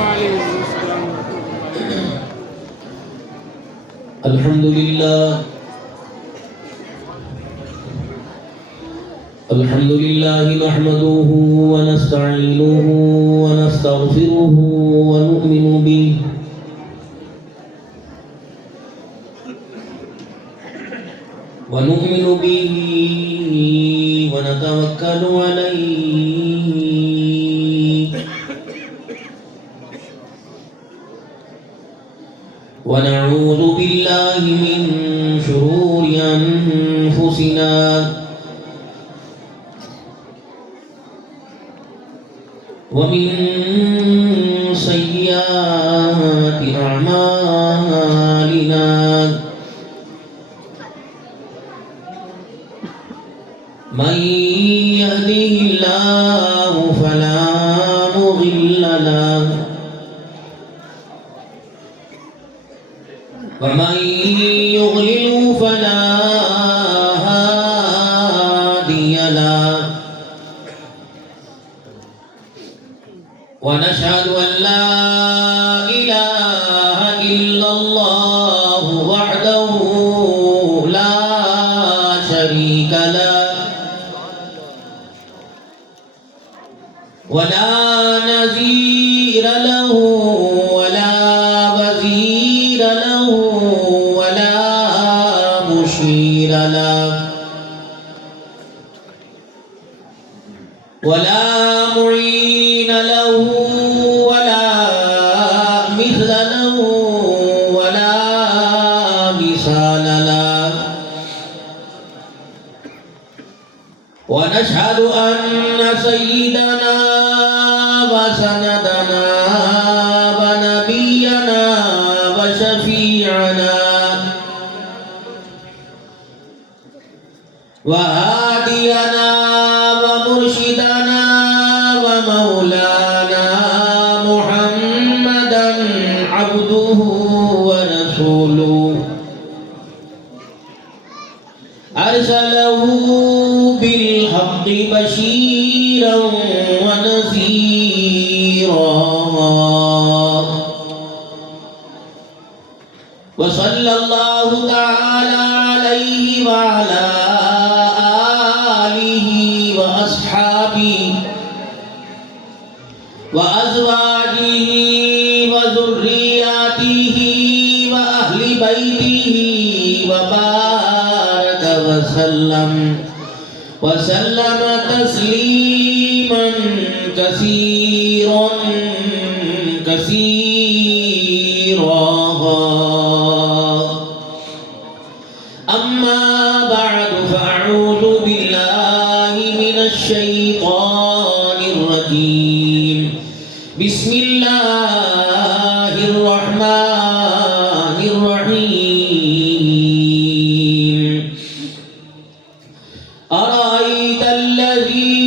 وعليكم السلام ورحمة الله. الحمد لله الحمد لله نحمده ونستعينه ونستغفره ونؤمن به ونتوكل عليه ونعوذ بالله من شرور أنفسنا ومن سيئات أعمالنا من يهده الله فلا مضل له ومن يضلل فلا هادي له ونشهد أن لا إله إلا الله وحده لا شريك له ولا نذير له ولا وزير له ولا مشير له ولا معين له ولا مثل له ولا مثال له ونشهد أن سيدنا وسندنا ونبينا وشفيعنا وهادينا ومرشدنا ومولانا محمدا عبده ورسوله أرسله بالحق بشيرا ونذيرا وصلى الله تعالى عليه وعلى آله وأصحابه وأزواجه وذرياته وأهل بيته وبارك وسلم تسليما كثيرا أما بعد فأعوذ بالله من الشيطان الرجيم بسم الله الرحمن الرحيم أرأيت الذي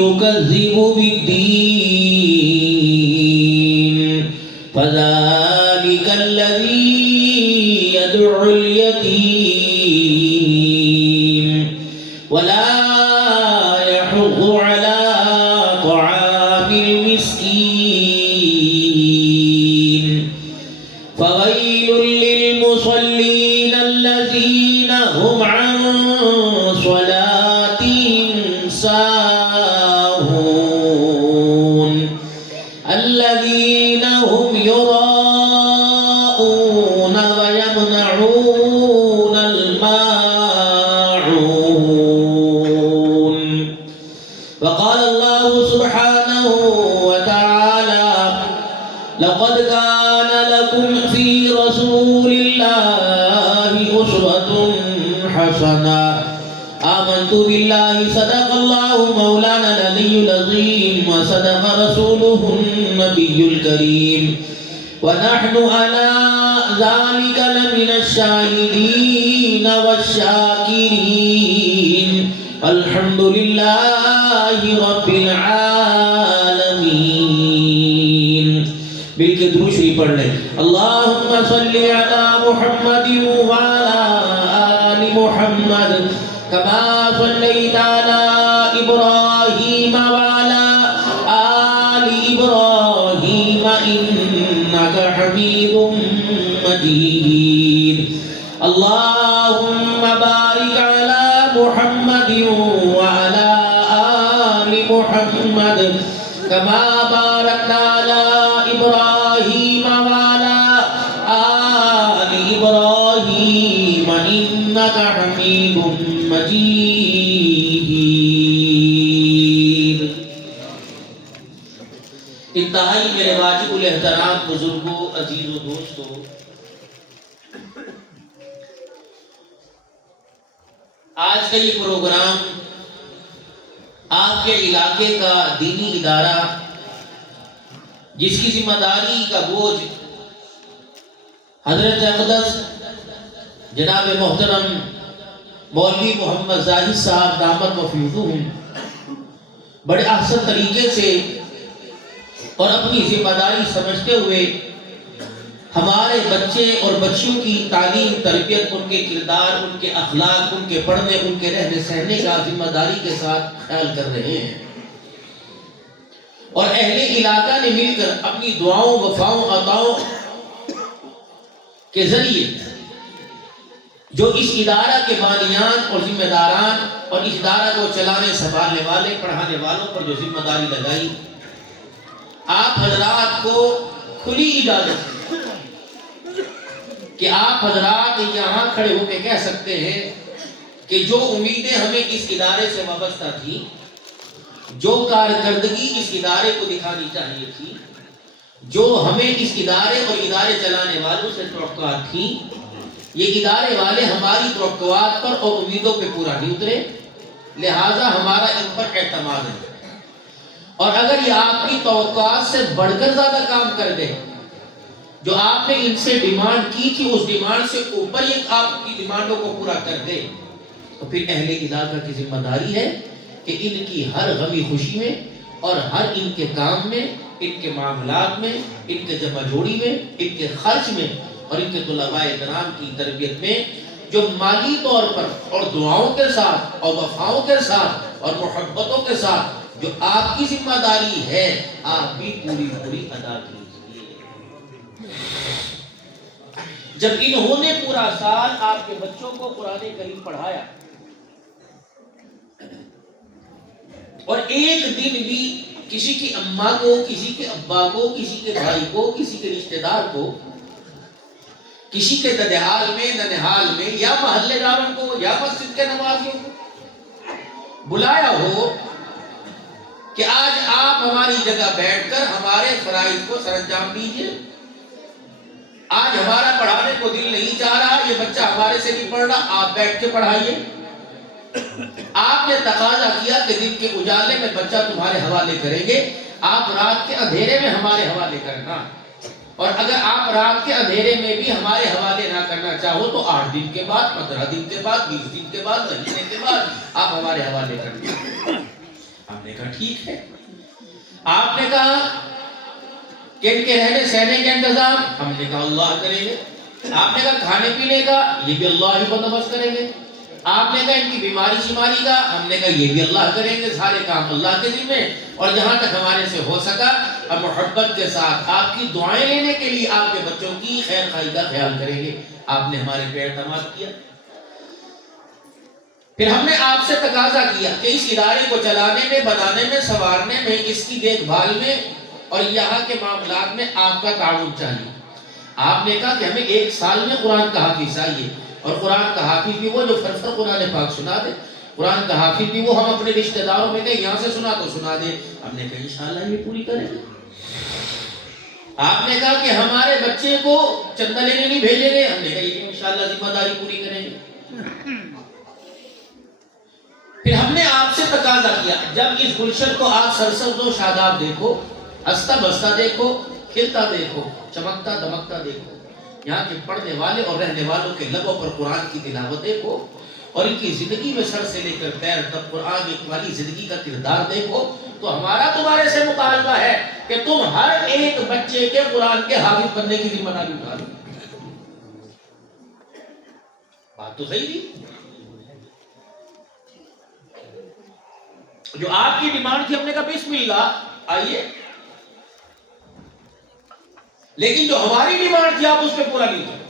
يكذب بالدين فذلك الذي يدعو اليتيم ولا يحض على طعام المسكين فويل للمصلين الذين هم عن صلاتهم ساهون الذين هم يراءون ويمنعون الماعون وقال الله سبحانه وتعالى لقد كان لكم في رسول الله أسوة حسنة آمنت بالله صدق الله مولانا العلي العظيم وصدق رسوله النبي الكريم ونحن على ذلك لمن الشاهدين والشاكرين الحمد لله رب العالمين بالکل درود شریف پڑھ لیں اللهم صل على محمد وعلى آل محمد كما صليت على إبراهيم وعلى آل إبراهيم إنك حميد مجيد اللهم بارك على محمد وعلى آل محمد كما باركنا على إبراهيم وعلى آل إبراهيم إنك حميد مجيد. انتہائی میرے واجب الاحترام بزرگوں، عزیزوں، دوستوں، آج کا یہ پروگرام آپ کے علاقے کا دینی ادارہ جس کی ذمہ داری کا بوجھ حضرت اقدس جناب محترم مولوی محمد زاہد صاحب دامت وفیضہم بڑے احسن طریقے سے اور اپنی ذمہ داری سمجھتے ہوئے ہمارے بچے اور بچیوں کی تعلیم، تربیت، ان کے کردار، ان کے اخلاق، ان کے پڑھنے، ان کے رہنے سہنے کا ذمہ داری کے ساتھ خیال کر رہے ہیں، اور اہل علاقہ نے مل کر اپنی دعاؤں، وفاؤں، عطاؤں کے ذریعے جو اس ادارہ کے بانیان اور ذمہ داران اور اس ادارہ کو چلانے، سنبھالنے والے، پڑھانے والوں پر جو ذمہ داری لگائی، آپ حضرات کو کھلی اجازت ہے کہ آپ حضرات یہاں کھڑے ہو کے کہہ سکتے ہیں کہ جو امیدیں ہمیں اس ادارے سے وابستہ تھی، جو کارکردگی اس ادارے کو دکھانی چاہیے تھی، جو ہمیں اس ادارے اور ادارے چلانے والوں سے توقعات تھی، یہ ادارے والے ہماری توقعات پر اور امیدوں پہ پورا نہیں اترے، لہٰذا ہمارا ان پر اعتماد ہے، اور اگر یہ آپ کی توقعات سے بڑھ کر زیادہ کام کر دے، جو آپ نے ان سے ڈیمانڈ کی تھی اس ڈیمانڈ سے اوپر یہ آپ کی ڈیمانڈوں کو پورا کر دے، تو پھر اہل علاقہ کی ذمہ داری ہے کہ ان کی ہر غمی خوشی میں اور ہر ان کے کام میں، ان کے معاملات میں، ان کے جمع جوڑی میں، ان کے خرچ میں اور ان کے طلباء کرام کی تربیت میں جو مالی طور پر اور دعاؤں کے ساتھ اور وفاؤں کے ساتھ اور محبتوں کے ساتھ جو آپ کی ذمہ داری ہے، آپ بھی پوری پوری ادا کیجیے. جب انہوں نے پورا سال آپ کے بچوں کو قرآن کریم پڑھایا اور ایک دن بھی کسی کی اماں کو، کسی کے ابا کو، کسی کے بھائی کو، کسی کے رشتہ دار کو، کسی کے ددحال میں، ننہال میں، یا محلے داروں کو یا مسجد کے نمازیوں کو بلایا ہو کہ آج آپ ہماری جگہ بیٹھ کر ہمارے فرائض کو سر انجام دیجیے، آج ہمارا پڑھانے کو دل نہیں چاہ رہا، یہ بچہ ہمارے سے نہیں پڑھ رہا، آپ بیٹھ کے پڑھائیے. آپ نے تقاضا کیا کہ دن کے اجالے میں بچہ تمہارے حوالے کریں گے، آپ رات کے اندھیرے میں ہمارے حوالے کرنا، اور اگر آپ رات کے اندھیرے میں بھی ہمارے حوالے نہ کرنا چاہو تو 8 دن کے بعد، 15 دن کے بعد، 20 دن کے بعد، مہینے کے بعد آپ ہمارے حوالے کرنا. آپ نے کہا ٹھیک ہے. آپ نے کہا کہ ان کے رہنے سہنے کا انتظام، ہم نے کہا اللہ کریں گے. آپ نے کہا کھانے پینے کا، یہ بھی اللہ ہی بندوبست کریں گے. آپ نے کہا ان کی بیماری شماری کا، ہم نے کہا یہ بھی اللہ کریں گے. سارے کام اللہ کے ذمہ، اور جہاں تک ہمارے سے ہو سکا ہم محبت کے ساتھ آپ کی دعائیں لینے کے لیے آپ کے بچوں کی خیر خواہی کا خیال کریں گے. آپ نے ہمارے پہ اعتماد کیا. پھر ہم نے آپ سے تقاضا کیا کہ اس ادارے کو چلانے میں، بنانے میں، سنوارنے میں، اس کی دیکھ بھال میں اور یہاں کے معاملات میں آپ کا تعاون چاہیے. آپ نے کہا کہ ہمیں 1 سال میں قرآن کا حافظ چاہیے، اور قرآن کا حافظ بھی وہ جو فرفر قرآن پاک سنا دے، قرآن کا حافظ بھی وہ ہم اپنے رشتہ داروں میں کہیں یہاں سے سنا تو سنا دے. ہم نے کہا انشاءاللہ یہ پوری کریں گے. آپ نے کہا کہ ہمارے بچے کو چندہ لینے نہیں بھیجیں گے، ہم نے کہا یہ انشاءاللہ ذمہ داری پوری کریں گے. پھر ہم نے آپ سے تقاضا کیا جب اس گلشن کو آپ سرسبز و شاداب دیکھو، ہنستا بستا دیکھو، کھلتا دیکھو، چمکتا دمکتا دیکھو، یہاں کے پڑھنے والے اور رہنے والوں کے لبوں پر قرآن کی تلاوت دیکھو، اور ان کی زندگی میں سر سے لے کر پیر تک قرآن والی زندگی کا کردار دیکھو، تو ہمارا تمہارے سے مطالبہ ہے کہ تم ہر ایک بچے کے قرآن کے حافظ بننے کی ذمہ داری اٹھا لو. بات تو صحیح تھی. جو آپ کی ڈیمانڈ تھی ہم نے کہا بسم اللہ آئیے. لیکن جو ہماری ڈیمانڈ تھی آپ اس پہ پورا نہیں کرتے.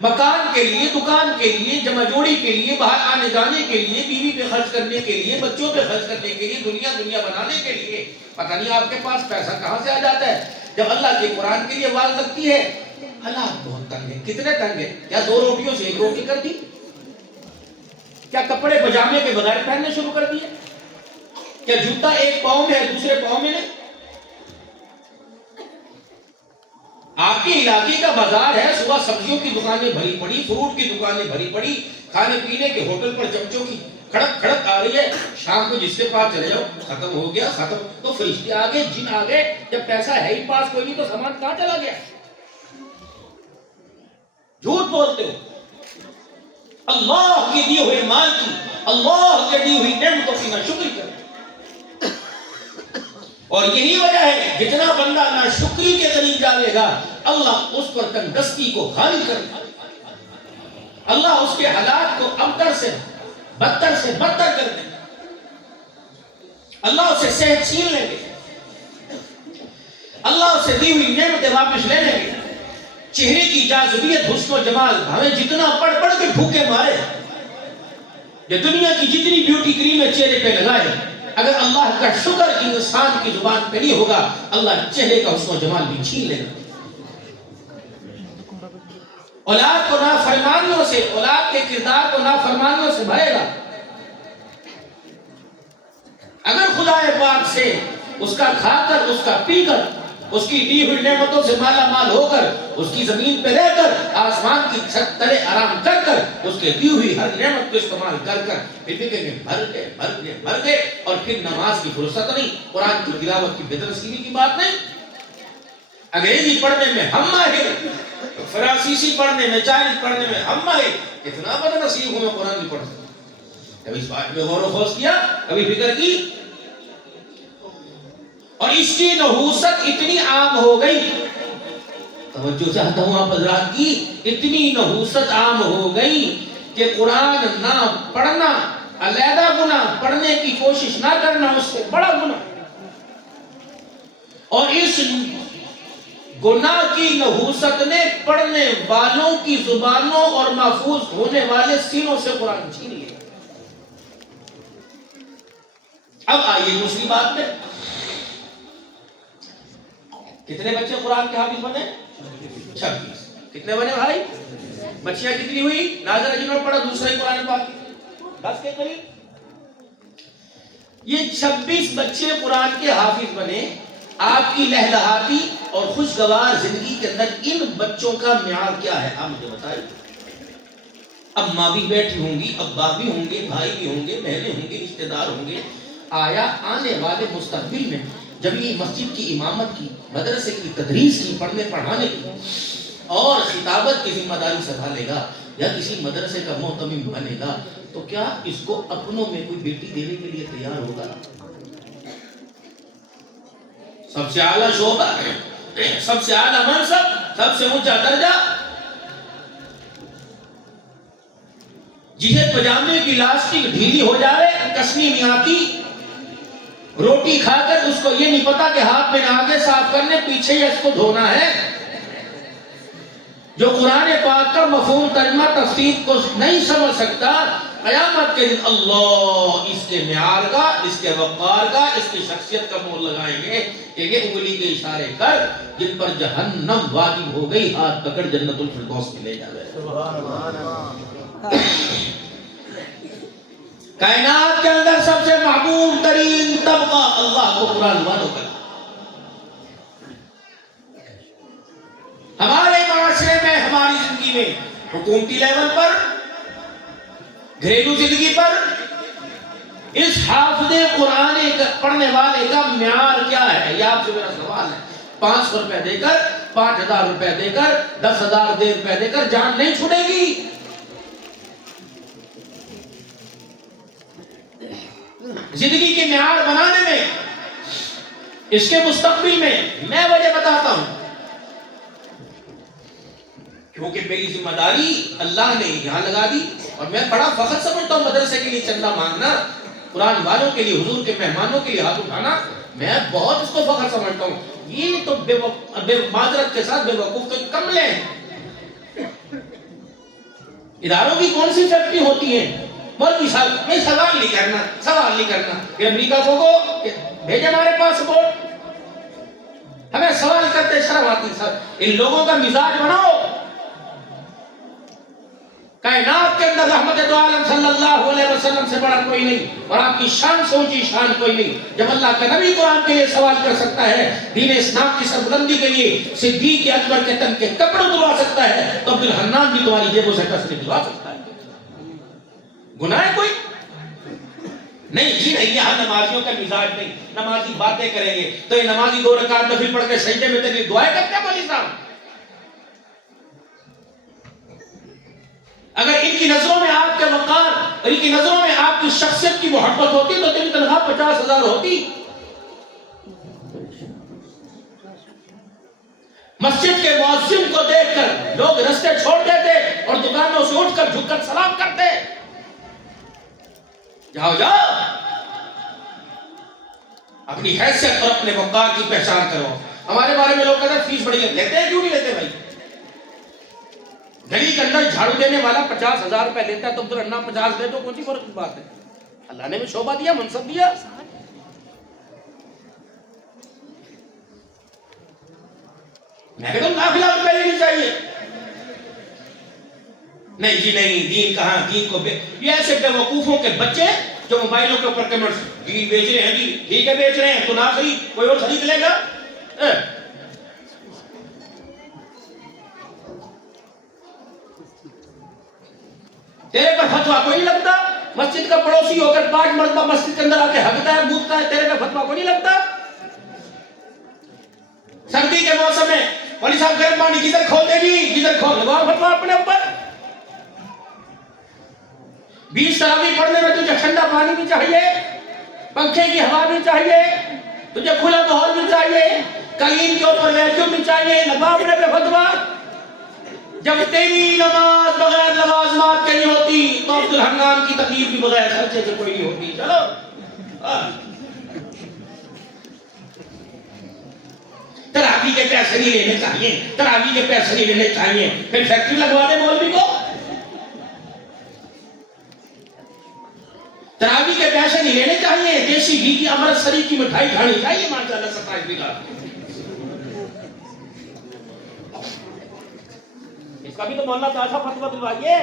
مکان کے لیے، دکان کے لیے، جمع جوڑی کے لیے، باہر آنے جانے کے لیے، بیوی پہ خرچ کرنے کے لیے، بچوں پہ خرچ کرنے کے لیے، دنیا بنانے کے لیے، پتہ نہیں آپ کے پاس پیسہ کہاں سے آ جاتا ہے. جب اللہ کے قرآن کے لیے آواز لگتی ہے، حالات بہت تنگ ہے. کتنے تنگ ہے؟ کیا 2 روٹیوں سے 1 روٹی کر دی؟ کیا کپڑے پجامے کے بغیر پہننے شروع کر دیے؟ کیا جوتا ایک پاؤں میں ہے دوسرے پاؤں میں نہیں؟ آپ کے علاقے کا بازار ہے، صبح سبزیوں کی دکانیں بھری پڑی، فروٹ کی دکانیں بھری پڑی، کھانے پینے کے ہوٹل پر چمچوں کی کھڑک کھڑک آ رہی ہے. شام کو جس کے پاس چلے جاؤ، ختم ہو گیا، ختم. تو فرشتے آ گئے، جن آ گئے. جب پیسہ ہے ہی پاس کوئی نہیں تو سامان کہاں چلا گیا؟ جھوٹ بولتے ہو. اللہ کے دیے ہوئے مال کی، اللہ کے دی ہوئی نعمتوں کی نہ شکری کریں. اور یہی وجہ ہے جتنا بندہ ناشکری کے قریب جائے گا اللہ اس پر تنگستی کو غالب کرے گا. اللہ اس کے حالات کو ابتر سے بدتر کر دے گا. اللہ اسے صحت چھین لیں گے، اللہ اسے دی ہوئی نعمتیں واپس لے لیں گے. چہرے کی جاذبیت، حسن و جمال ہمیں جتنا پڑھ کے بھوکے مارے، یہ دنیا کی جتنی بیوٹی کریمیں چہرے پہ لگائے، اگر اللہ کا شکر انسان کی زبان پہ نہیں ہوگا اللہ چہرے کا حسن و جمال بھی چھین لے گا. اولاد کو نافرمانیوں سے، اولاد کے کردار کو نافرمانیوں سے بھرے گا. اگر خدا پاک سے اس کا کھا کر، اس کا پی کر، اس کی دی ہوئی نعمتوں سے مالا مال ہو کر، اس کی زمین پہ رہ کر، آسمان کی چھت تلے آرام کر کر، اس کے دی ہوئی ہر نعمت کو استعمال کر کر پھر دیکھیں گے بھر گئے اور پھر نماز کی فرصت نہیں، قرآن کی تلاوت کی بدنصیبی کی بات نہیں. انگریزی پڑھنے میں ہم ماہر، فرانسیسی پڑھنے میں، چائنیز پڑھنے میں ہم ماہر. اتنا بدنصیب ہوں میں قرآن بھی پڑھ سکتا. کبھی اس بات میں غور و خوض کیا، کبھی فکر کی؟ اور اس کی نحوست اتنی عام ہو گئی، توجہ چاہتا ہوں آپ حضرات کی، اتنی نحوست عام ہو گئی کہ قرآن نہ پڑھنا علیحدہ گناہ، پڑھنے کی کوشش نہ کرنا اس سے بڑا گناہ. اور اس گناہ کی نحوست نے پڑھنے والوں کی زبانوں اور محفوظ ہونے والے سینوں سے قرآن چھین لیا. اب آئیے دوسری بات میں، کتنے بچے قرآن کے حافظ بنے؟ 26. کتنے بنے بھائی؟ بچیاں کتنی ہوئی؟ ناظر جنہوں نے پڑھا دوسرا ہی قرآن پاک 10 کے قریب. یہ 26 بچے قرآن کے حافظ بنے. آپ کی لہلہاتی اور خوشگوار زندگی کے اندر ان بچوں کا معیار کیا ہے آپ مجھے بتائیں. اب ماں بھی بیٹھی ہوں گی، ابا بھی ہوں گے، بھائی بھی ہوں گے، بہنیں ہوں گے، رشتہ دار ہوں گے. آیا آنے والے مستقبل میں جب یہ مسجد کی امامت کی، مدرسے کی تدریس کی، پڑھنے پڑھانے کی اور خطابت کی ذمہ داری سنبھالے گا یا کسی مدرسے کا محتمم بنے گا تو کیا اس کو اپنوں میں کوئی بیٹی دینے کے لیے تیار ہوگا؟ سب سے اعلیٰ شعبہ، سب سے اعلیٰ منصب، سب سے اونچا درجہ، جسے پجامے کی لاسٹک ڈھیلی ہو جائے، کسنی نہیں آتی، روٹی کھا کر اس کو یہ نہیں پتا کہ ہاتھ میں نہ آگے صاف کرنے پیچھے یا اس کو دھونا ہے، جو قرآن پاک کا مفہوم ترجمہ تفسیر کو نہیں سمجھ سکتا، قیامت کے دن اللہ اس کے معیار کا، اس کے وقار کا، اس کی شخصیت کا مول لگائیں گے کہ یہ انگلی کے اشارے کر جن پر جہنم واجب ہو گئی، ہاتھ پکڑ جنت الفردوس میں لے جائے. کائنات کے اندر سب سے محبوب ترین طبقہ اللہ کو قرآن والوں کا. ہمارے معاشرے میں، ہماری زندگی میں، حکومتی لیول پر، گھریلو زندگی پر اس حافظ قرآن پڑھنے والے کا معیار کیا ہے؟ یہ آپ سے میرا سوال ہے. 500 روپے دے کر، 5000 روپے دے کر، 10,000 روپے دے کر جان نہیں چھوڑے گی. زندگی کے معیار بنانے میں، اس کے مستقبل میں وجہ بتاتا ہوں، کیونکہ میری ذمہ داری اللہ نے یہاں لگا دی اور میں بڑا فخر سمجھتا ہوں مدرسے کے لیے چندہ مانگنا، قرآن والوں کے لیے، حضور کے مہمانوں کے لیے ہاتھ اٹھانا میں بہت اس کو فخر سمجھتا ہوں. یہ تو بے معذرت کے ساتھ بے وقوف کے کملے ہیں. اداروں کی کون سی فیکٹری ہوتی ہے؟ مولوی صاحب میں سوال نہیں کرنا کہ امریکہ کو بھیجے ہمارے پاس سپورٹ. ہمیں سوال کرتے شرم آتی. سر ان لوگوں کا مزاج بناؤ. کائنات کے اندر رحمت دو عالم صلی اللہ علیہ وسلم سے بڑا کوئی نہیں، اور آپ کی شان سے اونچی شان کوئی نہیں. جب اللہ کا نبی قرآن کے لیے سوال کر سکتا ہے، دین اسلام کی سربلندی کے لیے صدیق اکبر کے تن کے کپڑے دلوا سکتا ہے، تو عبدالحنان بھی تمہاری جیبوں سے تصریح دلوا سکتا ہے. گناہ ہے کوئی نہیں جی. نہیں، یہاں نمازیوں کا مزاج نہیں. نمازی باتیں کریں گے تو یہ نمازی 2 رکعت نفل پڑھ کے سجدے میں تک دعائیں کرتے ہیں. مولوی صاحب اگر ان کی نظروں میں آپ کے وقار اور ان کی نظروں میں آپ کی شخصیت کی محبت ہوتی تو تیری تنخواہ 50,000 ہوتی. مسجد کے مؤذن کو دیکھ کر لوگ رستے چھوڑ دیتے اور دکانوں سے اٹھ کر جھک کر سلام کرتے. جاؤ اپنی حیثیت اور اپنے وقار کی پہچان کرو. ہمارے بارے میں لوگ کہتے ہیں فیس بڑی ہے. لیتے ہیں کیوں نہیں لیتے بھائی؟ گلی کے اندر جھاڑو دینے والا 50,000 روپے لیتا ہے تو عبدالحنان 50 دے تو کون سی فرق کی بات ہے؟ اللہ نے بھی شعبہ دیا، منصب دیا. میں کہتا ہوں لاکھ روپے لینی چاہیے. نہیں جی نہیں، دین کہاں؟ دین کو یہ ایسے بے وقوفوں کے بچے جو موبائلوں کے اوپر کمنٹس دین بیچ رہے ہیں. جی ٹھیک ہے بیچ رہے ہیں تو نہ صحیح کوئی اور خرید لے گا. تیرے پر فتویٰ کوئی نہیں لگتا. مسجد کا پڑوسی ہو کر 5 مرتبہ مسجد کے اندر آ کے ہگتا ہے بوتتا ہے، تیرے پر فتویٰ کوئی نہیں لگتا. سردی کے موسم میں مولوی صاحب گرم پانی گیزر کھول دے گی، گیزر کھول لگاؤ فتویٰ اپنے اوپر. 20 تراویح پڑھنے میں تجھے ٹھنڈا پانی بھی چاہیے، پنکھے کی ہوا بھی چاہیے، تجھے کھلا ماحول بھی چاہیے، قالین کے اوپر ویکیوم بھی چاہیے. لگاؤ اپنے پہ فتویٰ. جب تیری نماز بغیر لوازمات کے نہیں ہوتی تو عبدالحنان کی تکلیف بھی بغیر خرچے سے کوئی نہیں ہوتی. چلو تراویح کے پیسے نہیں لینے چاہیے، تراویح کے پیسے نہیں لینے چاہیے. پھر فیکٹری لگوا دے مولوی کو. تراویح کے پیسے نہیں لینے چاہیے، دیسی گھی کی امرتسری کی مٹھائی کھانی چاہیے. ماشاءاللہ 27 لاکھ اس کا بھی تو مولانا تاشا فتویٰ دلوائیے.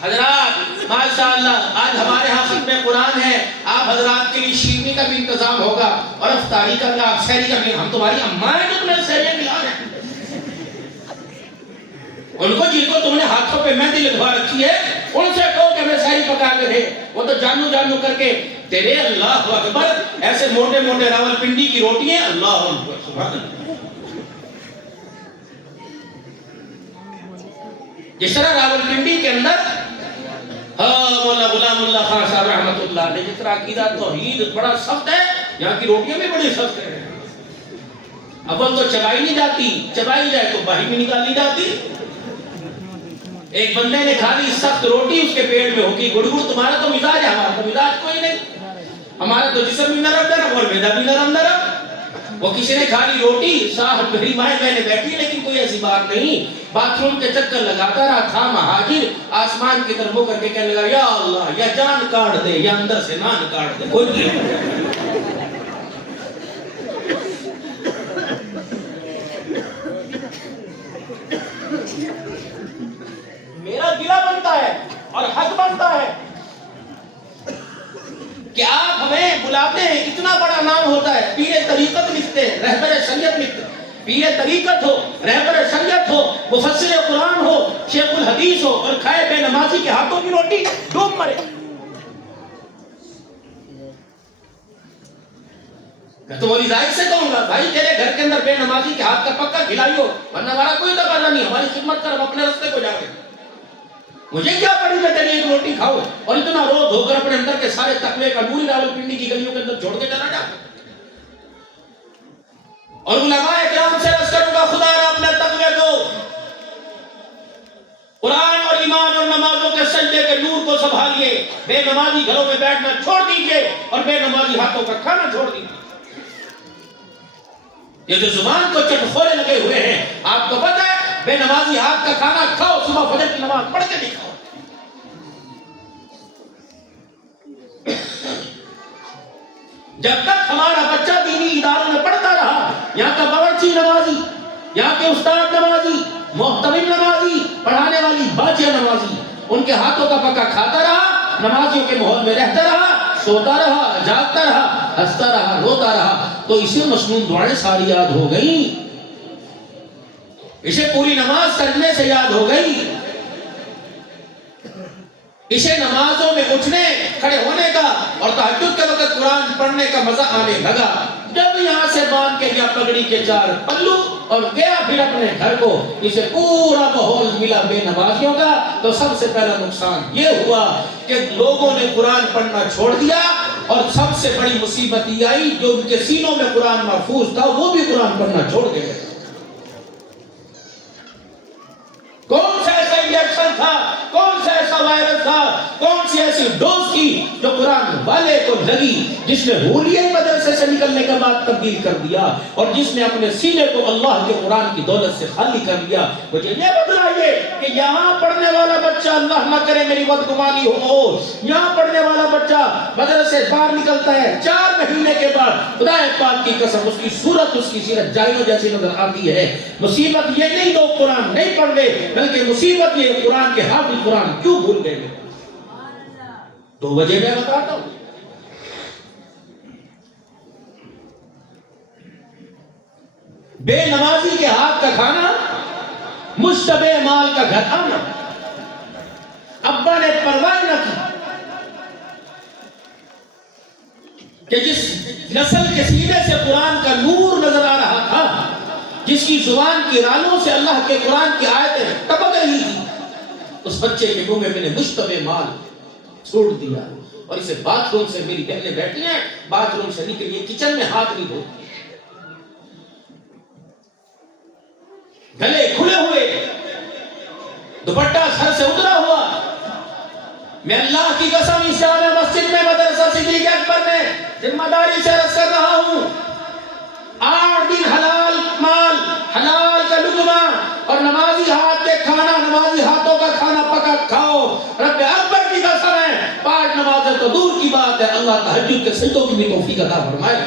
حضرات ماشاءاللہ آج ہمارے ہاں ختم قرآن ہے. آپ حضرات کے لیے شیرنی کا بھی انتظام ہوگا اور افطاری کا بھی، آپ سحری کا بھی. ہم تمہاری اماں ہیں جو تمہیں سحریاں کھلا رہے ہیں. ان کو جن کو تم نے ہاتھوں پہ مہندی لگوا رکھی ہے ان سے کہو کہ ہمیں سحری پکا کے دے. وہ تو جانو کر کے تیرے اللہ اکبر ایسے موٹے موٹے راول پنڈی کی روٹی ہیں. اللہ اکبر سبحان اللہ. جس طرح راول پنڈی کے اندر مولانا غلام اللہ خان صاحب رحمۃ اللہ علیہ جس طرح عقیدہ توحید بڑا سخت ہے، یہاں کی روٹیاں بھی بڑی سخت ہیں. اول تو چبائی نہیں جاتی، چبائی جائے تو باہر میں نکالی جاتی. ایک بندے نے کھا لی سخت روٹی، اس کے پیٹ میں ہوگی گڑ گڑ. تمہارا تو مزاج ہے، ہمارا تو مزاج کوئی نہیں. ہمارا تو جسم بھی نرم نرم اور معدہ بھی نرم نرم. وہ کسی نے کھا لی روٹی، صاحب میری مائیں میں نے بیٹھی، لیکن کوئی ایسی بات نہیں. باتھ روم کے چکر لگاتا رہا، تھا مہاجر. آسمان کی طرف کر کے کہنے لگا یا اللہ، یا جان کاٹ دے یا اندر سے نان کاٹ دے. کوئی نہیں. میرا گلہ بنتا ہے اور حق بنتا ہے کہ آپ ہمیں بلاتے ہیں. اتنا بڑا نام ہوتا ہے، پیر طریقت لکھتے ہیں، رہبر شریعت لکھتے ہیں. پیر طریقت ہو، رہبر شریعت ہو، مفسر قرآن ہو، شیخ الحدیث ہو، اور کھائے بے نمازی کے ہاتھوں کی روٹی ڈوب مرے. میں تو مولی زاہد سے کہوں گا بھائی تیرے گھر کے اندر بے نمازی کے ہاتھ کا پکا کھلائی ہو، ورنہ ہمارا کوئی تقاضا نہیں. ہماری خدمت کر، ہم اپنے راستے کو جا رہے ہیں. مجھے کیا پڑی میں تیری ایک روٹی کھاؤ اور اتنا رو دھو کر اپنے اندر کے سارے تقوی کا نوری راول پنڈی کی گلیوں کے اندر چھوڑ کے چلا جا. اور علماء کرام سے عرض کروں گا خدا را اپنے تقوی کو قرآن اور ایمان اور نمازوں کے سجدے کے نور کو سنبھالیے، بے نمازی گھروں میں بیٹھنا چھوڑ دیجئے اور بے نمازی ہاتھوں کا کھانا چھوڑ دیجئے۔ یہ جو زبان کو چٹخورے لگے ہوئے ہیں، آپ کو پتہ ہے بے نمازی ہاتھ کا کھانا کھاؤ، صبح فجر کی نماز پڑھ کے دکھاؤ۔ جب تک ہمارا بچہ دینی اداروں میں پڑھتا رہا، یہاں کا باورچی نمازی، یہاں کے استاد نمازی، محتمم نمازی، پڑھانے والی باچیاں نمازی، ان کے ہاتھوں کا پکا کھاتا رہا، نمازیوں کے ماحول میں رہتا رہا، سوتا رہا، جاگتا رہا، ہنستا رہا، روتا رہا، تو اسے مسنون دعائیں ساری یاد ہو گئیں، اسے پوری نماز سجنے سے یاد ہو گئی، اسے نمازوں میں اٹھنے کھڑے ہونے کا اور تہجد کے وقت قرآن پڑھنے کا مزہ آنے لگا۔ جب یہاں سے باندھ کے گیا پگڑی کے 4 پلو اور گیا پھر اپنے گھر کو، اسے پورا ماحول ملا بے نمازیوں کا، تو سب سے پہلا نقصان یہ ہوا کہ لوگوں نے قرآن پڑھنا چھوڑ دیا، اور سب سے بڑی مصیبت یہ آئی جو ان کے سینوں میں قرآن محفوظ تھا وہ بھی قرآن پڑھنا چھوڑ گئے۔ کون سا ایسا انجیکشن تھا، کون سا ایسا وائرس تھا، کون سی ایسی ڈوز تھی جو قرآن والے کو لگی، جس نے حولیے مدرسے سے نکلنے کا بعد تبدیل کر دیا اور جس نے اپنے سینے کو اللہ کے قرآن کی دولت سے خالی کر لیا۔ مجھے یہ بتلائیے کہ یہاں پڑھنے والا بچہ، اللہ نہ کرے میری بدگمانی ہو، یہاں پڑھنے والا بچہ مدرسے باہر نکلتا ہے 4 مہینے کے بعد، خدا پاک کی قسم اس کی صورت، اس کی سیرت جائنوں جیسی نظر آتی ہے۔ مصیبت یہ نہیں لوگ قرآن نہیں پڑھ گئے، بلکہ مصیبت یہ قرآن کے حافظ قرآن کیوں بھول گئے۔ 2 وجہ میں بتاتا ہوں۔ بے نمازی کے ہاتھ کا کھانا، مشتبہ مال کا گھر آنا، ابا نے پرواہ نہ کی کہ جس نسل کے سینے سے قرآن کا نور نظر آ رہا تھا، جس کی زبان کی رالوں سے اللہ کے قرآن کی آیتیں ٹپک رہی تھی، اس بچے کے منہ میں نے مشتبہ مال چھوڑ دیا، اور اسے باتھ روم سے، میری بہنیں بیٹھی ہیں، باتھ روم سے نکلی کچن میں ہاتھ نہیں دھوتی، گلے کھلے ہوئے، دوپٹہ سر سے اترا ہوا۔ میں اللہ کی قسم اس جامع مسجد میں مدرسہ صدیق اکبر میں ذمہ داری سے عرض کر رہا ہوں، 8 دن حلال مال، حلال کا لقمہ اور نمازی ہاتھ کے کھانا، نمازی ہاتھوں کا کھانا پکا کھاؤ۔ رب اکبر کی قسم ہے، 5 نمازیں تو دور کی بات ہے، اللہ تہجد کے سجدوں کی بھی توفیق عطا فرمائے۔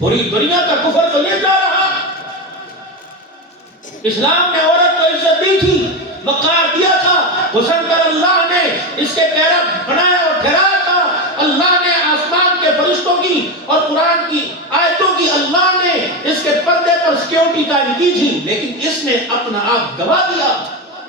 پوری دنیا کا کفر تو یہ جا رہا، اسلام نے عورت کو عزت دی تھی، وقار دیا تھا، حسن کر اللہ نے اس کے پیرا بنایا اور ٹھہرایا تھا، اللہ نے آسمان کے فرشتوں کی اور قرآن کی آیتوں کی اللہ نے اس کے پردے پر سیکیورٹی قائم کی تھی، لیکن اس نے اپنا آپ گوا دیا۔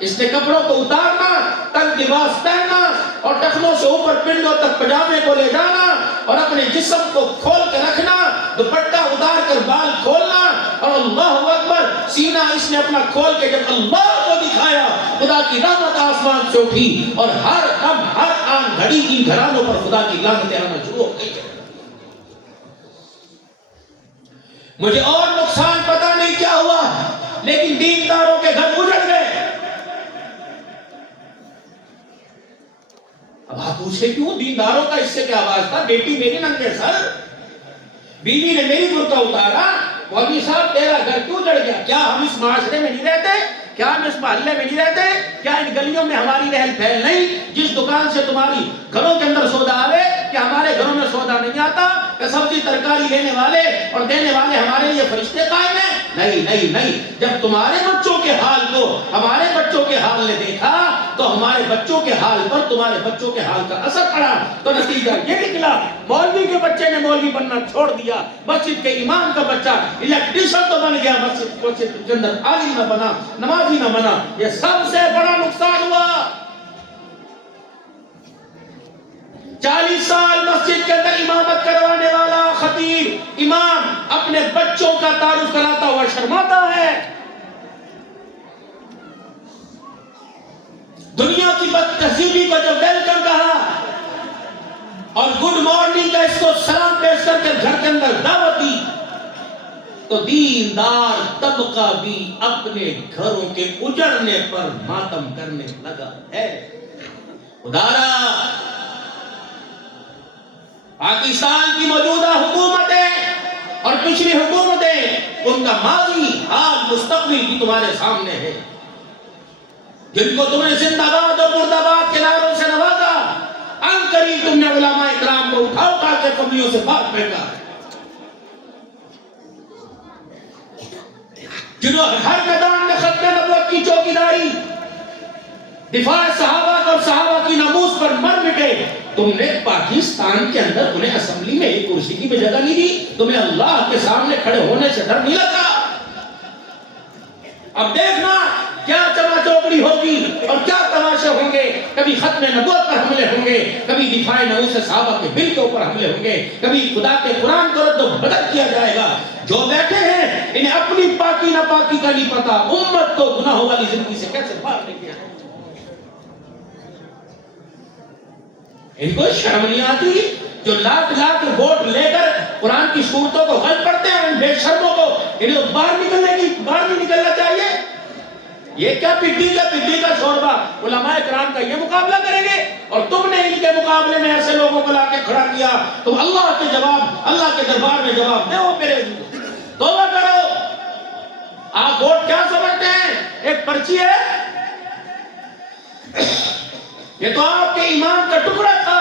اس نے کپڑوں کو اتارنا، تنگ لباس پہننا اور ٹخنوں سے اوپر پنڈوں تک پجامے کو لے جانا اور اپنے جسم کو کھول کے رکھنا، دوپٹہ اتار کر بال کھولنا، اور اللہ اکبر، سینہ اس نے اپنا کھول کے جب اللہ کو دکھایا، خدا کی رحمت آسمان سے اٹھی اور ہر دم ہر آن گھڑی ان گھرانوں پر خدا کی لعنتیں آنا شروع ہو گئی۔ مجھے اور نقصان پتہ نہیں کیا ہوا، لیکن دینداروں کے گھر اجڑ گئے۔ اب آپ پوچھے کیوں؟ دینداروں کا اس سے کیا واسطہ؟ بیٹی میری ننگے سر، بیوی نے میری برقع اتارا، مولوی صاحب تیرا گھر کیوں جڑ گیا؟ کیا ہم اس معاشرے میں نہیں رہتے؟ کیا ہم اس محلے میں نہیں رہتے؟ کیا ان گلیوں میں ہماری رہل پھیل نہیں؟ جس دکان سے تمہاری گھروں کے اندر سودا آوے، کیا ہمارے گھروں میں سودا نہیں آتا؟ کہ سبزی ترکاری لینے والے اور دینے والے ہمارے لیے فرشتے قائم ہیں؟ نہیں نہیں نہیں، جب تمہارے بچوں کے حال کو ہمارے بچوں کے حال نے دیکھا تو ہمارے بچوں کے حال پر تمہارے بچوں کے حال کا اثر پڑا، تو نتیجہ یہ نکلا، مولوی کے بچے نے مولوی بننا چھوڑ دیا، مسجد کے امام کا بچہ الیکٹریشن تو بن گیا، مسجد کے اندر عالم نہ بنا، نمازی نہ بنا۔ یہ سب سے بڑا نقصان ہوا۔ 40 سال مسجد کے اندر امامت کروانے والا خطیب امام اپنے بچوں کا تعارف کراتا ہوا شرماتا ہے۔ دنیا کی بد تہذیبی کو جو ویلکم کہا اور گڈ مارننگ کا اس کو سلام پیش کر کے گھر کے اندر دعوت دی، تو دیندار طبقہ بھی اپنے گھروں کے اجڑنے پر ماتم کرنے لگا ہے. خدارا پاکستان کی موجودہ حکومتیں اور پچھلی حکومتیں، ان کا ماضی حال مستقبل بھی تمہارے سامنے ہے. جن کو تم نے زندہ باد اور مردہ باد کے نعروں سے نوازا، عنقریب تم نے علماء اکرام کو اٹھا اٹھا کے قبریوں سے باہر پھینکا. جنہوں ہر میدان میں ختم نبوت کی چوکیداری، دفاع صحابہ اور صحابہ کی ناموس پر مر مٹے، تم نے پاکستان کے اندر انہیں اسمبلی میں ایک کرسی کی بھی جگہ نہیں دی. تمہیں اللہ کے سامنے کھڑے ہونے سے ڈر نہیں لگا؟ اب دیکھنا کیا چما چوکڑی ہوگی اور کیا تماشے ہوں گے. کبھی ختم نبوت پر حملے ہوں گے، کبھی دفاع ناموس صحابہ کے بل کے اوپر حملے ہوں گے، کبھی خدا کے قرآن کو رد و بدل کیا جائے گا. جو بیٹھے ہیں انہیں اپنی پاکی ناپاکی کا نہیں پتا، امت کو گناہوں والی زندگی سے کیسے باہر لے کے آئے. ان کو شرم نہیں آتی جو لاکھ لاکھ ووٹ لے کر قرآن کی صورتوں کو غلط پڑھتے ہیں؟ ان بے شرموں کو انہیں باہر نہیں نکلنا چاہیے. یہ کیا پڈی کا شوربہ. علماء کرام کا یہ مقابلہ کریں گے اور تم نے ان کے مقابلے میں ایسے لوگوں کو لا کے کھڑا کیا. تم اللہ کے دربار میں جواب دو. میرے توبہ کرو. آپ ووٹ کیا سمجھتے ہیں؟ ایک پرچی ہے. یہ تو آپ کے ایمان کا ٹکڑا تھا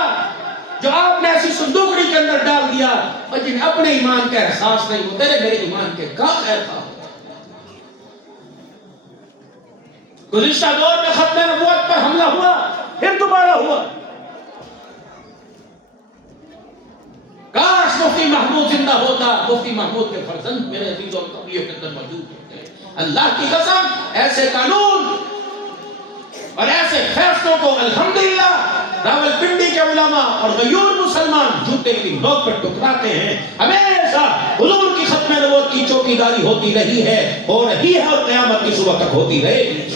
جو آپ نے ایسی صندوقڑی کے اندر ڈال دیا، اور جنہیں اپنے ایمان کا احساس نہیں ہوتا ہے. میرے ایمان کے کیا خیر تھا. گزشتہ دور میں ختم نبوت پر حملہ ہوا، پھر دوبارہ ہوا. کاش مفتی محمود زندہ ہوتا. مفتی محمود کے فرزند میرے عزیزوں اور قبلیوں کے اندر موجود ہوتے. اللہ کی قسم ایسے قانون اور ایسے فیصلوں کو الحمدللہ راولپنڈی کے علماء اور غیور مسلمان جوتے کی نوک پر ٹکراتے ہیں. ہمیشہ حضور کی ختم نبوت کی چوکیداری ہوتی رہی ہے، ہو رہی ہے اور قیامت کی صبح تک ہوتی رہے گی.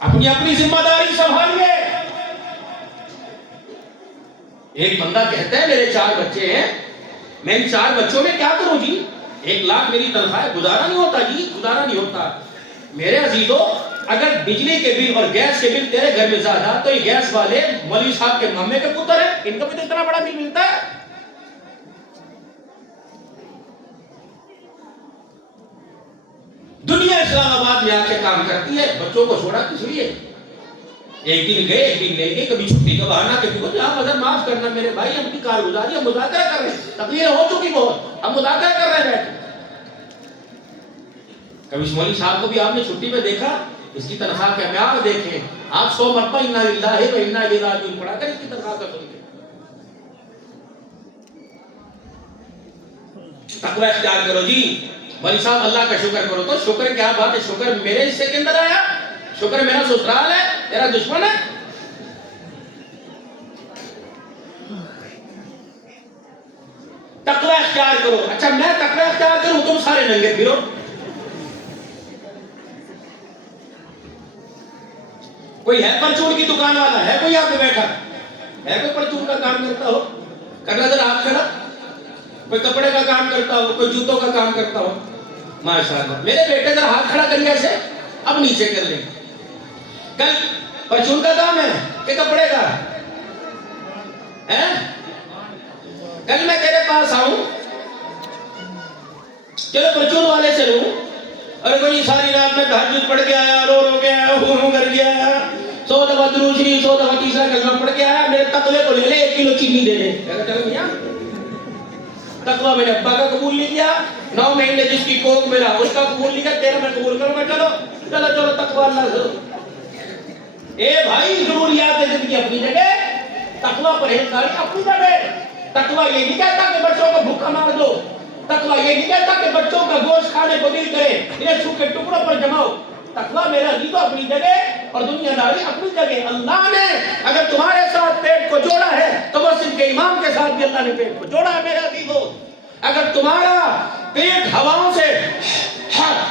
اپنی اپنی ذمہ داری سنبھالیے. ایک بندہ کہتا ہے میرے 4 بچے ہیں، میں ان 4 بچوں میں کیا کروں جی؟ 1 لاکھ میری تنخواہ ہے، گزارا نہیں ہوتا جی، گزارا نہیں ہوتا. میرے عزیزو، اگر بجلی کے بل اور گیس کے بل تیرے گھر میں زیادہ، تو یہ گیس والے مولوی صاحب کے مامے کے پتر ہیں، ان کا بھی تو اتنا بڑا بل ملتا ہے. دنیا اسلام آباد میں آ کے کام کرتی ہے، بچوں کو چھوڑا کس لیے؟ ایک دن گئے ایک دن نہیں گئے، کبھی چھٹی کا بہانہ، کبھی کچھ. آپ حضرت معاف کرنا میرے بھائی، ہم کی کارگزاری ہم مذاکرہ کر رہے ہیں، تقریریں ہو چکی بہت، ہم مذاکرہ کر رہے ہیں. کبھی مولوی صاحب کو بھی آپ نے چھٹی میں دیکھا؟ اس کی تنخواہ کا معیار دیکھیں. آپ 100 مرتبہ انا للہ و انا الیہ راجعون پڑھا کر اس کی تنخواہ کا سن کے تقوی اختیار کرو جی. مولوی صاحب اللہ کا شکر کرو. تو شکر کیا بات ہے؟ شکر میرے حصے کے اندر آیا؟ شکر میرا سسرال ہے، تیرا دشمن ہے؟ تقوی اختیار کرو. اچھا میں تقوی اختیار کروں، تم سارے ننگے پھرو. کوئی ہے پرچون کی دکان والا؟ ہے کوئی یہاں پہ بیٹھا؟ ہے کوئی پرچون کا کام کرتا ہو؟ کرنا ذرا ہاتھ کھڑا. کوئی کپڑے کا کام کرتا ہو، کوئی جوتوں کا کام کرتا ہو؟ ماشاءاللہ. میرے بیٹے ذرا ہاتھ کھڑا کریے ایسے، اب نیچے کر لیں. کل پرچون کا کام ہے کہ کپڑے کا ہے؟ کل میں تیرے پاس آؤں، چلو پرچون والے سے لوں، اور کوئی ساری رات میں تہجد پڑھ کے آیا، رو کے آیا، ہوں کر کے آیا، 100 دفعہ درود شریف، 100 دفعہ تیسرا کلمہ پڑھ کے آیا، میرے تقوی کو لے لے، 1 کلو چینی دے دے. چلو میاں، تقوی میں نے ابا کا قبول نہیں کیا، 9 مہینے جس کی کوکھ ملا اس کا قبول نہیں کیا، 13 میں قبول کروں گا. چلو تقوی اللہ سے. اے بھائی، ضروریات زندگی اپنی جگہ، تقوی پرہیزگاری اپنی جگہ. تقوی یہ نہیں کہتا کہ بچوں کو بھوکا مار دو. تقوی یہ نہیں کہتا کہ بچوں کا گوشت کھانے کو دل کرے، انہیں سوکھے ٹکڑوں پر جماؤ. تقوی میرا عزیزو اپنی جگہ اور دنیا داری اپنی جگہ. اللہ نے اگر تمہارے ساتھ پیٹ کو جوڑا ہے تو بس ان کے امام کے ساتھ بھی اللہ نے پیٹ کو جوڑا ہے میرے عزیزو. اگر تمہارا پیٹ ہواؤں سے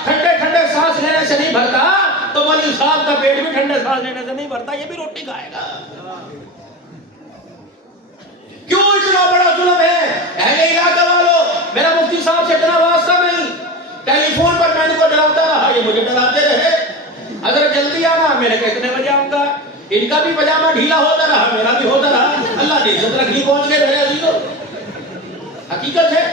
ٹھنڈے ٹھنڈے سانس لینے سے نہیں بھرتا تو مولوی صاحب کا پیٹ بھی ٹھنڈے سانس لینے سے نہیں بھرتا، یہ بھی روٹی کھائے گا. کیوں اتنا بڑا ظلم ہے؟ اہل علاقہ والوں، ڈراتا رہا، یہ مجھے ڈراتے رہے، حضرت جلدی آنا، میں نے کہا کتنے بجے آؤں گا، ان کا بھی پجامہ ڈھیلا ہوتا رہا، میرا بھی ہوتا رہا، اللہ نے عزت رکھ لی، پہنچ گئے میرے عزیزوں۔ حقیقت ہے،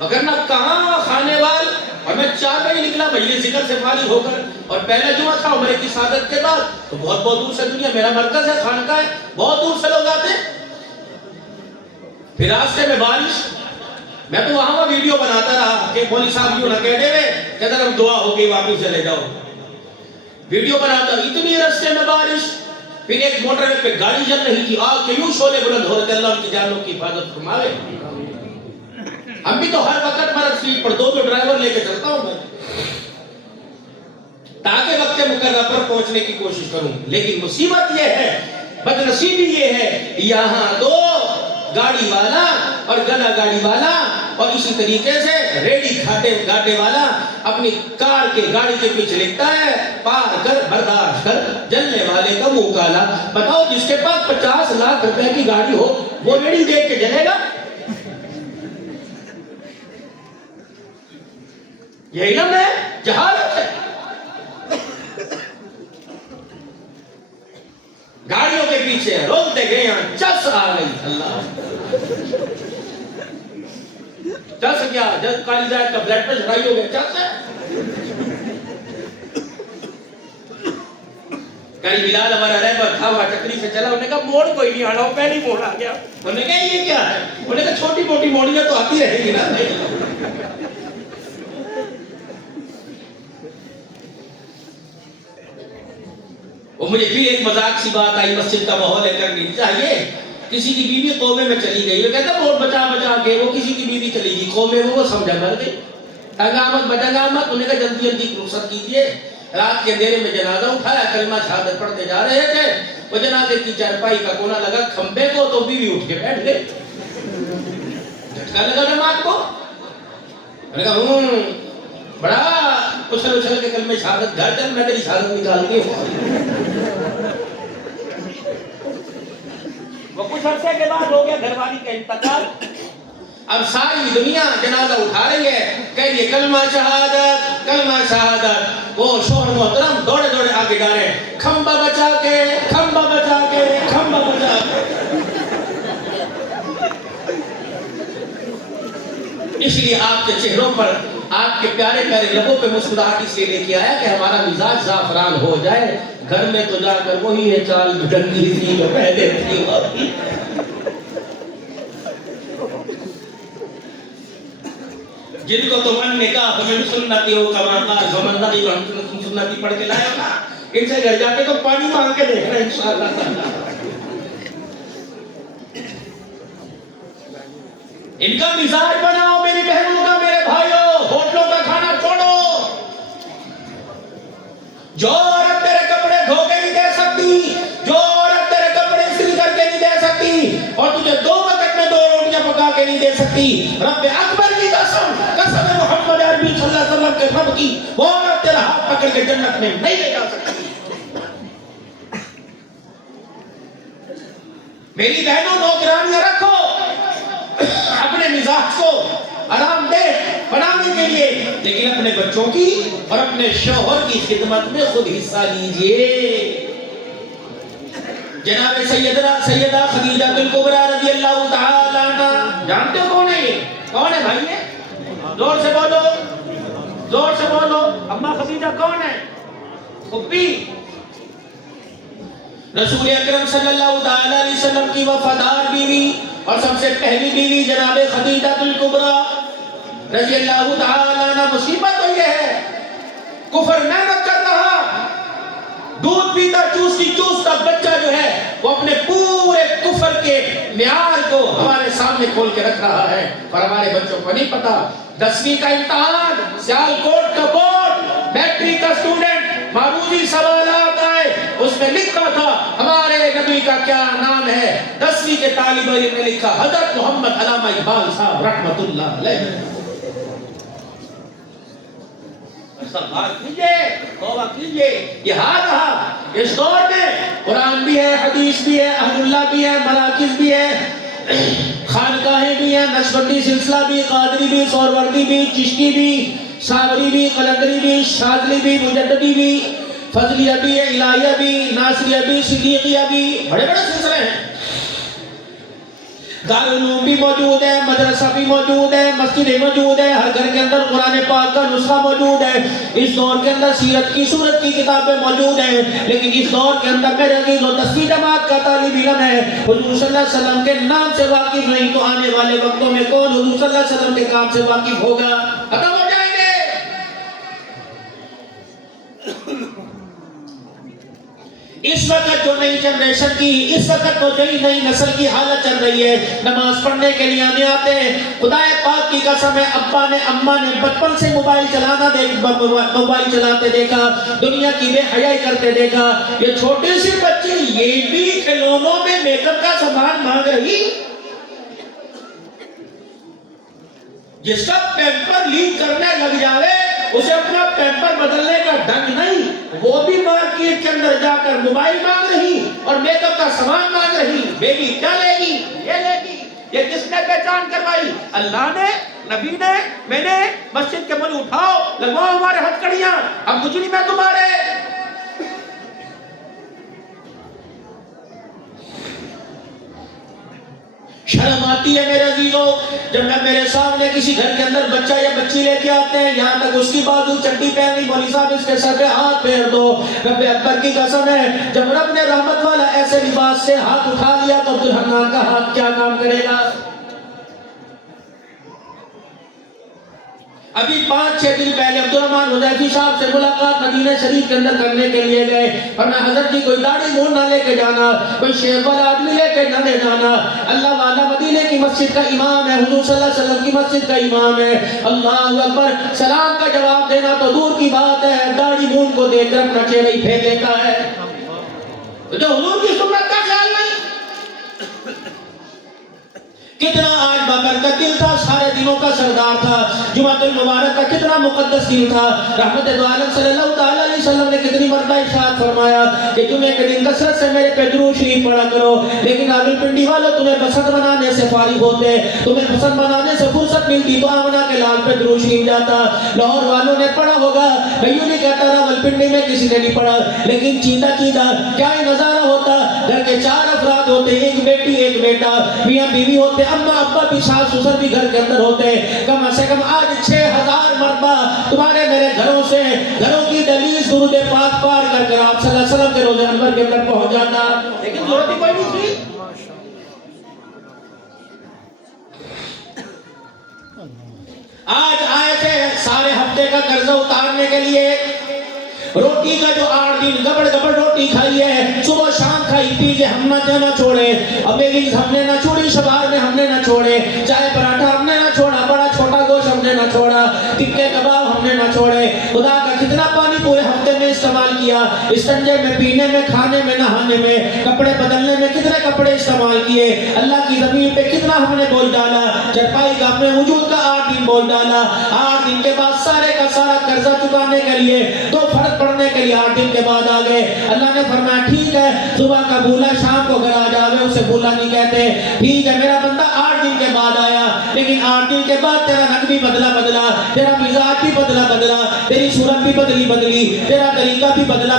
مگر نہ کہاں خانے وال، اور میں 4 بجے نکلا مجلس ذکر سے فارغ ہو کر، اور پہلا جمعہ تھا عمرے کی سعادت کے بعد، تو بہت بہت دور سے دنیا، میرا مرکز ہے، خانقاہ ہے، بہت دور سے لوگ آتے ہیں۔ پھر راستے میں بارش، میں تو وہاں ویڈیو بناتا رہا کہ مولوی صاحب یوں نہ کہہ دے کہ اگر اب دعا ہو گئی واپس چلے جاؤ، ویڈیو بناتا، اتنی راستے میں بارش، پھر ایک موٹر وے پہ گاڑی چل رہی تھی، آگ کے یوں شعلے بلند ہو رہے تھے، اللہ ان کی جانوں کی حفاظت فرمائے۔ ہم بھی تو ہر وقت مرد سیٹ پر 2 ڈرائیور لے کے چلتا ہوں میں، تاکہ وقت مقررہ پر پہنچنے کی کوشش کروں، لیکن مصیبت یہ ہے، بدنصیبی یہ ہے، یہاں تو گاڑی والا اور گلا گاڑی والا اور اسی طریقے سے ریڈی گھاٹے والا اپنی کار کے گاڑی کے پیچھے لکھتا ہے پار کر برداشت کر جلنے والے کا منہ کالا۔ بتاؤ جس کے پاس 50 لاکھ روپے کی گاڑی ہو وہ ریڈی دیکھ کے جلے گا؟ یہ علم ہے، جہالت ہے۔ گاڑیوں کے پیچھے رولتے گئے، یہاں چس آ گئی، اللہ چس کیا، جب کالی جائے کا بلڈ پریشر ہائی ہو گیا، چس ہے۔ کہیں بلال ہمارا رہبر تھا، وہ چکری سے چلا، انہوں نے کہا موڑ کوئی نہیں آنا، وہ پہلی موڑ آ گیا۔ انہوں نے کہا یہ کیا ہے؟ انہوں نے کہا چھوٹی موٹی موڑیاں تو آتی رہیں گی نا۔ وہ مجھے پھر ایک مذاق سی بات آئی، مسجد کا ماحول ہے، کرنی چاہیے۔ کسی کی بیوی قومے میں چلی گئی، وہ کہتا ووٹ بچا بچا کے، وہ کسی کی بیوی چلی گئی قومے میں، وہ سمجھا مر گئی، تنگامت بٹنگامت، انہوں نے کہا جلدی جلدی رخصت کیجیے۔ رات کے اندھیرے میں جنازہ اٹھایا، کلمہ شہادت پڑھتے جا رہے تھے، وہ جنازے کی چارپائی کا کونا لگا کھمبے کو، تو بیوی اٹھ کے بیٹھ گئی، جھٹکا لگا جماعت کو۔ میں نے کہا بڑا اچھل اچھل کے کلمہ شہادت گھر چل، میں تیری شہادت نکالتی ہوں۔ وہ کچھ عرصے کے بعد ہو گیا گھر والی کا انتقال، اب ساری دنیا جنازہ اٹھا رہی ہے، کہ یہ کلمہ شہادت کلمہ شہادت۔ وہ شوہر محترم دوڑے دوڑے آگے جا رہے ہیں، کھمبا بچا کے کھمبا بچا کے کھمبا بچا کے۔ اس لیے آپ کے چہروں پر، آپ کے پیارے پیارے لبوں پہ مسکراہٹ اس لیے لے کے آیا کہ ہمارا مزاج زعفران ہو جائے، گھر میں تو جا کر وہی ہے چال ڈنگی تھی جو پہلے تھی ہوتی۔ جن کو تم ان نے کہا ہمیں سنتی ہو کما قال فمن رغب عن سنتی پڑھ کے لایا نا، ان سے گھر جا کے تو پانی مانگ کے دیکھنا انشاءاللہ تعالی۔ ان کا مزاج بناؤ میری بہنوں کا، میرے بھائیوں، ہوٹلوں کا کھانا چھوڑو۔ جو عورت تیرے کپڑے دھو کے نہیں دے سکتی، جو عورت تیرے کپڑے استری کر کے نہیں دے سکتی، اور تجھے 2 وقت میں 2 روٹیاں پکا کے نہیں دے سکتی، رب اکبر کی قسم، قسم محمد عربی صلی اللہ علیہ وسلم کے رب کی، وہ عورت تیرا ہاتھ پکڑ کے جنت میں نہیں لے جا سکتی۔ میری بہنوں نوکرانیاں رکھو، اپنے مزاج کو آرام دہ بنانے کے لیے، لیکن اپنے بچوں کی اور اپنے شوہر کی خدمت میں خود حصہ لیجئے۔ جناب سیدہ خدیجہ الکبریٰ رضی اللہ تعالی عنہ، جانتے ہو کون ہے یہ؟ کون ہے بھائی یہ؟ زور سے بولو، زور سے بولو، اماں خدیجہ کون ہے؟ پھپھی رسول اکرم صلی اللہ تعالی علیہ وسلم کی وفادار بیوی اور سب سے پہلی بیوی جناب خدیجہ الکبریٰ رضی اللہ تعالی عنہ۔ مصیبت تو یہ ہے، کفر محنت کر رہا، دودھ پیتا چوستی چوستا بچہ جو ہے وہ اپنے پورے کفر کے معیار کو ہمارے سامنے کھول کے رکھ رہا ہے، اور ہمارے بچوں کو نہیں پتا۔ 10ویں کا امتحان، سیالکوٹ کا بورڈ، میٹرک کا اسٹوڈنٹ، معروضی سوالات آئے، اس میں لکھا تھا ہمارے نبی کا کیا نام ہے، 10ویں کے طالب علم نے لکھا حضرت محمد علامہ اقبال صاحب رحمت اللہ علیہ۔ استغفار کیجئے، توبہ کیجئے۔ یہ حال رہا اس دور میں، قرآن بھی ہے، حدیث بھی ہے، اہل اللہ بھی ہے، مراکز بھی ہے، خانقاہیں بھی ہیں، نقشبندی سلسلہ بھی، قادری بھی، سہروردی بھی، چشتی بھی، صابری بھی، قلندری بھی، شاذلی بھی، مجددی بھی، فضلیہ بھی، الہیہ بھی، ناصریہ بھی، صدیقیہ بھی، بڑے بڑے سلسلے ہیں۔ دارالعلوم بھی موجود ہے، مدرسہ بھی موجود ہے، مسجد موجود ہے، ہر گھر کے اندر قرآن پاک کا نسخہ موجود ہے۔ اس دور کے اندر سیرت کی سورت کی کتابیں موجود ہیں، لیکن اس دور کے اندر میرے عزیزو 10ویں جماعت کا طالب علم ہے، حضور صلی اللہ علیہ وسلم کے نام سے واقف نہیں تو آنے والے وقتوں میں کون حضور صلی اللہ علیہ وسلم کے کام سے واقف ہوگا؟ ختم ہو جائیں گے۔ اس وقت جو نئی جنریشن کی، اس وقت جو نئی نسل کی حالت چل رہی ہے، نماز پڑھنے کے لیے آنے آتے ہیں، خدا پاک کی قسم ہے ابا نے اماں نے بچپن سے موبائل چلاتے دیکھا، دنیا کی بے حیائی کرتے دیکھا۔ یہ چھوٹی سی بچی یہ بھی کھلونوں میں میک اپ کا سامان مانگ رہی، جس کا پیمپر لیک کرنے لگ جاوے اسے اپنا پیمپر بدلنے کا ڈھنگ نہیں، وہ بھی مارکیٹ کے اندر جا کر موبائل مانگ رہی اور میک اپ کا سامان مانگ رہی۔ بیبی کیا لے گی؟ یہ لے گی۔ یہ کس نے پہچان کروائی؟ اللہ نے، نبی نے، میں نے۔ مسجد کے منہ اٹھاؤ، لگواؤ ہمارے ہتھکڑیاں، اب مجرم ہے تمہارے۔ شرم آتی ہے میرے عزیزو جب میں میرے سامنے کسی گھر کے اندر بچہ یا بچی لے کے آتے ہیں، یہاں تک اس کی بازو چڈی پہنی، مولوی صاحب اس کے سر پہ ہاتھ پھیر دو۔ رب اکبر کی قسم ہے جب رب نے رحمت والا ایسے لباس سے ہاتھ اٹھا لیا تو عبد الحنان کا ہاتھ کیا کام کرے گا؟ ابھی 5-6 دن پہلے عبد الرحمن حذیفی صاحب سے ملاقات مدینہ شریف کے اندر کرنے کے لیے گئے، فرمایا حضرت جی کوئی داڑھی مونڈ نہ لے کے جانا، کوئی شیخ والا آدمی لے کے نہ لے جانا، اللہ والا مدینہ کی مسجد کا امام ہے، حضور صلی اللہ علیہ وسلم کی مسجد کا امام ہے۔ اللہ اکبر، سلام کا جواب دینا تو دور کی بات ہے، داڑھی مونڈ کو دیکھ کر اپنا چہرہ ہی پھیر لیتا ہے۔ جو حضور کی سنت کا خیال نہیں، کتنا آج بابرکت دل تھا، سارے دنوں کا سردار تھا، جمعۃ المبارک کا کتنا مقدس دن تھا۔ رحمت دو عالم صلی اللہ تعالیٰ علیہ وسلم نے کتنی مرتبہ ارشاد فرمایا کہ جمعے کے دن کثرت سے میرے پہ درود شریف پڑھا کرو، لیکن راولپنڈی والوں تمہیں پسند بنانے سے فارغ ہوتے، تمہیں پسند بنانے سے فرصت ملتی تو آمنہ کے لال پہ درود شریف جاتا۔ لاہور والوں نے پڑھا ہوگا، بھائیوں نے کہتا راولپنڈی میں کسی نے نہیں پڑھا، لیکن چیدہ کیا ہی نظارہ ہوتا، گھر کے 4 افراد ہوتے، ایک بیٹی ایک بیٹا، میاں بیوی ہوتے، اماں ابا بھی ساس سسر بھی گھر کے اندر ہوتے، کم سے کم آج 6000 مرتبہ تمہارے میرے گھروں سے، گھروں کی دہلیز درود پاک پار کر کر آپ صلی اللہ علیہ وسلم کے روضہ انور کے اندر پہنچ جاتا، لیکن ضرورت ہی کوئی نہیں تھی۔ آج آئے تھے سارے ہفتے کا قرضہ اتارنے کے لیے، روٹی کا جو 8 دن گبڑ گبڑ روٹی کھائی ہے، صبح شام کھائی پیجے، ہم نہ چھوڑے، ابے ویز ہم نے نہ چھوڑی، شبار میں ہم نے نہ چھوڑے، چائے پراٹھا ہم نے نہ چھوڑا، بڑا چھوٹا گوشت ہم نے نہ چھوڑا، ٹکے کباب ہم نے نہ چھوڑے، خدا کا کتنا پانی پورے ہفتے میں استعمال کیا، استنجے میں، پینے میں، کھانے میں، نہانے میں، کپڑے بدلنے میں کتنے کپڑے استعمال کیے، اللہ کی زمین پہ کتنا ہم نے بول ڈالا، چرپائی کا اپنے وجود کا 8 دن بول ڈالا، 8 دن کے بعد سارے کا سارا قرضہ چکانے کے لیے 2 فرض پڑھنے کے لیے 8 دن کے بعد آ گئے۔ اللہ نے فرمایا ٹھیک ہے، صبح کا بھولا شام کو گھر آ جاوے اسے بھولا نہیں کہتے، ٹھیک ہے میرا بندہ 8 دن کے بعد آیا، لیکن 8 دن کے بعد تیرا رنگ بھی بدلا، تیرا مزاج بھی بدلا، تیری صورت بھی بدلی، تیرا طریقہ بھی بدلا۔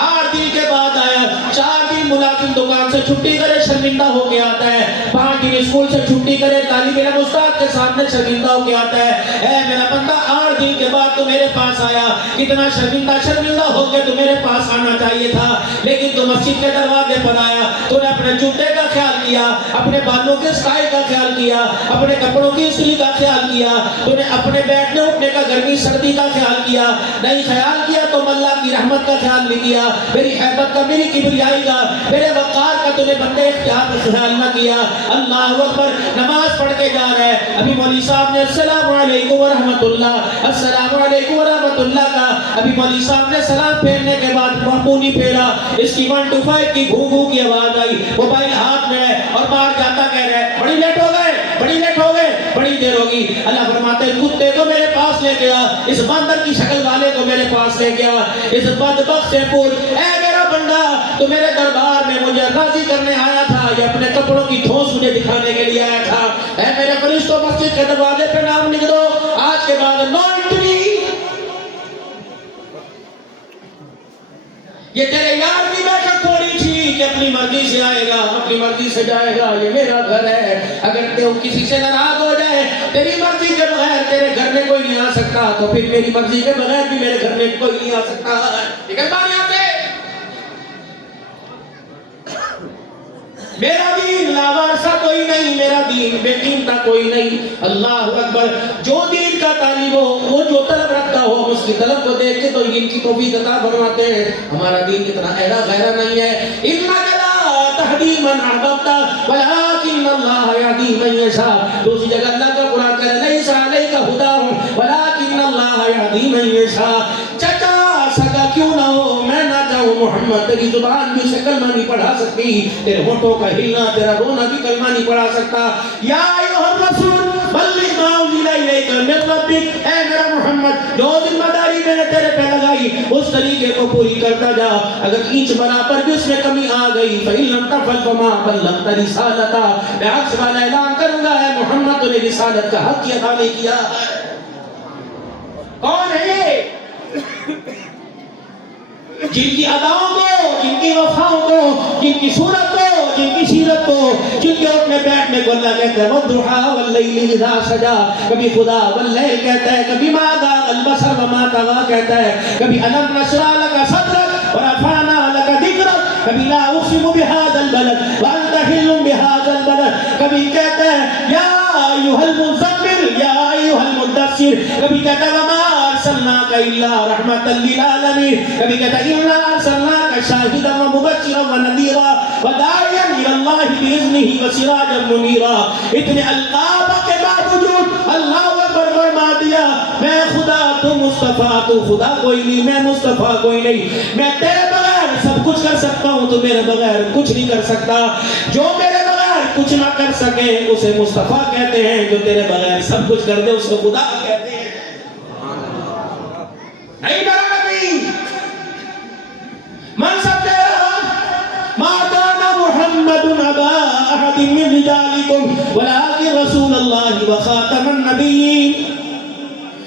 8 دن کے بعد آیا، 4 دن ملازم دکان سے چھٹی کرے شرمندہ ہو کے آتا ہے، 5 دن اسکول سے چھٹی کرے طالب علم استاد کے سامنے شرمندہ ہو کے آتا ہے۔ اے میرا بندہ 8 دن کے بعد تو میرے پاس آیا، کتنا شرمندہ ہو کے تو میرے پاس آنا چاہیے تھا، لیکن تو مسجد کے دروازے پر آیا، تو نے اپنے جوتے کا خیال کیا، اپنے بالوں کے سٹائل کا خیال کیا، اپنے کپڑوں کی استری کا خیال کیا، تو نے اپنے بیٹھنے اٹھنے کا گرمی سردی کا خیال کیا، نہیں خیال کیا تو اللہ کی رحمت کا خیال نہیں کیا، میری حیبت کا، میری کبریائی کا، میرے وقار کا تو نے بندے اختیار کا خیال نہ کیا۔ اللہ اکبر، نماز پڑھ کے جا رہا ہے، ابھی مولوی صاحب نے السلام علیکم ورحمۃ اللہ، السلام علیکم ورحمۃ اللہ کا، ابھی مولوی صاحب نے سلام پھیرنے کے بعد منہ نہیں پھیرا، اس کی 1 to 5 کی گھو گھو کی آواز آئی، موبائل ہاتھ میں ہے اور باہر جاتا کہہ رہا ہے بڑی لیٹ ہو گئے، بڑی دیر ہوگی۔ اللہ فرماتے ہیں کتے کو میرے پاس لے گیا، اس باندر کی شکل والے کو میرے پاس لے گیا، اس بدبخت سے پوچھ اے میرا بندہ تو میرے دربار میں مجھے راضی کرنے آیا تھا یا اپنے کپڑوں کی ٹھوس مجھے دکھانے کے لیے آیا تھا؟ اے میرے فرشتوں مسجد کے دروازے پہ نام لکھ دو، آج کے بعد نو انٹری یہ تیرے یار کی بیٹھک تھوڑی تھی کہ اپنی مرضی سے آئے گا اپنی مرضی سے جائے گا، یہ میرا گھر ہے، اگر تو کسی سے ناراض ہو جائے تیری مرضی کے بغیر تیرے گھر میں کوئی نہیں آ سکتا، تو پھر میری مرضی کے بغیر بھی میرے گھر میں کوئی نہیں آ سکتا۔ لیکن بات یہاں پہ میرا دین لاوارثہ کوئی نہیں، میرا دین بے قیمتہ کوئی نہیں۔ اللہ اکبر، جو دین کا طالب ہو، وہ جو طلب رکھتا ہو، اس کی طلب کو دیکھ کے تو ان کی توفیق عطا فرماتے ہیں۔ ہمارا دین اتنا ایڑا غیرہ نہیں ہے۔ انک لا تہدی من احببت ولکن اللہ یہدی من یشاء۔ دوسری جگہ اللہ کا قرآن کہہ رہا ہے لیس علیک ھداھم ولکن اللہ یہدی من یشاء۔ چچا سگا کیوں نہ ہو، میں نہ چاہوں محمد تیری زبان بھی سے کلمہ نہیں پڑھا سکتی، تیرے ہونٹوں کا ہلنا تیرا رونا بھی کلمہ نہیں پڑھا سکتا۔ یا ایھا الرسول بلغ ما انزل الیک من ربک، اے میرا محمد جو ذمہ داری میں نے تیرے پہ لگائی اس طریقے کو پوری کرتا جا، اگر اینچ برابر بھی اس میں کمی آ گئی فإن لم تفعل فما بلغت رسالتہ، میں عکس والا اعلان کروں گا اے محمد تو نے رسالت کا حق ادا نہیں کیا ہے۔ کون ہے یہ؟ جن کی اداؤں کو، جن کی وفاؤں کو، جن کی صورت کو، جن کی سیرت کو، جن کے اٹھنے بیٹھنے کو اللہ کہتا ہے وَالضُّحَىٰ وَاللَّيْلِ إِذَا سَجَىٰ، کبھی خدا واللیل کہتا ہے، کبھی مَا زَاغَ الْبَصَرُ وَمَا طَغَىٰ کہتا ہے، کبھی أَلَمْ نَشْرَحْ لَكَ صَدْرَكَ وَرَفَعْنَا لَكَ ذِكْرَكَ، کبھی لَا أُقْسِمُ بِهَٰذَا الْبَلَدِ وَأَنتَ حِلٌّ بِهَٰذَا الْبَلَدِ، کبھی کہتا ہے یا أَيُّهَا الْمُزَّمِّلُ یا أَيُّهَا الْمُدَّثِّرُ، کبھی کہتا ہے وَمَا أَرْسَلْنَاكَ إِلَّا رَحْمَةً لِّلْعَالَمِينَ، کبھی کہتا ہے إِنَّا أَرْسَلْنَاكَ شَاهِدًا وَمُبَشِّرًا وَنَذِيرًا وَدَاعِيًا إِلَى اللَّهِ بِإِذْنِهِ وَسِرَاجًا مُنِيرًا۔ اتنے القاب کے باوجود اللہ اکبر فرما دیا میں خدا تو مصطفیٰ، تو خدا کوئی نہیں، میں مصطفیٰ کوئی نہیں، میں تیرے بغیر سب کچھ کر سکتا ہوں، تو میرے بغیر کچھ نہیں کر سکتا۔ جو میرے بغیر کچھ نہ کر سکے اسے مصطفیٰ کہتے ہیں، جو تیرے بغیر سب کچھ کر دے اس کو خدا کہتے ہیں۔ نہیں میرا نبی منصب دے رہا ما كان محمد أبا أحد من رجالكم ولكن رسول الله وخاتم النبيين۔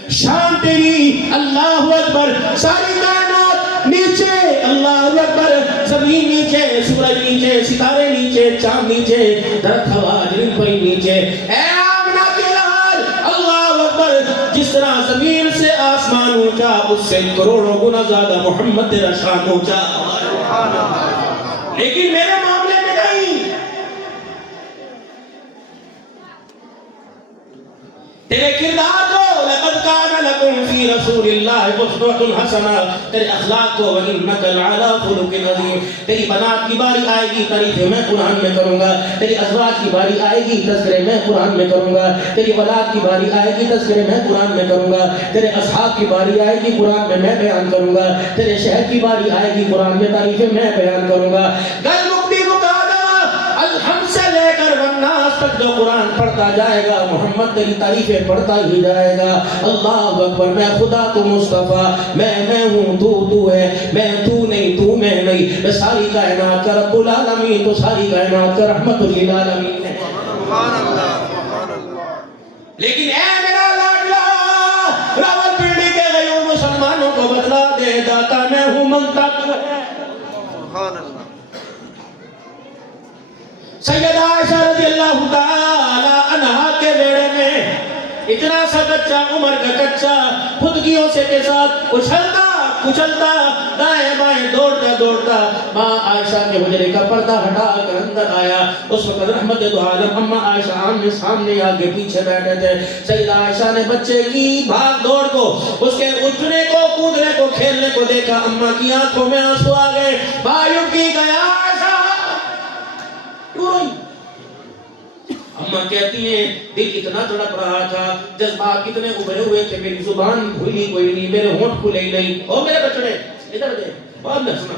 شان تیری اللہ اکبر، ساری کائنات نیچے، اللہ اکبر، زمین نیچے، سورج نیچے، ستارے نیچے، چاند نیچے، درخت ہوا جن پری نیچے، اے آمنہ کے لال اللہ اکبر، جس طرح زمین سے آسمان اونچا اس سے کروڑوں گنا زیادہ محمد تیرا شان اونچا۔ لیکن میرے معاملے میں نہیں، تیرے کردار کو لقد كان لكم في رسول الله اسوة حسنة، تیرے اخلاق کو وإنك لعلى خلق عظيم، تیری بنات کی باری آئے گی تعریفیں میں قرآن میں کروں گا، تیری ازواج کی باری آئے گی تذکرے میں قرآن میں کروں گا، تیری اولاد کی باری آئے گی تذکرے میں قرآن میں کروں گا، تیرے اصحاب کی باری آئے گی قرآن میں بیان کروں گا، تیرے شہر کی باری آئے گی قرآن میں تعریفیں میں بیان کروں گا۔ گل مکتی مکادہ الحمد سے لے کر والناس تک جو قرآن پڑھتا جائے گا محمد تیری تعریفیں پڑھتا ہی جائے گا۔ اللہ اکبر، میں خدا تو مصطفیٰ، میں ہوں تو ہے، میں تو نہیں تو میں نہیں، میں ساری کائنات کا رب العالمین تو ساری کائنات کا رحمت للعالمین ہے۔ لیکن اے میرا لاڈلا راول پنڈی کے غیور مسلمانوں کو بتلا دے داتا میں ہوں منگتا تو ہے۔ سیدہ عائشہ رضی اللہ تعالی عنہا کے بیڑے میں اتنا سا بچہ عمر کا کچا خودگیوں سے کے ساتھ اچھلتا کچلتا دائیں بائیں دوڑتا دوڑتا ماں عائشہ کے حجرے کا پردہ ہٹا کر اندر آیا۔ اس وقت رحمت دو عالم اما عائشہ آمنے سامنے آگے پیچھے بیٹھے تھے۔ سیدہ عائشہ نے بچے کی بھاگ دوڑ کو، اس کے اٹھنے کو کودنے کو کھیلنے کو دیکھا، اما کی آنکھوں میں آنسو آ گئے، بھائیوں کی گیا عائشہ اما کہتی ہیں دل اتنا تڑپ رہا تھا، جذبات اتنے ابھرے ہوئے تھے، میری زبان کھلی کوئی نہیں، میرے ہونٹ کھلے ہی نہیں۔ او میرے بچڑے ادھر دے، بعد میں سنا،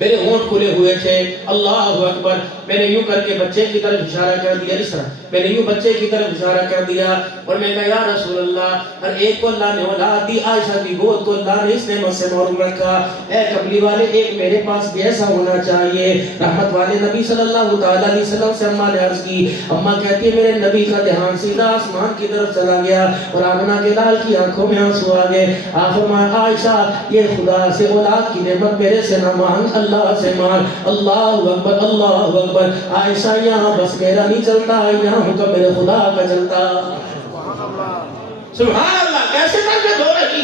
میرے ہونٹ کھلے ہوئے تھے۔ اللہ اکبر، میں نے یوں کر کے بچے کی طرف اشارہ کر دیا، اس طرح میں نے یوں بچے کی طرف اشارہ کر دیا اور میں کہا یا رسول اللہ، ہر ایک کو اللہ نے اولاد دی، عائشہ کی گود کو اللہ نے اس نعمت سے محروم رکھا، اے قبلی والے ایک میرے پاس بھی ایسا ہونا چاہیے۔ رحمت والے نبی صلی اللہ تعالیٰ علیہ وسلم سے اماں نے عرض کی، اماں کہتی ہے میرے نبی کا دھیان سیدھا آسمان کی طرف چلا گیا اور آمنہ کے لال کی آنکھوں میں آنسو آ گئے۔ آپ فرمایا عائشہ یہ خدا سے اولاد کی نعمت میرے سے نہ مانگ، اللہ سے مانگ۔ اللہ اکبر اللہ اکبر۔ عائشہ یہاں بس میرا نہیں چلتا، یہاں حکم میرے خدا کا چلتا۔ سبحان اللہ، کیسے تربیت ہو رہی۔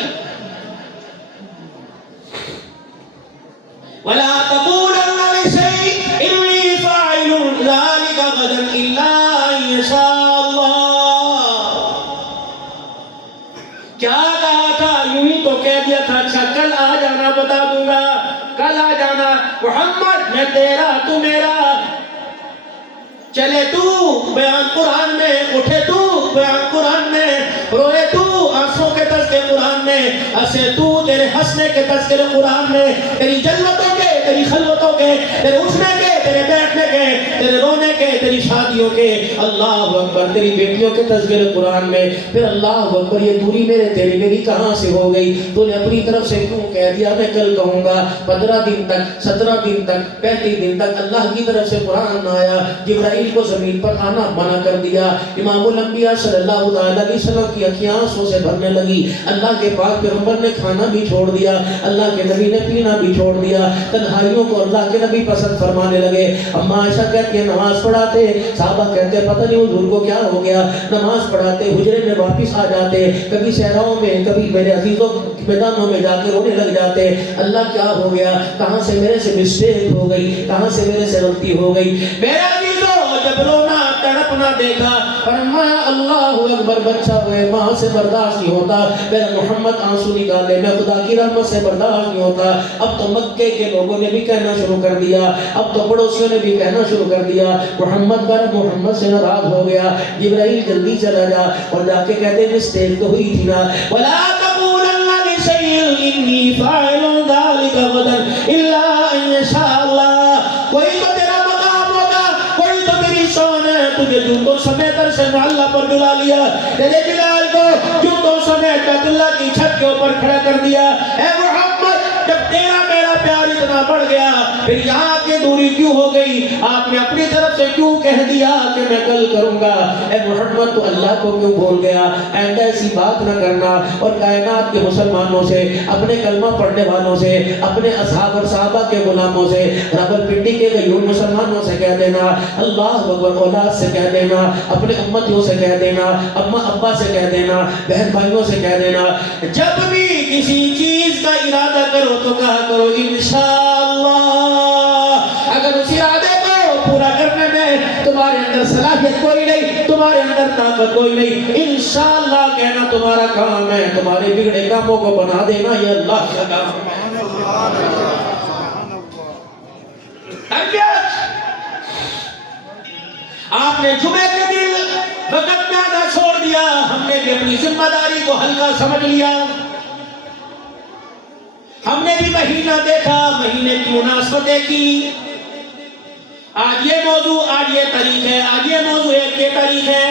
وَلَا تَقُولَنَّ لِشَيْءٍ إِنِّي فَاعِلٌ ذَلِكَ غَدًا إِلَّا أَن يَشَاءَ اللَّهُ۔ کیا کہا تھا؟ یوں ہی تو کہہ دیا تھا، اچھا کل آ جانا بتا دوں گا، کل آ جانا محمد، میں تیرا تو میرا، چلے تو بیان قرآن میں، اٹھے تو بیان قرآن میں، روئے تو آنسوں کے تذکرے قرآن میں، ہنسے تو تیرے ہنسنے کے تذکرے قرآن میں، تیری جنتوں کے، تیری خلوتوں کے، تیرے اٹھنے کے، تیرے بیٹھنے کے، تیرے رونے کے، تیری شادیوں کے، اللہ اکبر، تیری بیٹیوں کے تذکرے قرآن میں۔ پھر اللہ اکبر، یہ دوری میرے تیری میری کہاں سے ہو گئی؟ تو نے اپنی طرف سے کیوں کہہ دیا میں کل کہوں گا؟ 15 دن تک، 17 دن تک، 35 دن تک اللہ کی طرف سے قرآن نہ آیا، جبرائیل کو زمین پر آنا منع کر دیا۔ امام الانبیاء صلی اللہ علیہ وسلم کی آنکھیں آنسوں سے بھرنے لگی، اللہ کے پاک پیغمبر نے کھانا بھی چھوڑ دیا، اللہ کے نبی نے پینا بھی چھوڑ دیا، تنہائیوں کو اللہ کے نبی پسند فرمانے لگے۔ اما عائشہ کہتی ہے نماز پڑھاتے، صحابہ کہتے ہیں پتہ نہیں حضور کو کیا ہو گیا، نماز پڑھاتے حجرے میں واپس آ جاتے، کبھی صحراؤں میں، کبھی میرے عزیزوں میدانوں میں جا کے رونے لگ جاتے، اللہ کیا ہو گیا، کہاں سے میرے سے مسٹیک ہو گئی، کہاں سے میرے سے غلطی ہو گئی۔ میرے عزیزوں جب رونا تڑپنا دیکھا، فرمایا اللہ اکبر، بچہ ہوئے ماں سے برداشت نہیں ہوتا، میرا محمد آنسو نکالے، میں خدا کی رحمت سے برداشت نہیں ہوتا۔ اب تو مکے کے لوگوں نے بھی کہنا شروع کر دیا، اب تو پڑوسیوں نے بھی کہنا شروع کر دیا، محمد کا رب محمد سے ناراض ہو گیا، جبرائیل جلدی چلا جا، اور جا کے کہتے مسٹیک تو ہوئی تھی نا، وَلَا تَقُولَنَّ لِشَيْءٍ إِنِّي فَاعِلٌ ذَلِكَ غَدًا إِلَّا أَن يَشَاءَ اللَّهُ۔ کوئی تو تیرا مقام ہوگا، کوئی تو تیری شان ہے، تجھے جوتوں سمیت عرش معلیٰ پر جلا لیا، تیرے بلال کو جوتوں سمیت بیت اللہ کی چھت کے اوپر کھڑا کر دیا۔ اے محمد، جب تیرا میرا پیار اتنا بڑھ گیا، پھر یہاں کی دوری کیوں ہو گئی؟ آپ نے اپنی طرف سے کیوں کہہ دیا کہ میں کل کروں گا؟ اے محمد تو اللہ کو کیوں بھول گیا؟ آئندہ ایسی بات نہ کرنا، اور کائنات کے مسلمانوں سے، اپنے کلمہ پڑھنے والوں سے، اپنے اصحاب اور صحابہ کے غلاموں سے، راولپنڈی کے غیور مسلمانوں سے کہہ دینا، اللہ اکبر، اولاد سے کہہ دینا، اپنے امتیوں سے کہہ دینا، اماں ابا سے کہہ دینا، بہن بھائیوں سے کہہ دینا، جب بھی کسی چیز کا ارادہ کرو تو کہا کرو انشاءاللہ۔ اگر اس ارادے کو پورا کرنے میں تمہارے اندر صلاحیت کوئی نہیں، تمہارے اندر طاقت کوئی نہیں، انشاءاللہ کہنا تمہارا کام ہے، تمہارے بگڑے کاموں کو بنا دینا یہ اللہ کا کام ہے۔ آپ نے جمعے کے دن وقت میں آدھا چھوڑ دیا، ہم نے بھی اپنی ذمہ داری کو ہلکا سمجھ لیا، ہم نے بھی مہینہ دیکھا، مہینے کی مناسبتیں کی، آج یہ موضوع، آج یہ تاریخ ہے، آج یہ موضوع ایک یہ تاریخ ہے۔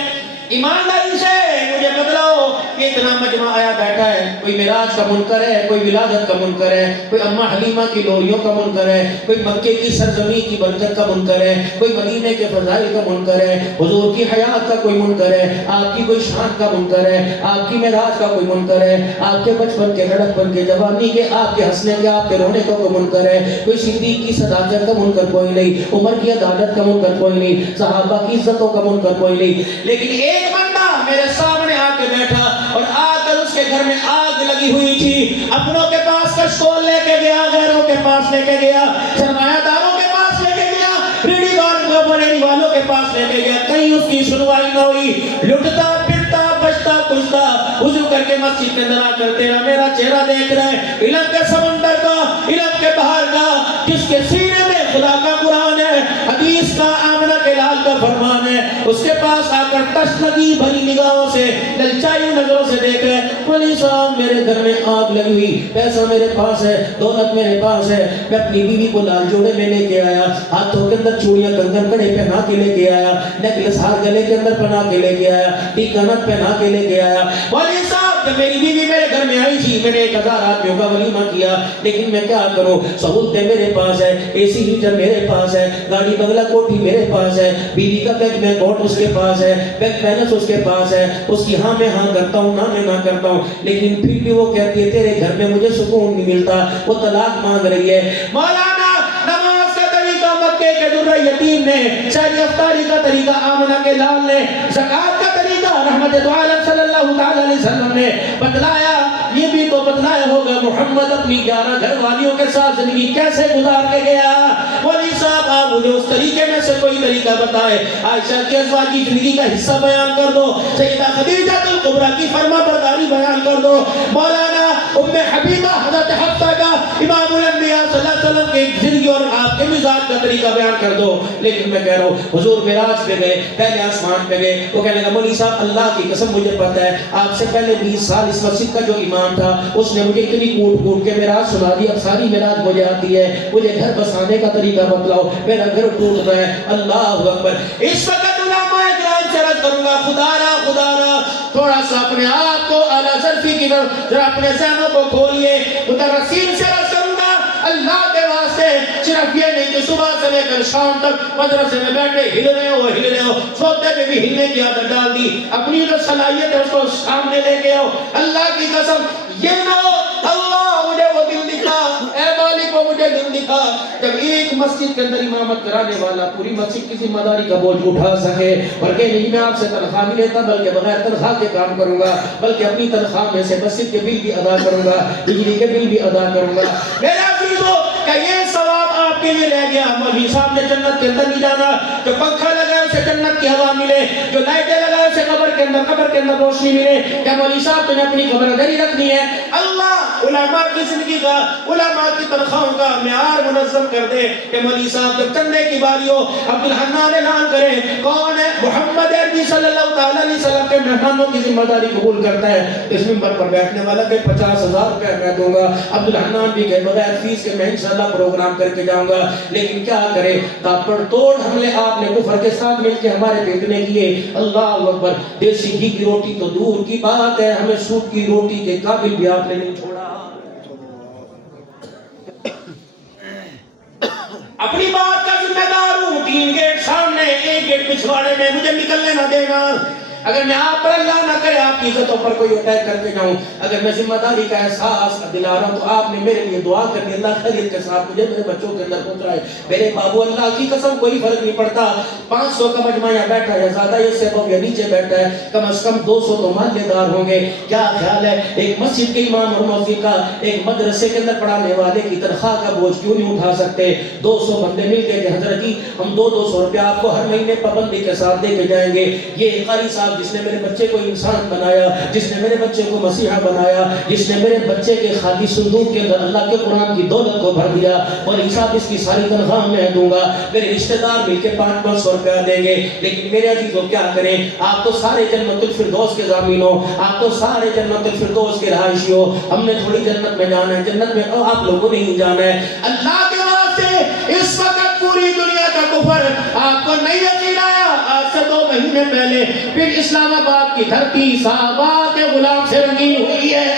ایمانداری سے مجھے بتلاؤ کہ اتنا مجمع آیا بیٹھا ہے، کوئی معراج کا منکر ہے، کوئی ولادت کا منکر ہے، کوئی اماں حلیمہ کی لوریوں کا منکر ہے، کوئی مکے کی سرزمین کی برکت کا منکر ہے، کوئی مدینے کے فضائل کا منکر ہے، حضور کی حیات کا کوئی منکر ہے، آپ کی کوئی شان کا منکر ہے، آپ کی معراج کا کوئی منکر ہے، آپ کے بچپن کے لڑکپن کے جوانی کے، آپ کے ہنسنے کے، آپ کے رونے کا کوئی منکر ہے، کوئی صدیق کی صداقت کا منکر کوئی نہیں، عمر کی عدالت کا منکر کوئی نہیں، صحابہ کی عزتوں کا منکر کوئی نہیں، لیکن ایک بندہ میرے سامنے آ کے بیٹھا، اور آ کر اس کے گھر میں آگ لگی ہوئی تھی، اپنوں کے پاس کشکول لے کے گیا، غیروں کے پاس لے کے گیا، سرمایہ داروں کے پاس لے کے گیا، ریڑھی والوں کے پاس لے کے گیا، کہیں اس کی سنوائی نہ ہوئی، لٹتا پھرتا بچتا کچھتا، وضو کر کے مسجد کے اندر آ کر تیرا میرا چہرہ دیکھ رہے، علم کے سمندر کا، علم کے بحر کا، جس کے سینے میں خدا کا قرآن ہے، حدیث کا، آمنہ کے لال کا فرمان ہے، اس کے پاس آ کر تشنگی بھری نگاہوں سے للچائی نظروں سے دیکھے مولوی صاحب میرے گھر میں آگ لگی ہوئی، پیسہ میرے پاس ہے، دولت میرے پاس ہے، میں اپنی بیوی کو لال جوڑے میں لے کے آیا، ہاتھوں کے اندر چوڑیاں کنگن کڑے پہنا کے لے کے آیا، نیکلس ہار گلے کے اندر پہنا کے لے کے آیا، ٹیکا نتھ پہنا کے لے کے آیا۔ مولوی صاحب جب میری بیوی میرے گھر میں آئی تھی میں نے 1000 آدمیوں کا ولیمہ کیا، لیکن میں کیا کروں، سہولتیں میرے پاس ہے، اے سی ہیٹر میرے پاس ہے، گاڑی بنگلہ کوٹھی میرے پاس ہے، بیوی کا بینک میں اکاؤنٹ اس کے پاس ہے، بینک بیلنس اس کے پاس ہے، اس کی ہاں میں ہاں کرتا ہوں نہ میں نہ کرتا ہوں، لیکن پھر بھی وہ کہتی ہے تیرے گھر میں مجھے سکون نہیں ملتا، وہ طلاق مانگ رہی ہے۔ مولانا نماز کا طریقہ مکے کے درہ یتیم نے، شہری افطاری کا طریقہ آمنہ کے لال نے، زکوٰۃ کا طریقہ رحمت دو عالم صلی اللہ علیہ وسلم نے بتلایا، یہ بھی تو بتلایا ہوگا محمد اپنی 11 گھر والیوں کے ساتھ زندگی کیسے گزار کے گیا۔ مولوی صاحب آپ مجھے اس طریقے میں سے کوئی طریقہ بتائے، عائشہ کی ازواجی زندگی کا حصہ بیان کر دو، سیدہ خدیجہ الکبریٰ کی فرما برداری بیان کر دو، مولانا ام حبیبہ حضرت حفصہ کا امام الانبیاء صلی اللہ علیہ وسلم کی زندگی اور آپ کے مزاج کا طریقہ بیان کر دو۔ لیکن میں کہہ رہا ہوں حضور معراج پہ گئے، پہلے آسمان پہ گئے، وہ کہنے لگا مولوی صاحب اللہ کی قسم مجھے پتہ ہے آپ سے پہلے 20 سال اس مسجد کا جو امام تھا اس نے مجھے اتنی کوٹ کوٹ کے معراج سنا دی، اب ساری معراج مجھے آتی ہے، مجھے گھر بسانے کا طریقہ بتلاؤ، میرا گھر ٹوٹ رہا ہے۔ اللہ اکبر۔ اس وقت علماء کرام سے عرض کروں گا خدا را تھوڑا سا اپنے آپ کو اعلیٰ ظرفی کی طرف ذرا اپنے ذہنوں کو کھولیے، مدرسین سے عرض کروں گا اللہ کے واسطے صرف یہ نہیں کہ صبح سے لے کر شام تک مدرسے میں بیٹھے ہل رہے ہو، سوتے میں بھی ہلنے کی عادت ڈال دی، اپنی جو صلاحیت ہے اس کو سامنے لے کے آؤ۔ اللہ کی قسم یہ نہ ہو اللہ مجھے وہ دل دکھا، اے مالک وہ مجھے دل دکھا جب ایک مسجد کے اندر امامت کرانے والا پوری مسجد کی ذمہ داری کا بوجھ اٹھا سکے، اور کہ نہیں میں آپ سے تنخواہ نہیں لیتا بلکہ بغیر تنخواہ کے کام کروں گا، بلکہ اپنی تنخواہ میں سے مسجد کے بل بھی ادا کروں گا، بجلی کے بل بھی ادا کروں گا۔ میرا عزیزو کہ یہ ثواب آپ کے لیے رہ گیا، مولوی صاحب نے جنت کے اندر نہیں جانا، جو پنکھا لگا ہے اسے جنت کی ہوا ملے، جو لائٹیں لگا ہے اسے قبر کے اندر روشنی ملے، کیا مولوی صاحب تمہیں اپنی قبر ادھر ہی رکھنی ہے؟ اللہ علماء کی زندگی کا، علماء کی تنخواہوں کا معیار منظم کر دے کہ مولوی صاحب جب چندے کی باری ہو عبدالحنان اعلان کرے کون ہے محمد عربی صلی اللہ علیہ وسلم کے مہمانوں کی ذمہ داری قبول کرتا ہے، اس منبر پر بیٹھنے والا کہ 50,000 روپے میں دوں گا، عبدالحنان بھی کہ بغیر فیس کے میں انشاءاللہ پروگرام کر کے جاؤں گا، لیکن کیا کرے تاپڑ توڑ حملے آپ نے کفر کے ساتھ مل کے ہمارے پہ اتنے کیے۔ اللہ اکبر۔ دیسی گھی کی روٹی تو دور کی بات ہے، ہمیں سوٹ کی روٹی کے قابل بھی آپ نے نہیں چھوڑا۔ اپنی بات کا ذمہ دار ہوں، 3 گیٹ سامنے 1 گیٹ پچھواڑے میں، مجھے نکلنے نہ دینا۔ اگر میں آپ پر اللہ نہ کرے آپ کی عزتوں پر کوئی اٹیک کر کے جاؤں، اگر میں ذمہ داری کا احساس دلا رہا ہوں تو آپ نے میرے لیے دعا کرنی، اللہ خیریت کے ساتھ مجھے میرے بچوں کے اندر پہنچائے۔ میرے بابو اللہ کی قسم کوئی فرق نہیں پڑتا 500 کا مجمع یا بیٹھا یا زیادہ اس سے یا نیچے بیٹھا ہے، کم از کم 200 تو محلے دار ہوں گے۔ کیا خیال ہے ایک مسجد کے امام اور مؤذن کا ایک مدرسے کے اندر پڑھانے والے کی تنخواہ کا بوجھ کیوں نہیں اٹھا سکتے؟ 200 بندے مل کے کہ حضرت جی ہم 200 روپیہ آپ کو ہر مہینے پابندی کے ساتھ دے کے جائیں گے۔ یہ قاری صاحب جس نے میرے بچے کو انسان بنایا، جس نے میرے بچے کو مسیحا بنایا، جس نے میرے بچے کے خالی صندوق کے اندر اللہ کے قرآن کی دولت کو بھر دیا، اور حساب اس کی ساری تنخواہ میں دوں گا، میرے رشتہ دار مل کے 500 روپیہ دیں گے، لیکن میرے عزیزوں کیا کریں؟ آپ تو سارے جنت الفردوس کے ضامن ہو، آپ تو سارے جنت الفردوس کے رہائشی ہو، ہم نے تھوڑی جنت میں جانا ہے، جنت میں آپ لوگوں نے ہی جانا ہے۔ اللہ کے واسطے اس وقت پوری دنیا کا کفر آپ کو نہیں یقین آیا، آج سے 2 مہینے پہلے پھر اسلام آباد کی دھرتی صحابہ کے غلام سے رنگین ہوئی ہے۔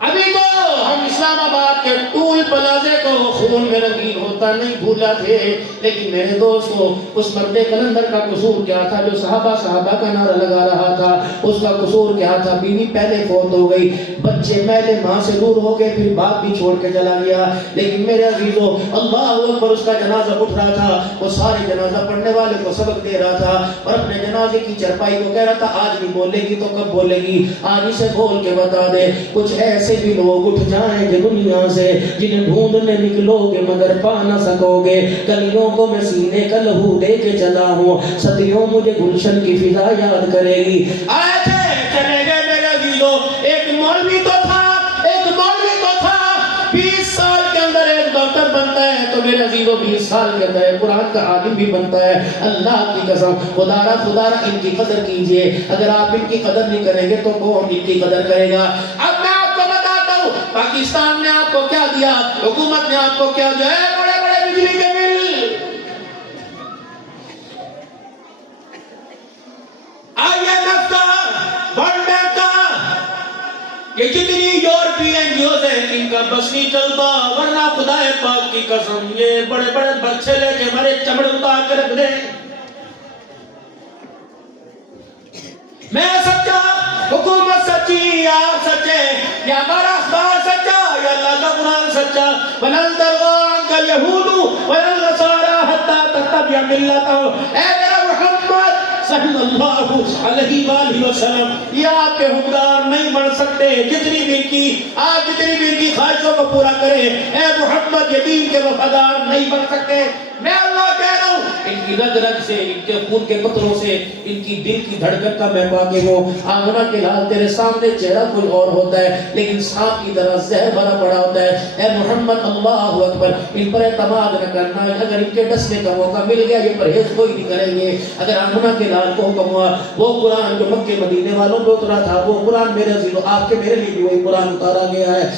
ابھی تو ہم اسلام آباد کے ٹول پلازے کو خون میں رنگین ہوتا نہیں بھولا تھے، لیکن میرے دوستو اس مرد کلندر کا قصور کیا تھا جو صحابہ کا نعرہ لگا رہا تھا؟ اس کا قصور کیا تھا؟ بیوی پہلے فوت ہو گئی، بچے میلے ماں سے دور ہو گئے، پھر باپ بھی چھوڑ کے چلا گیا، لیکن میرے عزیزو اللہ اکبر اس کا جنازہ اٹھ رہا تھا، وہ سارے جنازہ پڑھنے والے کو سبق دے رہا تھا، اور اپنے جنازے کی چرپائی کو کہہ رہا تھا آج نہیں بولے گی تو کب بولے گی، آج اسے بول کے بتا دے کچھ ایسے بھی لوگ اٹھ جائیں گے دنیا سے جنہیں ڈھونڈنے نکلو گے مگر پا نہ سکو گے، کلیوں کو میں سینے کا لہو دے کے چلا ہوں، صدیوں مجھے گلشن کی فضا یاد کرے گی۔ آئے تھے چلے گئے میرے عزیزو، ایک مولوی تو تھا 20 سال کے اندر ایک ڈاکٹر بنتا ہے تو میرے میرے عزیزوں 20 سال کے اندر قرآن کا عالم بھی بنتا ہے. اللہ کی قسم خدا را ان کی قدر کیجئے. اگر آپ ان کی قدر نہیں کریں گے تو کون ان کی قدر کرے گا؟ اب میں آپ کو بتاتا ہوں پاکستان نے آپ کو کیا دیا, حکومت نے آپ کو کیا دیا ہے؟ بڑے بڑے بجلی کے بل. IMF کا, ورلڈ بینک کا, یہ جتنی یورپی NGOز ہیں ان کا بس نہیں چلتا, ورنہ خدا پاک کی قسم یہ بڑے بڑے بچے لے کے ہمارے چمڑے اتار کے رکھ دیں. میں سچا, حکومت سچی, آپ سچے, یا ہمارا اخبار سچا, یا اللہ کا قرآن سچا. وَلَن تَرْضَىٰ عَنكَ الْيَهُودُ وَلَا النَّصَارَىٰ حَتَّىٰ تَتَّبِعَ مِلَّتَهُمْ. اے میرا محمد صلی اللہ علیہ وآلہ وسلم, یہ آپ کے حکمران نہیں بن سکتے جتنی بھی ان کی خواہشوں کو پورا کرے. اے محمد یہ دین کے وفادار نہیں بن سکتے. میں اللہ کہہ رہا ہوں ان کی رگ رگ سے, ان کے خون کے قطروں سے, ان کی دل کی دھڑکن کا میں واقف ہوں. آمنہ کے لال تیرے سامنے چہرہ کوئی اور ہوتا ہے لیکن سانپ کی طرح زہر بھرا پڑا ہوتا ہے. اے محمد اللہ اکبر, ان پر اعتماد نہ کرنا. اگر ان کے ڈسنے کا موقع مل گیا یہ پرہیز کوئی نہیں کریں گے. اگر آمنہ کے لال کو حکم ہوا وہ قرآن جو مکے مدینے والوں پہ اترا تھا وہ قرآن میرے عزیزو آپ کے میرے لیے بھی وہی قرآن اتارا گیا ہے.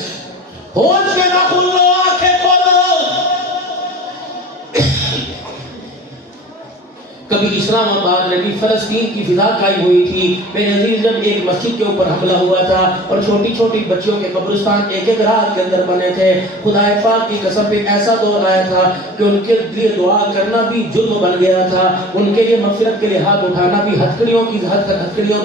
ہوش کے نہ کھولو, آنکھیں کھولو. کبھی اسلام آباد میں بھی فلسطین کی فضا قائم ہوئی تھی. میرے عزیز جب ایک مسجد کے اوپر حملہ ہوا تھا اور چھوٹی چھوٹی بچیوں کے قبرستان ایک ایک رات کے اندر بنے تھے, خدا پاک کی قسم پہ ایسا دور آیا تھا کہ ان کے لیے دعا کرنا بھی جرم بن گیا تھا. ان کے لیے مغفرت کے لیے ہاتھ اٹھانا بھی ہتھکڑیوں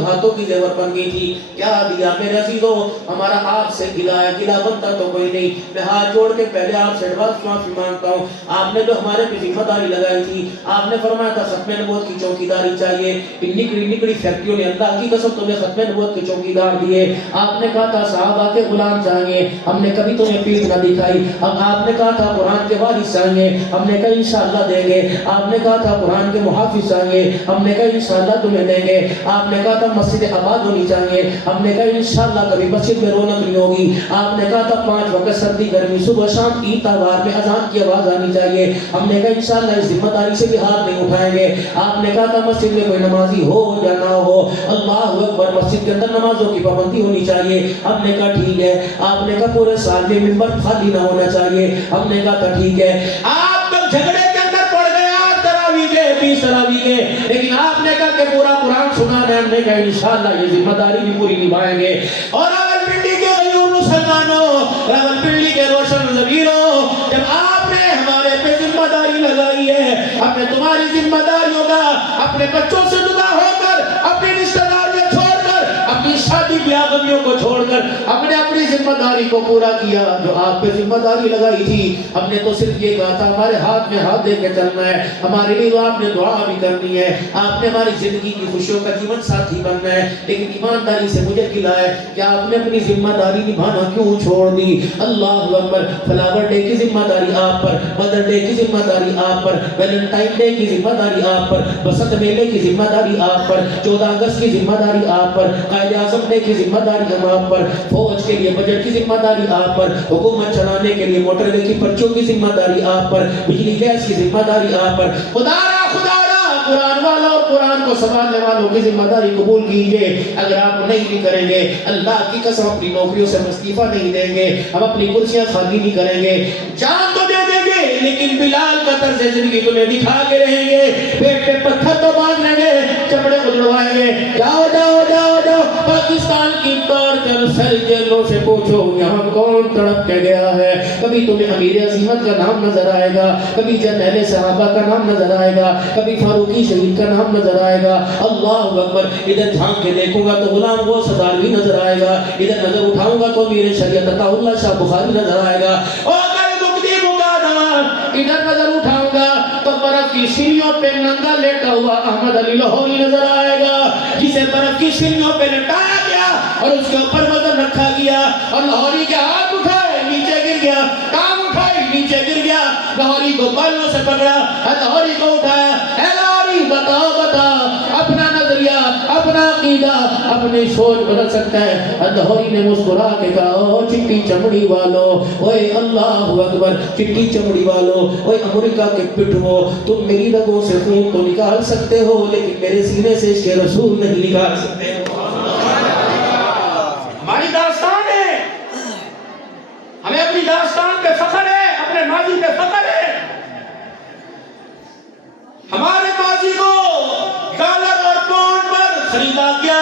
ہاتھوں کی زیور بن گئی تھی. کیا دیا میرے عزیزو, ہمارا آپ سے گلا ہے, گلا بنتا تو کوئی نہیں. میں ہاتھ جوڑ کے پہلے آپ سے معافی مانگتا ہوں. آپ نے جو ہمارے پہ ذمہ داری لگائی تھی, آپ نے فرمایا تھا ختم نبوت کی چوکیداری چاہیے. ان نکڑی فیکٹریوں نے اللہ کی قسم تمہیں ختم نبوت کے چوکیدار دیے. آپ نے کہا تھا صحابہ کے غلام چاہیے, ہم نے کبھی تمہیں پیٹھ نہ دکھائی. اب آپ نے کہا تھا قرآن کے وارث چاہیے, ہم نے کہا انشاءاللہ دیں گے. آپ نے کہا تھا قرآن کے محافظ چاہیے, ہم نے کہا انشاءاللہ تمہیں دیں گے. آپ نے کہا تھا مسجد آباد ہونی چاہیے, ہم نے کہا انشاءاللہ کبھی مسجد میں رونق نہیں ہوگی. آپ نے کہا تھا 5 وقت سردی گرمی صبح شام عید تہوار میں اذان کی آواز آنی چاہیے, ہم نے کہا انشاءاللہ اس ذمہ داری سے بھی ہاتھ نہیں اٹھائیں گے. آپ نے کہا تھا مسجد میں کوئی نمازی ہو یا نہ ہو, اللہ اکبر, مسجد کے اندر نمازوں کی پابندی ہونی چاہیے. ہم نے کہا ٹھیک ہے. آپ نے کہا پورے سال میں ممبر خالی نہ ہونا چاہیے, ہم نے کہا تھا ٹھیک ہے. آپ تو جھگڑے کے اندر پڑ گئے 8 تراویح کے 20 تراویح کے, لیکن آپ نے کہا کہ پورا قرآن سنانا ہے. ہم نے کہا انشاءاللہ یہ ذمہ داری بھی پوری نبھائیں گے. اور راولپنڈی کے غیور مسلمانوں, راولپنڈی کے روشن ضمیروں, جب آپ نے ہمارے پہ ذمہ داری لگائی ہے, اپنے تمہاری ذمہ داریوں کا اپنے بچوں سے جدا ہو کر, اپنی رشتہ داریاں چھوڑ کر, اپنی شادی بیاہ غمیوں کو چھوڑ کر ہم نے اپنی ذمہ داری کو پورا کیا جو آپ پہ ذمہ داری لگائی تھی. ہم نے تو صرف یہ کہا تھا ہمارے ہاتھ میں ہاتھ دے کے چلنا ہے, ہمارے لیے تو آپ نے دعا بھی کرنی ہے, آپ نے ہماری زندگی کی خوشیوں کا جیون ساتھی بننا ہے. لیکن ایمانداری سے مجھے گلا ہے کہ آپ نے اپنی ذمہ داری نبھانا کیوں چھوڑ دی. اللہ اکبر, فلاور ڈے کی ذمہ داری آپ پر, مدر ڈے کی ذمہ داری آپ پر, ویلنٹائن ڈے کی ذمہ داری آپ پر, بسنت میلے کی ذمہ داری آپ پر, 14 اگست کی ذمہ داری آپ پر, قائد اعظم ڈے کی ذمہ داری آپ پر, فوج کے لیے بجٹ کی ذمہ داری آپ پر, حکومت چلانے کے لیے موٹر وے کی پرچوں کی ذمہ داری آپ پر, بجلی گیس کی ذمہ داری آپ پر. خدا را قرآن والوں اور قرآن کو سنبھالنے والوں کی ذمہ داری قبول کیجئے. اگر آپ نہیں بھی کریں گے, اللہ کی قسم اپنی نوکریوں سے استعفا نہیں دیں گے, ہم اپنی کرسیاں خالی نہیں کریں گے. جان تو دے دیں گے لیکن بلال کا طرز زندگی تمہیں دکھا کے رہیں گے. پیٹ پہ پتھر تو باندھ لیں گے, چمڑے کو جڑوائیں گے. جاؤ جاؤ جاؤ جاؤ, پاکستان کی ٹارچر سیل جیلوں سے پوچھو یہاں کون تڑپ کے گیا ہے. کبھی تمہیں امیر عظیمت کا نام نظر آئے گا, کبھی جرنیل صحابہ کا نام نظر آئے گا, کبھی فاروقی شہید کا نام نظر آئے گا. اللہ اکبر, ادھر جھانک کے دیکھوں گا تو غلام غوث ہزاروی نظر آئے گا, ادھر نظر اٹھاؤں گا تو امیر شریعت عطا اللہ شاہ بخاری نظر آئے گا. ادھر نظر اٹھاؤں گا تو برف کی سیڑھیوں پہ ننگا لیٹا ہوا احمد علی لاہوری نظر آئے گا, جسے برف کی سیڑھیوں پہ لٹایا گیا اور اس کے اوپر وزن رکھا گیا, اور لاہوری کے ہاتھ اٹھائے نیچے گر گیا, ٹانگ اٹھائی نیچے گر گیا, لاہوری کو بالوں سے پکڑا, لاہوری کو اٹھایا, اے لاہوری بتا اپنا نظریہ, اپنا عقیدہ اپنی سوچ بدل سکتا ہے. ادھوری نے مسکرا کے کہا او چٹی چمڑی والو، اوے اللہ اکبر، چٹی چمڑی والو، اوے امریکہ کے پٹھو، تم میری رگوں سے خون تو نکال سکتے ہو لیکن میرے سینے سے عشق رسول نہیں نکال سکتے ہو. ہماری داستان ہے، ہمیں اپنی داستان پہ فخر ہے، اپنے ماضی پہ فخر ہے. ہمارے ماضی کو ڈالر اور پاؤنڈ پر خریدا کیا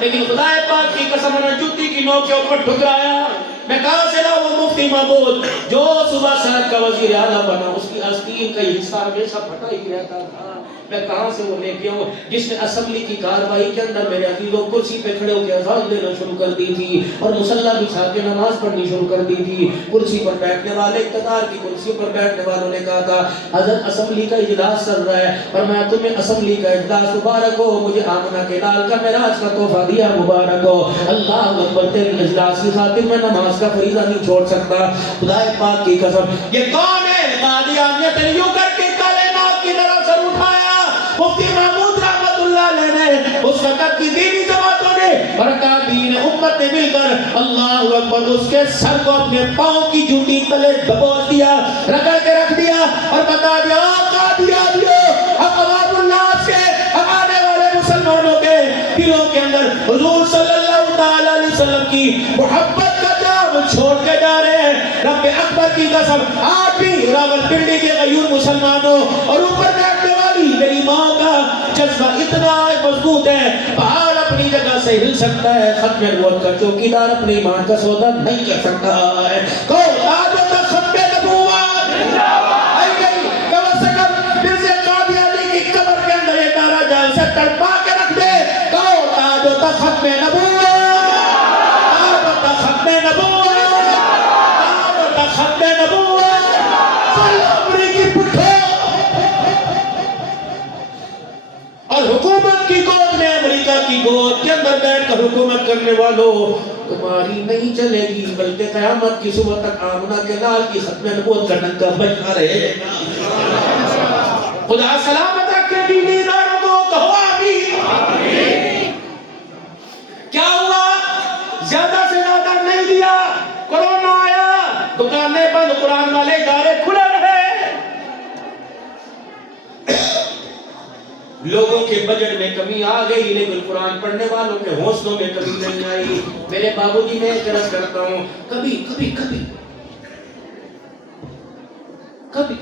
لیکن خدا پاک کی قسم نے جوتی کی نوک کے اوپر ٹھکرایا. میں کہاں سے لاؤں وہ مفتی محمود جو صبح صاحب کا وزیر اعلیٰ بنا، اس کی آستین کا حصہ ہمیشہ پھٹا ہی رہتا تھا. میں کہاں سے وہ لے کے آؤں جس نے اسمبلی کی کارروائی کے اندر میرے عزیزوں کرسی پہ کھڑے ہو کے اذان دینا شروع کر دی تھی اور مصلی بچھا کے نماز پڑھنی شروع کر دی تھی. کرسی پر بیٹھنے والے، اقتدار کی کرسی پر بیٹھنے والوں نے کہا تھا حضرت اسمبلی کا اجلاس چل رہا ہے اور میں تمہیں اسمبلی کا اجلاس مبارک ہو، مجھے آمنہ کے لال کا معراج کا تحفہ دیا مبارک ہو. اللہ اکبر، تیری اجلاس کی خاطر میں نماز کا فریضہ نہیں چھوڑ سکتا. خدا پاک کی قسم، یہ کون ہے؟ قادیانیت نے یوں کر کے کلمات کی طرف سر اٹھایا. مفتی محمود رحمت اللہ علیہ نے، اس وقت کی دینی جماعتوں نے، برکاتین امت نے مل کر اللہ اکبر اس کے سر کو اپنے پاؤں کی جوتی تلے دبوچ دیا، رگڑ کے رکھ دیا اور بتا دیا قادیانیوں، اقوام اللہ سے آنے والے مسلمانوں کے دلوں کے اندر حضور صلی اللہ تعالی علیہ وسلم کی محبت کا جام چھوڑ کے جا رہے ہیں. رب اکبر کی قسم، آج بھی راولپنڈی کے غیور مسلمانوں اور اوپر بیٹھنے والی میری ماں کا جذبہ اتنا مضبوط ہے، پہاڑ اپنی جگہ سے ہل سکتا ہے، ختم نبوت کا چوکیدار اپنی ایمان کا سودا نہیں کر سکتا ہے. کون آج تک ختم نبوت آئی گئی؟ کم از کم مرزا قادیانی کی قبر کے اندر ایک آرہ جان سے تڑپا کے رکھ دے. کون آج تک ختم نبوت، آج تک ختم نبوت، آج تک ختم نبوت. امریکی پٹھو اور حکومت کی گود میں، امریکہ کی گود کے اندر بیٹھ کر حکومت کرنے والوں، تمہاری نہیں چلے گی بلکہ قیامت کی صبح تک آمنہ کے لال کی ختم نبوت کا ڈنکا بجتا رہے گا. خدا سلامت رکھے دینی اداروں کو، کہو آمین. کیا ہوا؟ زیادہ سے زیادہ نہیں دیا، کورونا آیا، دکانیں بند، قرآن والے ادارے کھلے رہے. لوگوں کے بجٹ میں کمی آ گئی لیکن قرآن پڑھنے والوں کے حوصلوں میں کمی نہیں آئی. میرے بابو جی میں عرض کرتا ہوں، کبھی کبھی کبھی کبھی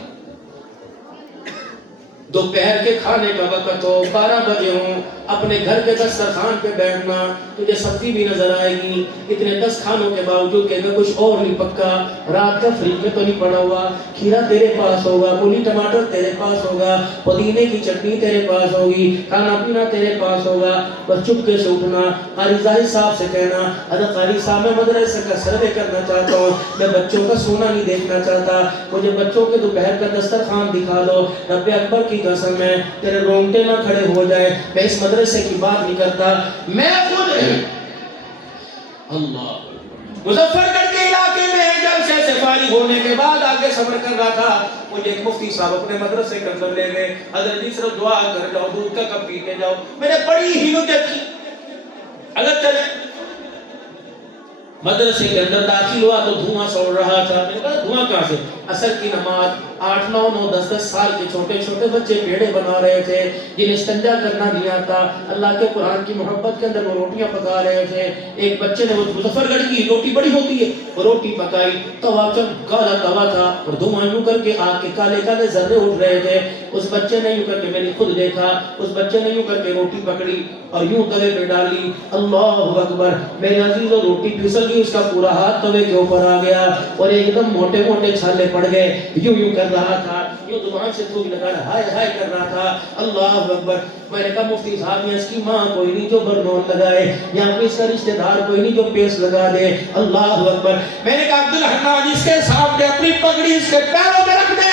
دوپہر کے کھانے کا وقت ہو، 12 بجے ہوں، اپنے گھر کے دسترخوان پہ بیٹھنا، تجھے سبزی بھی نظر آئے گی اتنے 10 کھانوں کے باوجود کہ اگر کچھ اور نہیں پکا، رات کا فریج میں تو نہیں پڑا ہوا، کھیرا تیرے پاس ہوگا، مولی ٹماٹر تیرے پاس ہوگا، پودینے کی چٹنی تیرے پاس ہوگی، کھانا پینا تیرے پاس ہوگا. بس چپ کے سے اٹھنا، قاری ظاہر صاحب سے کہنا حضرت قاری صاحب میں مدرسے کا سروے کرنا چاہتا ہوں، میں بچوں کا سونا نہیں دیکھنا چاہتا، مجھے بچوں کے دوپہر کا دسترخوان دکھا دو. رب اکبر کی قسم ہے تیرے رونگٹے نہ کھڑے ہو جائے. میں اس مدرسے کی بات نہیں کرتا، میں خود اللہ مظفر گڑھ کے علاقے میں جلسے سے فارغ ہونے کے بعد آگے سفر کر رہا تھا. مجھے ایک مفتی صاحب اپنے مدرسے کے اندر لے گئے. حضرت جی صرف دعا کر جاؤ، دودھ کا کپ پیتے جاؤ. میں نے بڑی ہی نکت کی، اگر چلے مدرسے کے اندر داخل ہوا تو دھواں سوڑ رہا تھا. میں نے کہا دھواں کہاں سے؟ عصر کی نماز 8 9 9 10 10 سال کے چھوٹے چھوٹے بچے پیڑے بنا رہے تھے جنہیں استنجا کرنا نہیں آتا، اللہ کے قرآن کی محبت کے اندر وہ روٹیاں پکا رہے تھے. ایک بچے نے وہ مظفر گڑھ کی روٹی بڑی ہوتی ہے، وہ روٹی پکائی، توا کالا توا تھا اور دھواں یوں کر کے آگ کے کالے کالے ذرے اٹھ رہے تھے. اس بچے نے یوں کر کے، میں نے خود دیکھا، اس بچے نے یوں کر کے روٹی پکڑی اور یوں توے پہ ڈالی. اللہ اکبر میرے عزیزو، روٹی پھسل گئی، اس کا پورا ہاتھ توے کے اوپر آ گیا اور ایک دم موٹے موٹے چھالے پڑ گئے. یوں یوں کر رہا تھا، یوں زبان سے تھوک لگا رہا، ہائے ہائے کر رہا تھا. اللہ اکبر. میں نے کہا مفتی صاحب نے اس کی ماں کوئی نہیں جو برنون لگائے، یا کوئی اس کا رشتہ دار کوئی نہیں جو پیس لگا دے. اللہ اکبر. میں نے کہا عبدالحنان اس کے سامنے اپنی پگڑی اس کے پیروں میں رکھ دے.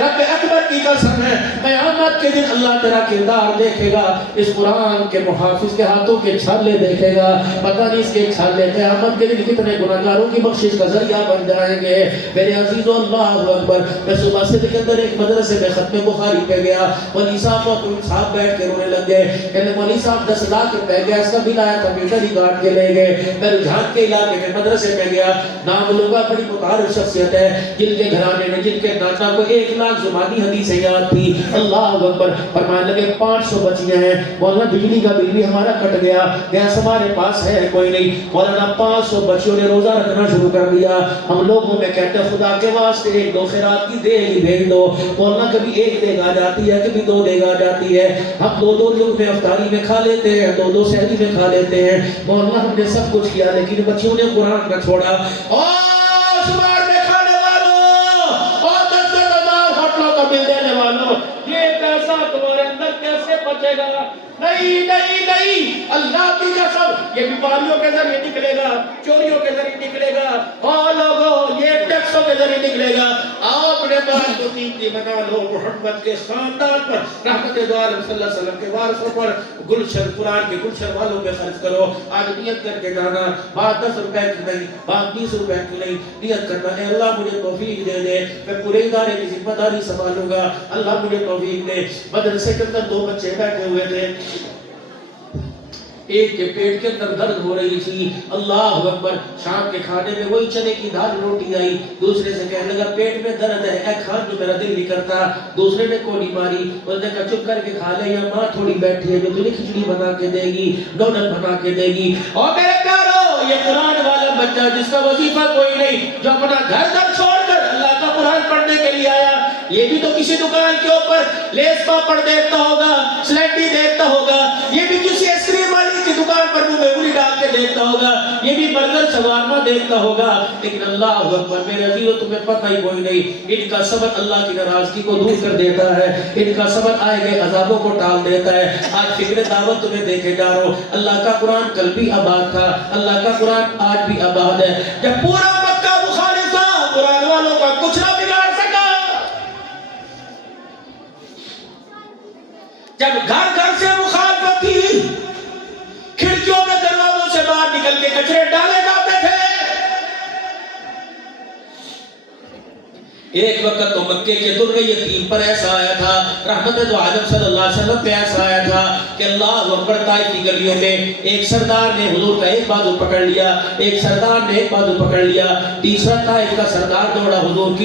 رب اکبر کی قسم ہے قیامت کے دن اللہ تیرا کردار دیکھے گا، اس قرآن کے محافظ کے ہاتھوں کے چھالے دیکھے گا، پتہ نہیں اس کے چھالے قیامت کے دن کتنے گناہگاروں کی بخشش کا ذریعہ بن جائیں گے۔ میرے عزیزو اللہ اکبر، میں صبح سے کے اندر ایک مدرسے میں ختم بخاری پہ گیا، مولوی صاحب بیٹھ کے رونے لگ گئے، کہنے مولوی صاحب 10 لاکھ روپے گیا، اس کا بل آیا کمپیوٹر ہی کاٹ کے لے گئے۔ میں رجحان کے علاقے میں مدرسے میں گیا، نام لوگا بڑی متعارف شخصیت ہے جن کے گھرانے میں جن کے نانا کو 1 لاکھ زبانی حدیثیں یاد تھی۔ اللہ اکبر، فرمانے لگے 500 بچیاں ہیں مولانا، بجلی کا بل بھی ہمارا کٹ گیا، گیس ہمارے پاس ہے کوئی نہیں، مولانا 500 بچیوں نے روزہ رکھنا شروع کر دیا۔ ہم لوگوں میں کہتے ہیں خدا کے واسطے 1-2 خیرات کی دے ہی بھیج دو، مولانا کبھی 1 دیگ آ جاتی ہے کبھی 2 دیگ آ جاتی ہے، ہم 2 لوگ میں افطاری میں کھا لیتے ہیں، 2 سحری میں کھا لیتے ہیں، مولانا ہم نے سب کچھ کیا لیکن بچیوں نے قرآن کا چھوڑا۔ اور شمار میں کھانے والوں اور 10 ہزار ہوٹلوں کا بل دینے والوں، یہ پیسہ تمہارے اندر کیسے بچے گا؟ نہیں نہیں نہیں، اللہ کی قسم یہ بیماریوں کے ذریعے نکلے گا، چوریوں کے ذریعے نکلے گا، اور لوگوں یہ ٹیکسوں کے ذریعے نکلے گا۔ اپنے بال کو قیمتی بنا لو، محمد کے خاندان پر، رحمت دو عالم صلی اللہ علیہ وسلم کے وارثوں پر، گلشن قرآن کے گلشن والوں پہ خرچ کرو۔ آج نیت کر کے جانا، بات 10 روپے کی نہیں، بات 20 روپے کی نہیں، نیت کرنا ہے اللہ مجھے توفیق دے دے، میں پورے ادارے کی ذمہ داری سنبھالوں گا، اللہ مجھے توفیق دے۔ مدرسے کے اندر 2 بچے بیٹھے ہوئے تھے، ایک کے پیٹ کے اندر درد ہو رہی تھی، اللہ اکبر، شام کے کھانے میں وہی چنے کی دال روٹی آئی، دوسرے سے کہنے لگا پیٹ میں درد ہے، اے کھان جو میرا دل نہیں کرتا۔ دوسرے نے کولی ماری، اس نے کہا چپ کر کے کھا لے، یا ماں تھوڑی بیٹھی ہے جو تجھے کھچڑی بنا کے دے گی، ڈونٹ بنا کے دے گی۔ اور میرے پیارو، یہ قرآن والا بچہ جس کا وظیفہ کوئی نہیں، جو اپنا گھر چھوڑ کر اللہ کا قرآن پڑھنے کے لیے آیا، یہ بھی تو کسی دکان کے اوپر لیس پاپڑ دیکھتا ہوگا، سلیٹی دیکھتا ہوگا، یہ بھی کسی ایس کریم والی کی دکان پر منہ میں انگلی ڈال کے دیکھتا ہوگا، یہ بھی برگر شوارما دیکھتا ہوگا، لیکن اللہ اکبر میرے عزیزو تمہیں پتہ ہی کوئی نہیں، ان کا صبر اللہ کی ناراضگی کو دور کر دیتا ہے، ان کا صبر آئے گئے عذابوں کو ٹال دیتا ہے۔ آج فکر دعوت تمہیں دیکھے جا رہا ہوں، اللہ کا قرآن کل بھی آباد تھا، اللہ کا قرآن آج بھی آباد ہے۔ جب پورا مکہ مخالف تھا، قرآن والوں کا کچھ نہ بگاڑ سکا، جب گھر گھر سے مخالفت تھی، کھڑکیوں میں دروازوں سے باہر نکل کے کچرے ڈالے جاتے تھے۔ ایک وقت تو مکے کے در یتیم پر ایسا آیا تھا، رحمت دو عالم صلی اللہ علیہ وسلم پہ ایسا آیا تھا کہ اللہ اکبر، طائف کی گلیوں میں ایک سردار نے حضور کا ایک بازو پکڑ لیا، ایک سردار نے ایک بازو پکڑ لیا، تیسرا طائف کا سردار دوڑا حضور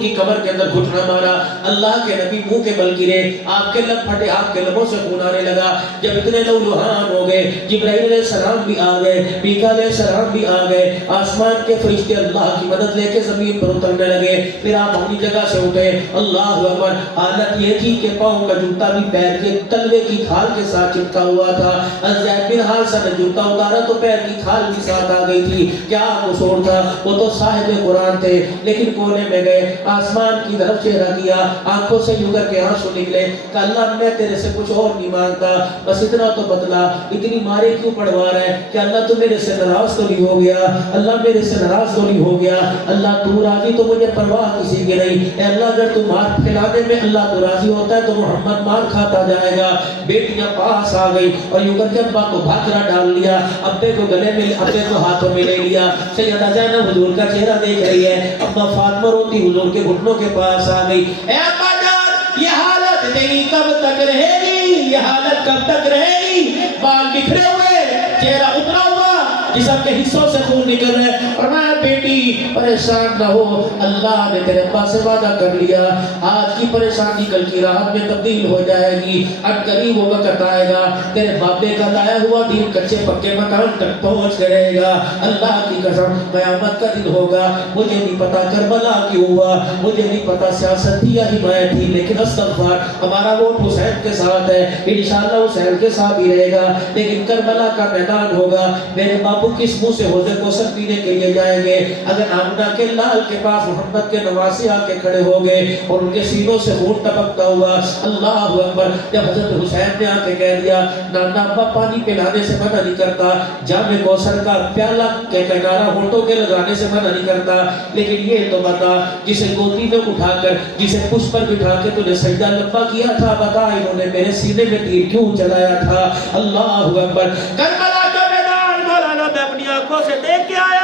کی کمر کے اندر گھٹنا مارا، اللہ کے نبی منہ کے بل گرے، آپ کے لب پھٹے، آپ کے لبوں سے خون آنے لگا۔ جب اتنے لو لہان ہو گئے، جبرائیل علیہ السلام بھی آ گئے، میکا علیہ السلام بھی آ گئے، آسمان کے فرشتے اللہ کی مدد لے کے زمین پر اترنے لگے، پھر آپ اپنی جگہ سے اٹھے، اللہ اکبر۔ حالت یہ تھی کہ پاؤں کا جوتا بھی پیر کے تلوے کی کھال کے ساتھ چپکا ہوا تھا، زید بن حارثہ نے جوتا اتارا تو پیر کی کھال بھی ساتھ آ گئی تھی۔ کیا قصور تھا؟ وہ تو صاحب قرآن تھے، لیکن کونے میں گئے، آسمان کی طرف چہرہ کیا، آنکھوں سے یوں کر کے آنسو نکلے کہ اللہ میں تیرے سے کچھ اور نہیں مانگتا، بس اتنا تو بتلا، اتنی مارے کیوں پڑوا رہا ہے؟ کہ اللہ تو میرے سے ناراض تو نہیں ہو گیا، اللہ میرے سے ناراض تو نہیں ہو گیا، اللہ تو راضی تو مجھے پرواہ کسی کی نہیں، اے اللہ اگر تو مار کھلانے میں اللہ تو راضی ہوتا ہے تو محمد مار کھاتا جائے گا۔ بیٹیاں پاس آ گئی اور یوں کر کے ابا کو بھاگرا ڈال لیا، ابے کو گلے میں، ابے کو ہاتھوں میں لے لیا، سیدہ زینب حضور کا چہرہ دیکھ رہی ہے، ابا فاطمہ روتی حضور کے گھٹنوں کے پاس آ گئی، اے ابا جان یہ حالت تیری کب تک رہے گی؟ یہ حالت کب تک رہے گی؟ بال بکھرے ہوئے، چہرہ اترا ہوا، جسم کے حصوں سے خون نکل رہے، اور میں بیٹی پریشان نہ ہو، اللہ نے تیرے پاس سے وعدہ کر لیا، آج کی پریشانی کل کی راحت میں تبدیل ہو جائے گی، اب قریب وہ وقت آئے گا تیرے بابے کا لایا ہوا دین کچے پکے مکان تک پہنچ کرے گا، اللہ کی قسم قیامت کا دن ہوگا۔ مجھے نہیں پتا کربلا کیوں ہوا، مجھے نہیں پتا سیاست تھی یا حمایت تھی، لیکن استغفار ہمارا ووٹ حسین کے ساتھ ہے، انشاءاللہ حسین کے ساتھ ہی رہے گا، لیکن کربلا کا میدان ہوگا، میرے باپ ابو کس منہ سے حوض کوثر پینے کے لیے جائیں گے؟ اگر آمنہ کے لال کے پاس محمد کے نواسے آ کے کھڑے ہو گئے اور ان کے سینوں سے خون ٹپکتا ہوا، اللہ اکبر، جب حضرت حسین نے آ کے کہہ دیا نانا ابا پانی پلانے سے منع نہیں کرتا، جام کوثر کا پیالہ کے کنارہ ہونٹوں کے لگانے سے منع نہیں کرتا، لیکن یہ تو بتا جسے گودی میں اٹھا کر، جسے پشت پر بٹھا کے تو نے سجدہ لمبا کیا تھا، بتا انہوں نے میرے سینے میں تیر کیوں چلایا تھا؟ اللہ اکبر۔ کربلا کا میدان مولانا میں اپنی آنکھوں سے دیکھ کے آیا۔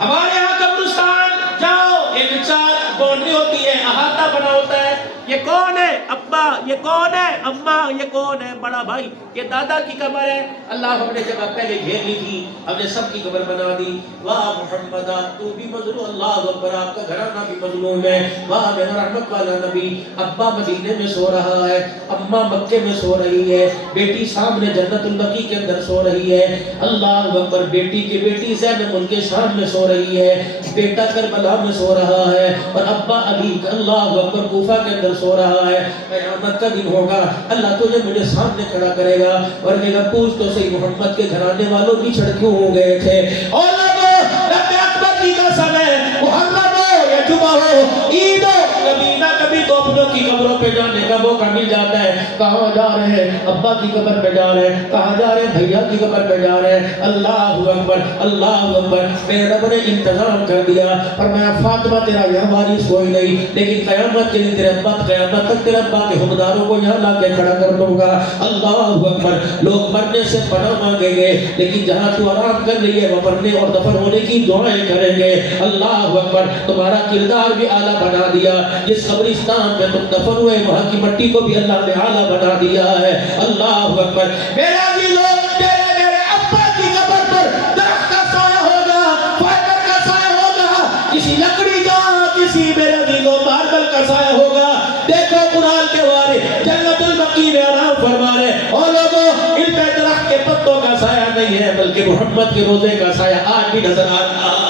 ہمارے یہاں قبرستان جاؤ، ایک 4 باؤنڈری ہوتی ہے، احاطہ بنا ہوتا ہے، یہ کون ہے؟ ابا، یہ کون ہے؟ اماں، یہ کون ہے؟ بڑا بھائی، یہ دادا کی قبر ہے۔ اللہ ہم نے جگہ پہلے گھیر لی تھی، ہم نے سب کی قبر بنا دی۔ واہ محمدہ، تو بھی مظلوم، اللہ اکبر، آپ کا گھرانہ بھی مظلوم ہے۔ واہ میرا رحمت والا نبی، ابا مدینے میں سو رہا ہے، اماں مکے میں سو رہی ہے، بیٹی سامنے جنت البقیع کے اندر سو رہی ہے، اللہ اکبر، بیٹی کی بیٹی زینب ان کے شام میں سو رہی ہے، بیٹا کربلا میں سو رہا ہے، اور ابا علی اللہ اکبر کوفہ کے اندر سو رہا ہے۔ قیامت کا دن ہوگا، اللہ تجھے مجھے سامنے کھڑا کرے گا اور کہے گا پوچھ تو صحیح محمد کے گھرانے والوں بچھڑ کیوں ہو گئے تھے؟ اور لوگوں رب اکبر کی قسم ہے، محرم ہو یا جمعہ ہو، عید ہو، کبھی نہ کبھی تو اپنوں کی قبروں پہ جانے کا موقع مل جاتا ہے۔ کہاں جا رہے ہیں؟ ابا کی قبر پہ جا رہے ہیں۔ کہاں جا رہے ہیں؟ بھیا کی قبر پہ جا رہے ہیں۔ اللہ اکبر، اللہ اکبر، میرے رب نے انتظام کر دیا، اور میں فاطمہ تیرا یہاں وارث کوئی نہیں، لیکن قیامت کے دن تیرے ابا، قیامت تک تیرے ابا کے حکمداروں کو یہاں لا کے کھڑا کر دوں گا۔ اللہ اکبر، لوگ مرنے سے پناہ مانگیں گے، لیکن جہاں تو آرام کر رہی ہے وہ مرنے اور دفن ہونے کی دعائیں کریں گے۔ اللہ اکبر، تمہارا کردار بھی اعلیٰ بنا دیا، جس قبرستان میں تم دفن ہوئے وہاں کی مٹی کو بھی اللہ نے اعلیٰ بنا دیا ہے۔ اللہ اکبر، میرا بھی لوگ میرے ابا کی قبر پر درخت کا سایہ ہوگا، فائبر کا سایہ ہوگا، کسی لکڑی کا، کسی میرے دلوں ماربل کا سایہ ہوگا۔ دیکھو قرآن کے وارث جنت البقیع میں آرام فرما رہے، اور لوگوں ان پہ درخت کے پتوں کا سایہ نہیں ہے بلکہ محمد کے روزے کا سایہ آج بھی نظر آ رہا ہے۔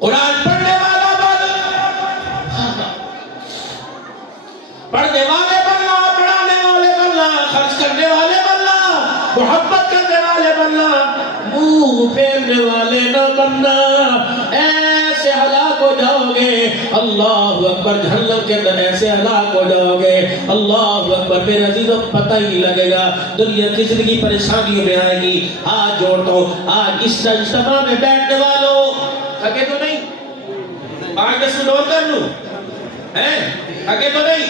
قرآن پڑھنے والا بن، پڑھنے والے بننا، پڑھانے والے بننا، خرچ کرنے والے بننا، محبت کرنے والے بننا، منہ پھیرنے والے نہ بننا، ایسے ہلاک ہو جاؤ گے۔ اللہ اکبر، جہنم کے اندر ایسے ہلاک ہو جاؤ گے، اللہ اکبر، میرے عزیزوں پتہ ہی نہیں لگے گا، دنیا کی زندگی پریشانیوں میں آئے گی۔ آج جوڑتا ہوں، آج اس اجتماع میں بیٹھنے والوں تھکے تو نہیں؟ 5-10 منٹ اور کر لوں؟ تھکے تو نہیں؟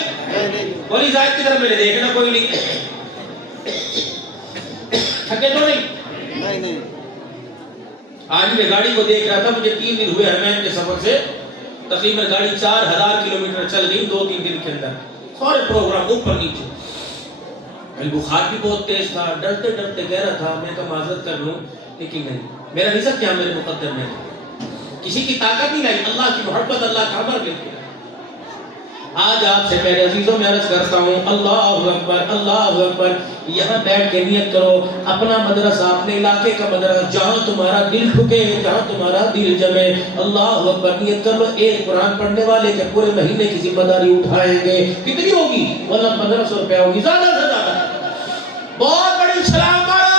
بولی زائد کی طرف میرے دیکھنا کوئی نہیں، تھکے تو نہیں؟ آج میں گاڑی کو دیکھ رہا تھا، مجھے 3 دن ہوئے حرمین کے سفر سے، تقریباً گاڑی 4000 کلومیٹر چل گئی 2-3 دن کے اندر، سارے پروگرام اوپر نیچے، بخار بھی بہت تیز تھا، ڈرتے ڈرتے کہہ رہا تھا میں کہا معذرت کر لوں، لیکن نہیں، میرا رزق کیا میرے مقدر میں، کسی کی طاقت نہیں لائی، اللہ کی محبت، اللہ کا امر لے کے۔ آج آپ سے میرے عزیزوں میں عرض کرتا ہوں، اللہ اکبر، اللہ اکبر، یہاں بیٹھ کے نیت کرو، اپنا مدرسہ، اپنے علاقے کا مدرسہ، جہاں تمہارا دل ٹھکے، جہاں تمہارا دل جمے، اللہ اکبر، نیت کر لو، ایک قرآن پڑھنے والے کے پورے مہینے کی ذمہ داری اٹھائیں گے، کتنی ہوگی؟ واللہ 1500 روپیہ ہوگی، زیادہ سے زیادہ، بہت بڑی سلام مارو۔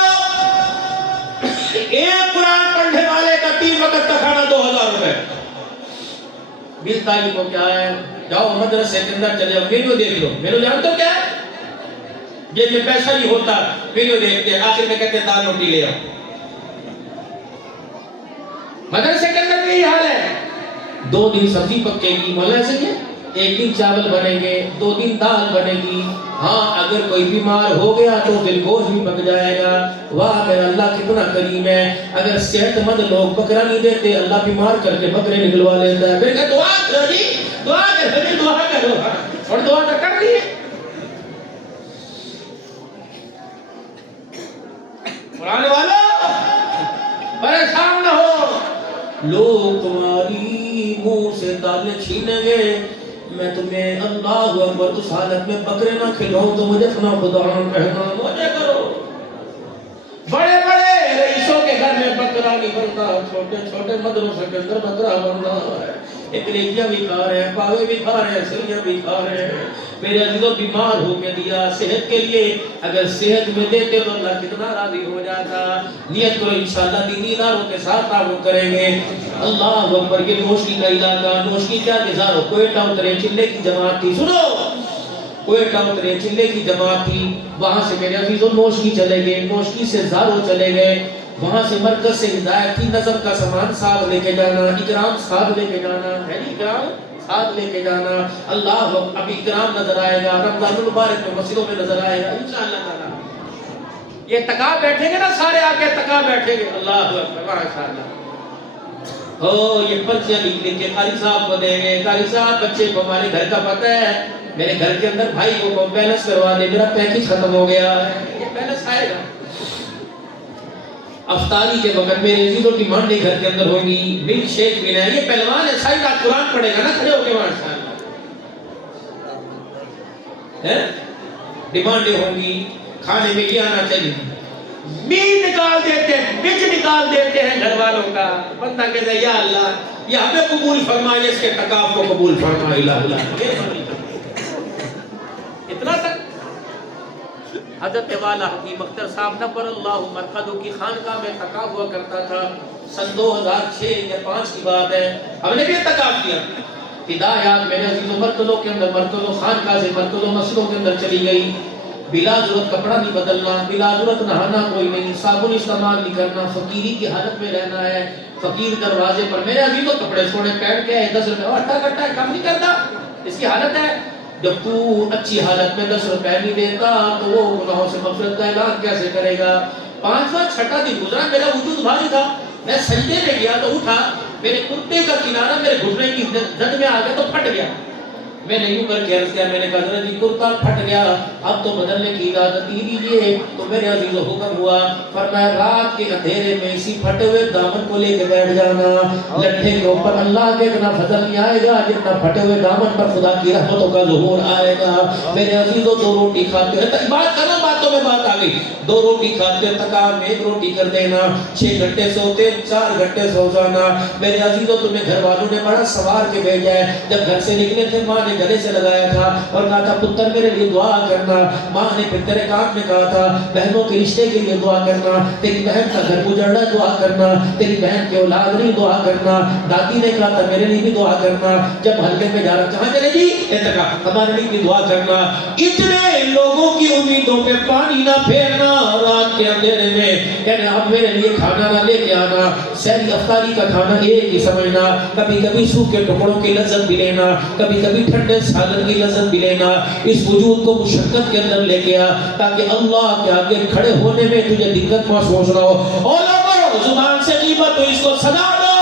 ایک قرآن پڑھنے والے کا 3 وقت کا کھانا 2000 روپے۔ بل تعلیم کو کیا ہے؟ جاؤ مدرسے کے اندر چلے جاؤ، ویڈیو دیکھ لو، ویڈیو جانتے ہو کیا ہے؟ جیب میں پیسہ نہیں ہوتا، ویڈیو دیکھتے ہیں، آخر میں کہتے ہیں دال روٹی لے آؤ۔ مدرسے کے اندر بھی یہ حال ہے، 2 دن سبزی پکے گی، مولا ایسے کیا؟ 1 دن چاول بنے گے، 2 دن دال بنے گی، ہاں اگر کوئی بیمار ہو گیا تو پھر گوشت بھی پک جائے گا۔ واہ میرا اللہ کتنا کریم ہے، اگر صحت مند لوگ بکرا نہیں دیتے، اللہ بیمار کر کے بکرے نکلوا لیتا ہے۔ پھر کہ دعا کرو جی، دعا کرو جی، دعا کرو، اور دعا تو کر دی ہے۔ قرآن والا پریشان نہ ہو، لوگ تمہاری منہ سے دالیں چھینیں گے، میں تمہیں اللہ اکبر اس حالت میں بکرے نہ کھلاؤں تو مجھے اپنا خدا کہنا مجھے کرو۔ بڑے بڑے رئیسوں کے گھر میں بکرا نہیں بنتا، چھوٹے چھوٹے مدرسوں کے اندر بکرا بن رہا ہے۔ ایک لیجیاں بھی کھا رہے ہیں, پاوے بھی کھا رہے ہیں, سریاں بھی کھا رہے ہیں. میرے عزیزوں بیمار ہو کے دیا صحت کے لیے, اگر صحت میں دیتے تو اللہ کتنا راضی ہو جاتا. نیت کرو انشاءاللہ دینی اداروں کے ساتھ تعاون کریں گے. اللہ اکبر. یہ نوشکی کا علاقہ, نوشکی کیا نظارہ, کوئٹہ اترے چلے کی جماعت تھی, سنو کوئٹہ اترے چلے کی جماعت تھی, وہاں سے میرے عزیزوں نوشکی چلے گئے, نوشکی سے زارو چلے گئے, وہاں سے مرکز سے ہدایت تھی نظم کا سامان ساتھ لے کے جانا, اکرام ساتھ لے کے جانا ہے, اکرام ساتھ لے کے جانا. اللہ اب اکرام نظر آئے گا رمضان المبارک میں, مسجدوں میں نظر آئے گا انشاءاللہ تعالی. یہ تکا بیٹھیں گے نا سارے آ کے تکا بیٹھیں گے. اللہ اکبر ماشاءاللہ. یہ پرچیاں لکھ کے قاری صاحب کو دیں گے. قاری صاحب بچے کو ہمارے گھر کا پتہ ہے, میرے گھر کے اندر بھائی کو بیلنس کروا دے, میرا پیکج ختم ہو گیا ہے, یہ بیلنس آئے گا. افطاری کے وقت میرے عزیزوں ڈیمانڈیں گھر کے اندر ہوگی, ملک شیک پینا ہے. یہ پہلوان ہے سائیں رات قرآن پڑھے گا نا کھڑے ہو کے ماشاءاللہ, ڈیمانڈیں ہوں گی. کھانے میں یہ آنا چاہیے, میٹ نکال دیتے ہیں, مرچ نکال دیتے ہیں گھر والوں کا. بندہ کہتا ہے یا اللہ یہ ہمیں قبول فرمائے, اس کے تقاف کو قبول فرمائے. اتنا تک حضرت والا حکیم اختر صاحب نبر اللہ مرقدہ کی خانقاہ میں تقاف ہوا کرتا تھا. سن 2006 یا 5 کی بات ہے, ہم نے بھی تقاف کیا. ہدایات میرے عزیزوں مرکزوں کے اندر, مرکزوں خانقاہ سے مرکزوں مسجدوں کے اندر چلی گئی. بلا ضرورت کپڑا نہیں بدلنا, بلا ضرورت نہانا کوئی نہیں, صابن استعمال نہیں کرنا, فقیری کی حالت میں رہنا ہے. فقیر دروازے پر میرے عزیزوں کپڑے سونے پہن کے 10 روپے اٹھا کٹا ہے, کم نہیں کرتا, اس کی حالت ہے. جب تو اچھی حالت میں 10 روپے نہیں دیتا تو وہ گناہوں سے مغفرت کا اعلان کیسے کرے گا. 5واں 6ٹھا دن گزرا, میرا وجود بھاری تھا, میں سجدے میں گیا تو اٹھا, میرے کرتے کا کنارہ میرے گھٹنے کی زد میں آ گیا تو پھٹ گیا. میں نے یوں کر کے عرض کیا, میں نے کہا حضرت جی کرتا پھٹ گیا, اب تو بدلنے کی اجازت دیجیے. تو میرے عزیزوں حکم ہوا, فرمایا رات کے اندھیرے میں اسی پھٹے ہوئے دامن کو لے کے بیٹھ جانا. لٹھے کے اوپر اللہ کے اتنا فضل نہیں آئے گا جتنا پھٹے ہوئے دامن پر خدا کی رحمتوں کا ظہور آئے گا. میرے عزیزوں 2 روٹی کھاتے ہیں, بات کرنا باتوں میں بات آ گئی, 2 روٹی کھاتے تکام میں 1 روٹی کر دینا, 6 گھنٹے سوتے 4 گھنٹے سو جانا. میرے عزیزوں تمہیں گھر والوں نے بڑا سوار کے بھیجا ہے. جب گھر سے نکلے تھے ماں نے گلے سے لگایا تھا اور کہا تھا پتر میرے لیے دعا کرنا. ماں نے پھر تیرے کام میں کہا تھا بہنوں کے رشتے کے لیے دعا کرنا, تیری بہن کا گھر گزرنا دعا کرنا, تیری بہن کے اولاد نہیں دعا کرنا. دادی نے کہا تھا میرے لیے بھی دعا کرنا. جب حلقے میں جا رہا کہاں چلے جی, ہمارے لیے بھی دعا کرنا. اتنے لوگوں کی امیدوں پہ پانی نہ پھیرنا, رات کے اندھیرے میں کہنا اب میرے لیے کھانا نہ لے کے آنا. سحری افطاری کا کھانا ایک ہی سمجھنا, کبھی کبھی سوکھے ٹکڑوں کی لذت بھی لینا, کبھی کبھی ٹھنڈے سالن کی لذت بھی لینا. اس وجود کو مشقت کے اندر لے گیا تاکہ اللہ کے آگے کھڑے ہونے میں تجھے دقت محسوس نہ ہو. اور لوگوں زبان سے غیبت تو اس کو سزا دو,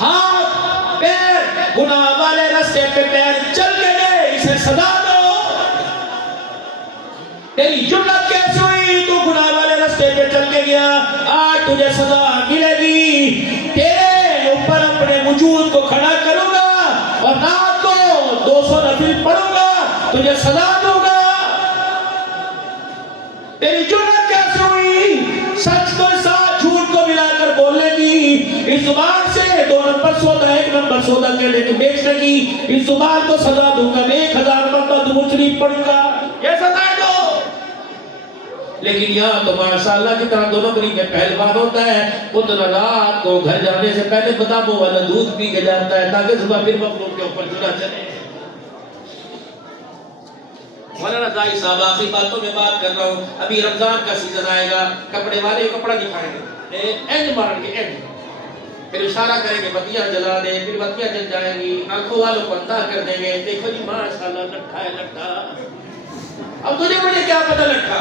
ہاتھ پیر گناہ والے راستے پہ پیر چل کے گئے اسے سزا دو. تیری جرات کیسے ہوئی, تو گناہ والے راستے پہ چل کے گیا, آج تجھے سزا ملے گی. تیرے اوپر اپنے وجود کو کھڑا کروں گا اور رات کو 200 نفل پڑھوں گا, تجھے سزا دوں گا. تیری جرات کیسے ہوئی, سچ کو ساتھ جھوٹ کو ملا کر بولنے کی, اس زبان سے 2 نمبر سودا 1 نمبر سودا کہنے کے بیچنے کی. اس زبان کو سزا دوں گا, 1000 مرتبہ درود شریف پڑھوں گا, یہ سزا دو. لیکن یہاں تو ماشاءاللہ کی طرح 2 نمبری میں پہلوان ہوتا ہے, خود رات کو گھر جانے سے پہلے باداموں والا دودھ پی کے جاتا ہے تاکہ صبح پھر مخلوق کے اوپر چلا چلے. مولانا زاہد صاحب آخری باتوں میں بات کر رہا ہوں. ابھی رمضان کا سیزن آئے گا, کپڑے والے کپڑا دکھائیں گے, اینج مارن گے اینج, پھر اشارہ کریں گے بتیاں جلا دیں, پھر بتیاں جل جائیں گی, آنکھوں والوں کو اندھا کر دیں گے, دیکھو جی ماشاءاللہ لٹھا ہے لٹھا. اب تجھے مجھے کیا پتہ لٹھا,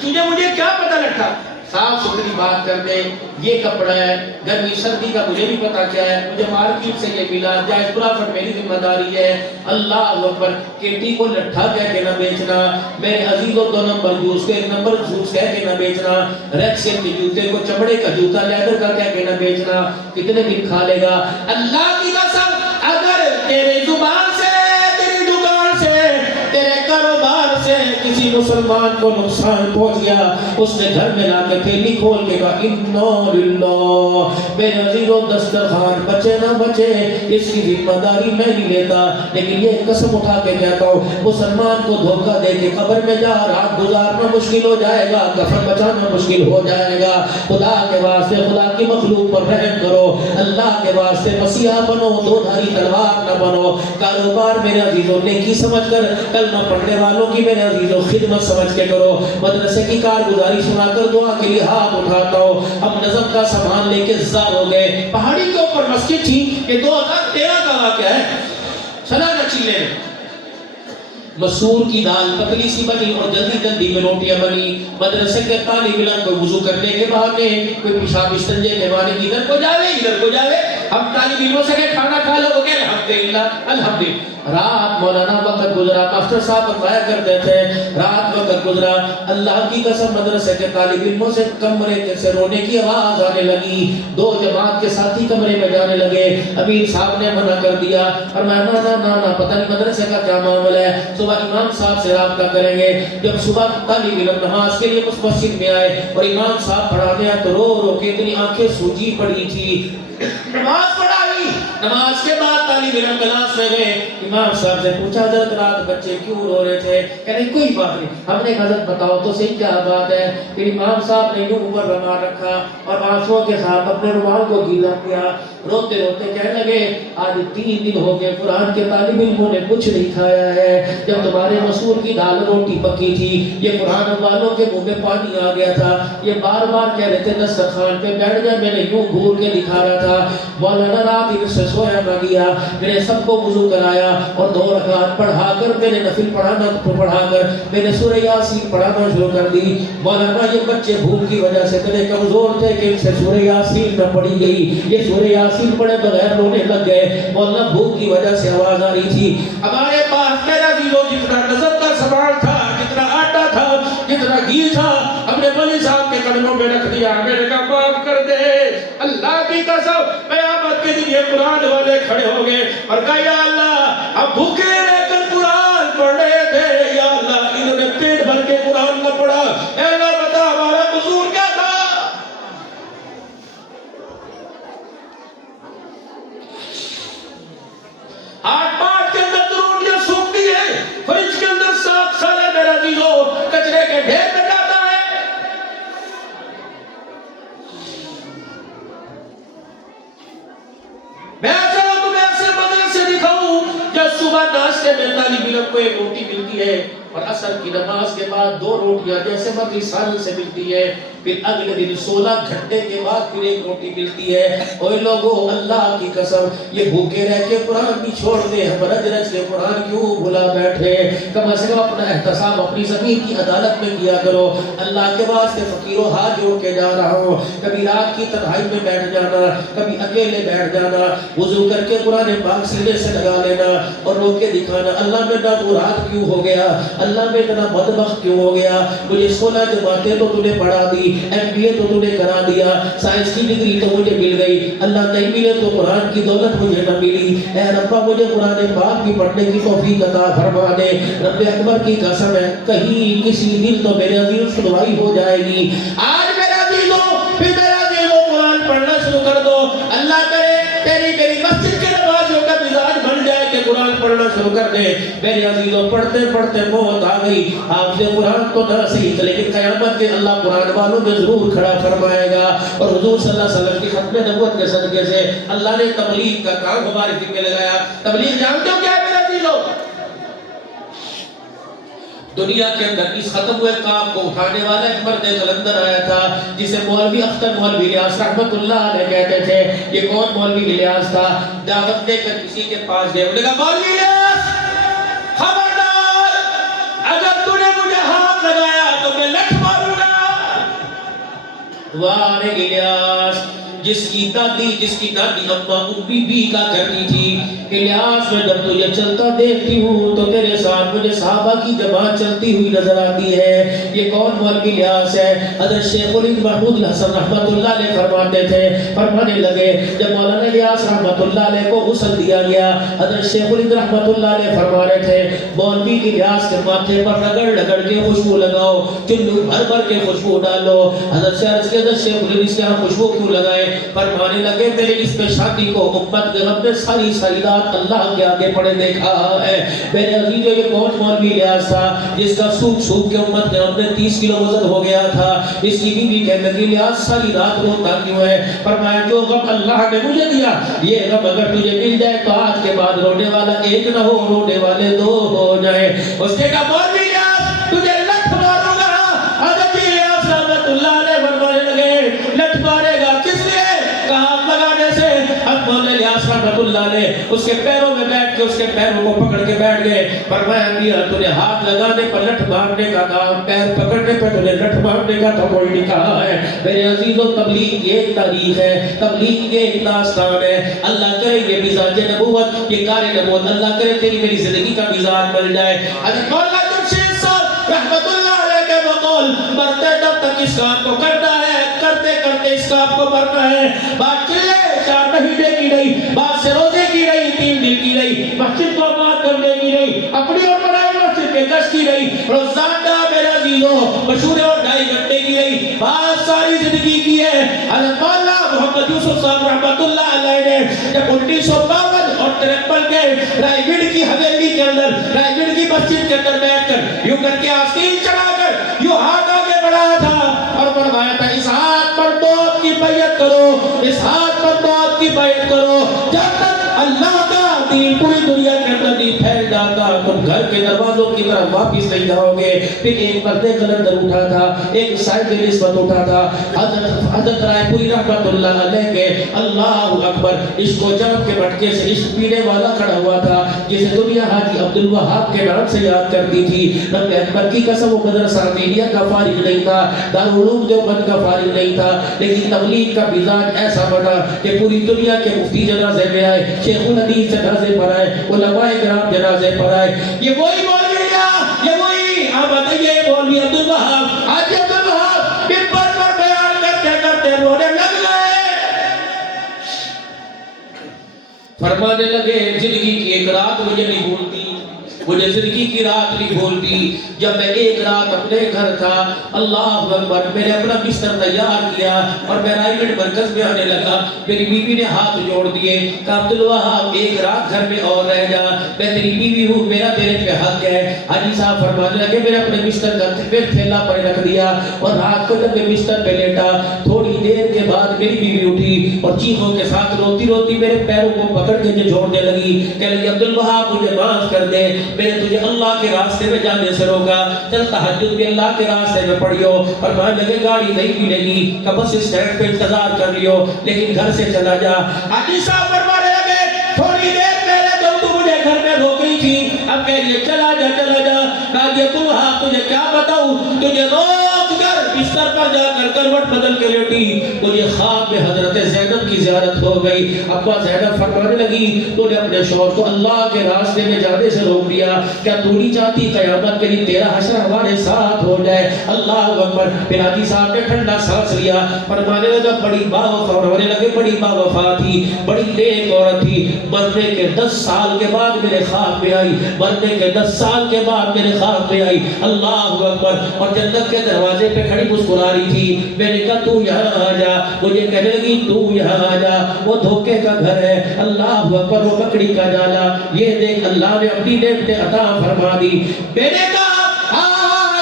تجھے مجھے کیا پتہ لٹھا. صاف ستھری بات کر دیں, یہ کپڑا ہے, گرمی سردی کا مجھے بھی پتا کیا ہے, مجھے مارکیٹ سے یہ ملا, جائز پرافٹ میری ذمہ داری ہے. اللہ اکبر. کیٹی کو لٹھا کہہ کے نہ بیچنا, میرے عزیزوں 2 نمبر جوس کو 1 نمبر جوس کہہ کے نہ بیچنا, ریکسن کے جوتے کو چمڑے کا جوتا لیدر کا کہہ کے نہ بیچنا. کتنے دن کھا لے گا اللہ کی قسم. اگر تیرے زبان سے, تیری دکان سے, تیرے کاروبار سے کسی مسلمان کو نقصان پہنچ گیا، اس نے گھر میں لا کے تھیلی کھول کے کہا انا للہ، میرے عزیزو دسترخوان بچے نہ بچے اس کی ذمہ داری میں نہیں لیتا، لیکن یہ قسم اٹھا کے کہتا ہوں مسلمان کو دھوکہ دے کے قبر میں جا رات گزارنا مشکل ہو جائے گا، کفن بچانا مشکل ہو جائے گا۔ خدا کے واسطے خدا کی مخلوق پر رحم کرو، اللہ کے واسطے مسیحا بنو، دو دھاری تلوار نہ بنو۔ کاروبار میرے عزیزوں نیکی سمجھ کر، کلمہ پڑھنے والوں کی میرے عزیزوں خدمت سمجھ کے کرو۔ مدرسے کی کارگزاری سنا کر دعا کے لیے ہاتھ اٹھاتا ہوں۔ ہم نظم کا سامان لے کے زار ہو گئے، پہاڑی کے اوپر مسجد تھی، یہ 2013 کا واقعہ ہے، سنا چیلے میں مسور کی دال پتلی سی بنی اور جلدی جلدی میں روٹیاں بنی۔ مدرسے کے طالب علم کو وضو کرنے کے بہانے، کوئی پیشاب استنجے کے بہانے ادھر کو جاوے، ہم طالب علموں سے کہ کھانا کھا لو گے، الحمدللہ الحمدللہ۔ رات مولانا وقت گزرا، ماسٹر صاحب بتایا کرتے تھے رات وقت گزرا، اللہ کی قسم مدرسے کے طالب علموں سے کمرے سے رونے کی آواز آنے لگی، دو جماعت کے ساتھی کمرے میں جانے لگے، امیر صاحب نے منع کر دیا اور میں نا پتہ نہیں مدرسے کا کیا معاملہ ہے، صبح امام صاحب سے رابطہ کریں گے۔ جب صبح طالب علم نماز کے لیے مسجد میں آئے اور امام صاحب پڑھانے آئے تو رو رو کے اتنی آنکھیں سوجی پڑی تھی، نماز پڑھائی۔ نماز کے بعد طالب علم کلاس میں گئے، امام صاحب سے پوچھا حضرت رات بچے کیوں رو رہے تھے؟ کہنے کوئی بات نہیں۔ ہم نے حضرت بتاؤ تو صحیح کیا بات ہے؟ پھر امام صاحب نے یوں اوپر رومال رکھا اور آنسوں کے ساتھ اپنے رومال کو گیلا کیا، روتے روتے کہنے لگے آج 3 دن ہو گئے قرآن کے طالب علموں نے کچھ نہیں کھایا ہے، جب تمہارے مسور کی دال روٹی پکی تھی یہ قرآن والوں کے منہ میں پانی آ گیا تھا، یہ بار بار کہہ رہے تھے دسترخوان پہ بیٹھ جائے، میں نے یوں گھور کے دکھا رہا تھا۔ مولانا رات ان سے سویا نہ گیا، میں نے سب کو وضو کرایا اور 2 رکعت پڑھا کر میں نے نفل پڑھا کر میں نے سورہ یاسین پڑھانا شروع کر دی۔ مولانا یہ بچے بھوک کی وجہ سے اتنے کمزور تھے کہ ان سے سورہ یاسین نہ پڑھی گئی، یہ سورہ یاسین پڑھے بغیر رونے لگ گئے، مولانا بھوک کی وجہ سے آواز آ رہی تھی۔ ہمارے پاس میرا عزیزو جتنا نظر کا سامان تھا، جتنا آٹا تھا، جتنا گھی تھا، ہم نے مولوی صاحب کے قدموں میں رکھ دیا، میں نے کہا معاف کر دے، اللہ کی قسم قیامت کے دن یہ قرآن والے کھڑے ہو گئے اور کہا یا اللہ ہم بھوکے رہ کر قرآن پڑھ رہے تھے، یا اللہ انہوں نے پیٹ بھر کے قرآن نہ پڑھا، اے اللہ بتا ہمارا قصور کیا تھا؟ آٹھ پاٹ کے اندر تو روٹیاں سوکھتی ہیں، فریج کے اندر ساگ سالے میرا عزیزو کچرے کے ڈھیر میں جاتا ہے۔ میں چلو تمہیں ایسے بدل سے دکھاؤں جب صبح ناشتے میں طالب علم کو 1 روٹی ملتی ہے اور عصر کی نماز کے بعد 2 روٹیاں جیسے مرغی سال سے ملتی ہے، پھر اگلے دن 16 گھنٹے کے بعد پھر 1 روٹی ملتی ہے۔ اوے لوگوں اللہ کی قسم یہ بھوکے رہ کے قرآن نہیں چھوڑ دے، ہم رج رج کے قرآن کیوں بھلا بیٹھے؟ کم از کم اپنا احتساب اپنی زمین کی عدالت میں کیا کرو۔ اللہ کے واسطے فقیروں ہاتھ جوڑ کے جا رہا ہوں، کبھی رات کی تنہائی میں بیٹھ جانا، کبھی اکیلے بیٹھ جانا، وضو کر کے قرآن پاک سینے سے لگا لینا اور رو کے دکھانا اللہ میں نامراد کیوں ہو گیا، اللہ میں اتنا بدبخت کیوں ہو گیا، مجھے 16 جماعتیں تو تُو نے پڑھا دی، MBA تو تُو نے کرا دیا، سائنس کی ڈگری تو مجھے مل گئی، اللہ نہیں ملے تو قرآن کی دولت مجھے نہ ملی، اے ربا مجھے قرآن پاک بھی پڑھنے کی توفیق عطا فرما دے۔ رب اکبر کی قسم ہے کہیں کسی دن تو میرے عزیز سنوائی ہو جائے گی۔ آج میرا عزیزو پھر میرا عزیزو قرآن پڑھنا شروع کر دو، اللہ کرے میری مسجد کے نمازیوں کا مزاج بن جائے کہ قرآن پڑھنا شروع کر دے۔ میرے عزیزوں پڑھتے پڑھتے موت آ گئی، آپ سے قرآن تو نہ صحیح لیکن قیامت کے اللہ قرآن والوں میں ضرور کھڑا فرمائے گا، اور حضور صلی اللہ علیہ وسلم کی ختم نبوت کے صدقے سے اللہ نے تبلیغ کا کام ہماری ذمہ میں لگایا۔ تبلیغ جانتے ہو کیا ہے میرے عزیزوں؟ دنیا کے اندر اس ختم ہوئے کام کو اٹھانے والا ایک مرد قلندر آیا تھا جسے مولوی اختر مولوی الیاس رحمت اللہ علیہ کہتے تھے۔ یہ کون مولوی الیاس تھا؟ دعوت دے کر کسی کے پاس گئے، انہوں نے کہا مولوی الیاس خبردار، اگر تو نے مجھے ہاتھ لگایا تو میں لٹھ ماروں گا۔ واہ الیاس، جس کی دادی اماں امی بھی کا کرتی تھی، الیاس میں جب تجھے چلتا دیکھتی ہوں تو تیرے ساتھ مجھے صحابہ کی جماعت چلتی ہوئی نظر آتی ہے۔ یہ کون مولوی الیاس ہے؟ حضرت شیخ الہند محمود الحسن رحمۃ اللہ علیہ فرماتے تھے، فرمانے لگے جب مولانا الیاس رحمۃ اللہ علیہ کو غسل دیا گیا، حضرت شیخ الہند رحمۃ اللہ علیہ فرما رہے تھے مولوی الیاس کے ماتھے پر رگڑ کے خوشبو لگاؤ، چلو بھر کے خوشبو ڈالو۔ حضرت شیخ الہند اس کے ہم خوشبو کیوں لگائے؟ فرمانے لگے میرے اس پہ شادی کو امت کے رب نے ساری رات اللہ کے آگے پڑے دیکھا ہے۔ میرے عزیزو یہ کون مولوی الیاس تھا جس کا سوکھ کے امت کے رب نے 30 کلو وزن ہو گیا تھا؟ اس کی بیوی کہنے لگی الیاس ساری رات روتا کیوں ہے؟ فرمایا جو غم اللہ نے مجھے دیا یہ غم اگر تجھے مل جائے تو آج کے بعد رونے والا ایک نہ ہو، رونے والے 2 ہو جائے۔ اس نے کہا مولوی الیاس تجھے لٹھ ماروں گا۔ حضرت الیاس رحمۃ اللہ علیہ فرمانے لگے لٹھ مارے گا کس لیے؟ کہا لگانے سے۔ اب مولانا الیاس رحمۃ اللہ علیہ اس کے پیروں میں بیٹھ کے اس کے پیروں کو پکڑ کے بیٹھ گئے۔ فرمایا میاں تُونے ہاتھ لگانے پر لٹھ مارنے کا کہا، پیر پکڑنے پر تُونے لٹھ مارنے کا تو کوئی نہیں کہا ہے۔ میرے عزیزوں تبلیغ کی ایک تاریخ ہے، تبلیغ کی ایک داستان ہے۔ اللہ کرے یہ مزاج نبوت، یہ کار نبوت اللہ کرے تیری میری زندگی کا مزاج بن جائے۔ حضرت مولانا جمشید صاحب رحمۃ اللہ علیہ کے بقول مرتے دم تک اس کام کو کرنا ہے، کرتے کرتے اس کام کو مرنا ہے۔ بات چلے 4 مہینے کی نہیں، بات سے روزے کی نہیں، 3 دن کی نہیں، مسجد کو آباد کرنے کی نہیں، اپنی اور بنائی مسجد کے گشت کی نہیں، روزانہ میرے عزیزوں مشہور اور 2.5 گھنٹے کی نہیں، بات ساری زندگی کی ہے۔ حضرت مولانا محمد یوسف صاحب رحمۃ اللہ علیہ نے جب 1952 اور 53 کے رائے گڑھ کی حویلی کے اندر، رائے گڑھ کی مسجد کے اندر بیٹھ کر یوں کر کے آستین چڑھا کر یوں ہاتھ آگے بڑھایا تھا اور فرمایا تھا اس ہاتھ پر موت کی بیعت کرو، اس ہاتھ پر موت کی بیعت کرو، جب تک اللہ کا دین پوری دنیا کے اندر نہیں پھیل جاتا تم گھر کے دروازوں کی طرف واپس نہیں جاؤ گے۔ پھر ایک مردے قلندر اٹھا تھا، ایک صاحب نسبت اٹھا تھا، حضرت رائے پوری رحمۃ اللہ علیہ کے اللہ اکبر عشق و جنب کے مٹکے سے عشق پینے والا کھڑا ہوا تھا جسے دنیا حاجی عبد الوہاب کے نام سے یاد کرتی تھی۔ رب اکبر کی قسم وہ مدرسہ عملیہ کا فارغ نہیں تھا، دارالعلوم دیوبند کا فارغ نہیں تھا، لیکن تبلیغ کا مزاج ایسا بنا کہ پوری دنیا کے مفتی جنازے میں آئے، شیخ الحدیث جنازے پر آئے، علماء کرام جنازے پر آئے۔ یہ وہی مولوی ہے، یہ وہی احمد، یہ مولوی عبد الوہاب، حاجی عبد الوہاب منبر پر بیان کرتے کرتے رونے لگ گئے، فرمانے لگے زندگی کی ایک رات مجھے نہیں بھولتی، مجھے زندگی کی رات نہیں بھولتی جب میں ایک رات اپنے گھر تھا، اللہ اکبر، میں نے اپنا بستر تیار کیا اور میں رائے گڑھ مرکز میں آنے لگا، میری بیوی نے ہاتھ جوڑ دیے، کہا عبد الوہاب ایک رات گھر میں اور رہ جا، میں تیری بیوی ہوں، میرا تیرے پہ حق ہے۔ حاجی صاحب فرمانے لگے میں نے اپنے بستر کا پھر تھیلا پر رکھ دیا اور رات کو جب میں بستر پہ لیٹا تھوڑی دیر کے بعد میری بیوی اٹھی اور چیخوں کے ساتھ روتی روتی میرے پیروں کو پکڑ کے جھوڑنے لگی، کہنے لگی عبد الوہاب مجھے معاف کر دے، میں نے تجھے اللہ کے راستے میں جانے سے روکا، چل تہجد بھی اللہ کے راستے میں پڑھیو۔ فرمانے لگے گاڑی نہیں ملے گی کہ بس اسٹینڈ پہ انتظار کر لیو لیکن گھر سے چلا جا۔ حاجی صاحب فرمانے لگے تھوڑی دیر پہلے تو مجھے گھر میں روک رہی تھی، اب کہہ رہی ہے چلا جا چلا جا۔ کہا کہ تم تجھے کیا بتاؤں، تجھے روک کر بستر پر جا کر کروٹ بدل کے لیٹی، مجھے خواب میں حضرت زینب کی زیارت ہو گئی۔ ابا زینب فرمانے لگی تو نے اپنے شوہر کو اللہ کے راستے میں جانے سے روک دیا، کیا تو نہیں چاہتی قیامت کے دن تیرا حشر ہمارے ساتھ ہو جائے؟ اللہ اکبر۔ پھر حاجی صاحب نے ٹھنڈا سانس لیا، فرمانے لگا بڑی با وفا، فرمانے لگے بڑی با وفا تھی، بڑی نیک عورت تھی، مرنے کے 10 سال کے بعد میرے خواب میں آئی، مرنے کے 10 سال کے بعد میرے خواب میں آئی، اللہ اکبر، اور جنت کے دروازے پہ کھڑی مسکرا رہی تھی۔ میں نے کہا تو یہاں آ جا، مجھے کہنے لگی تو یہاں آ جا، وہ دھوکے کا گھر ہے، اللہ اکبر، وہ مکڑی کا جالا، یہ دیکھ اللہ نے اپنی نعمتیں عطا فرما دی۔ میں نے کہا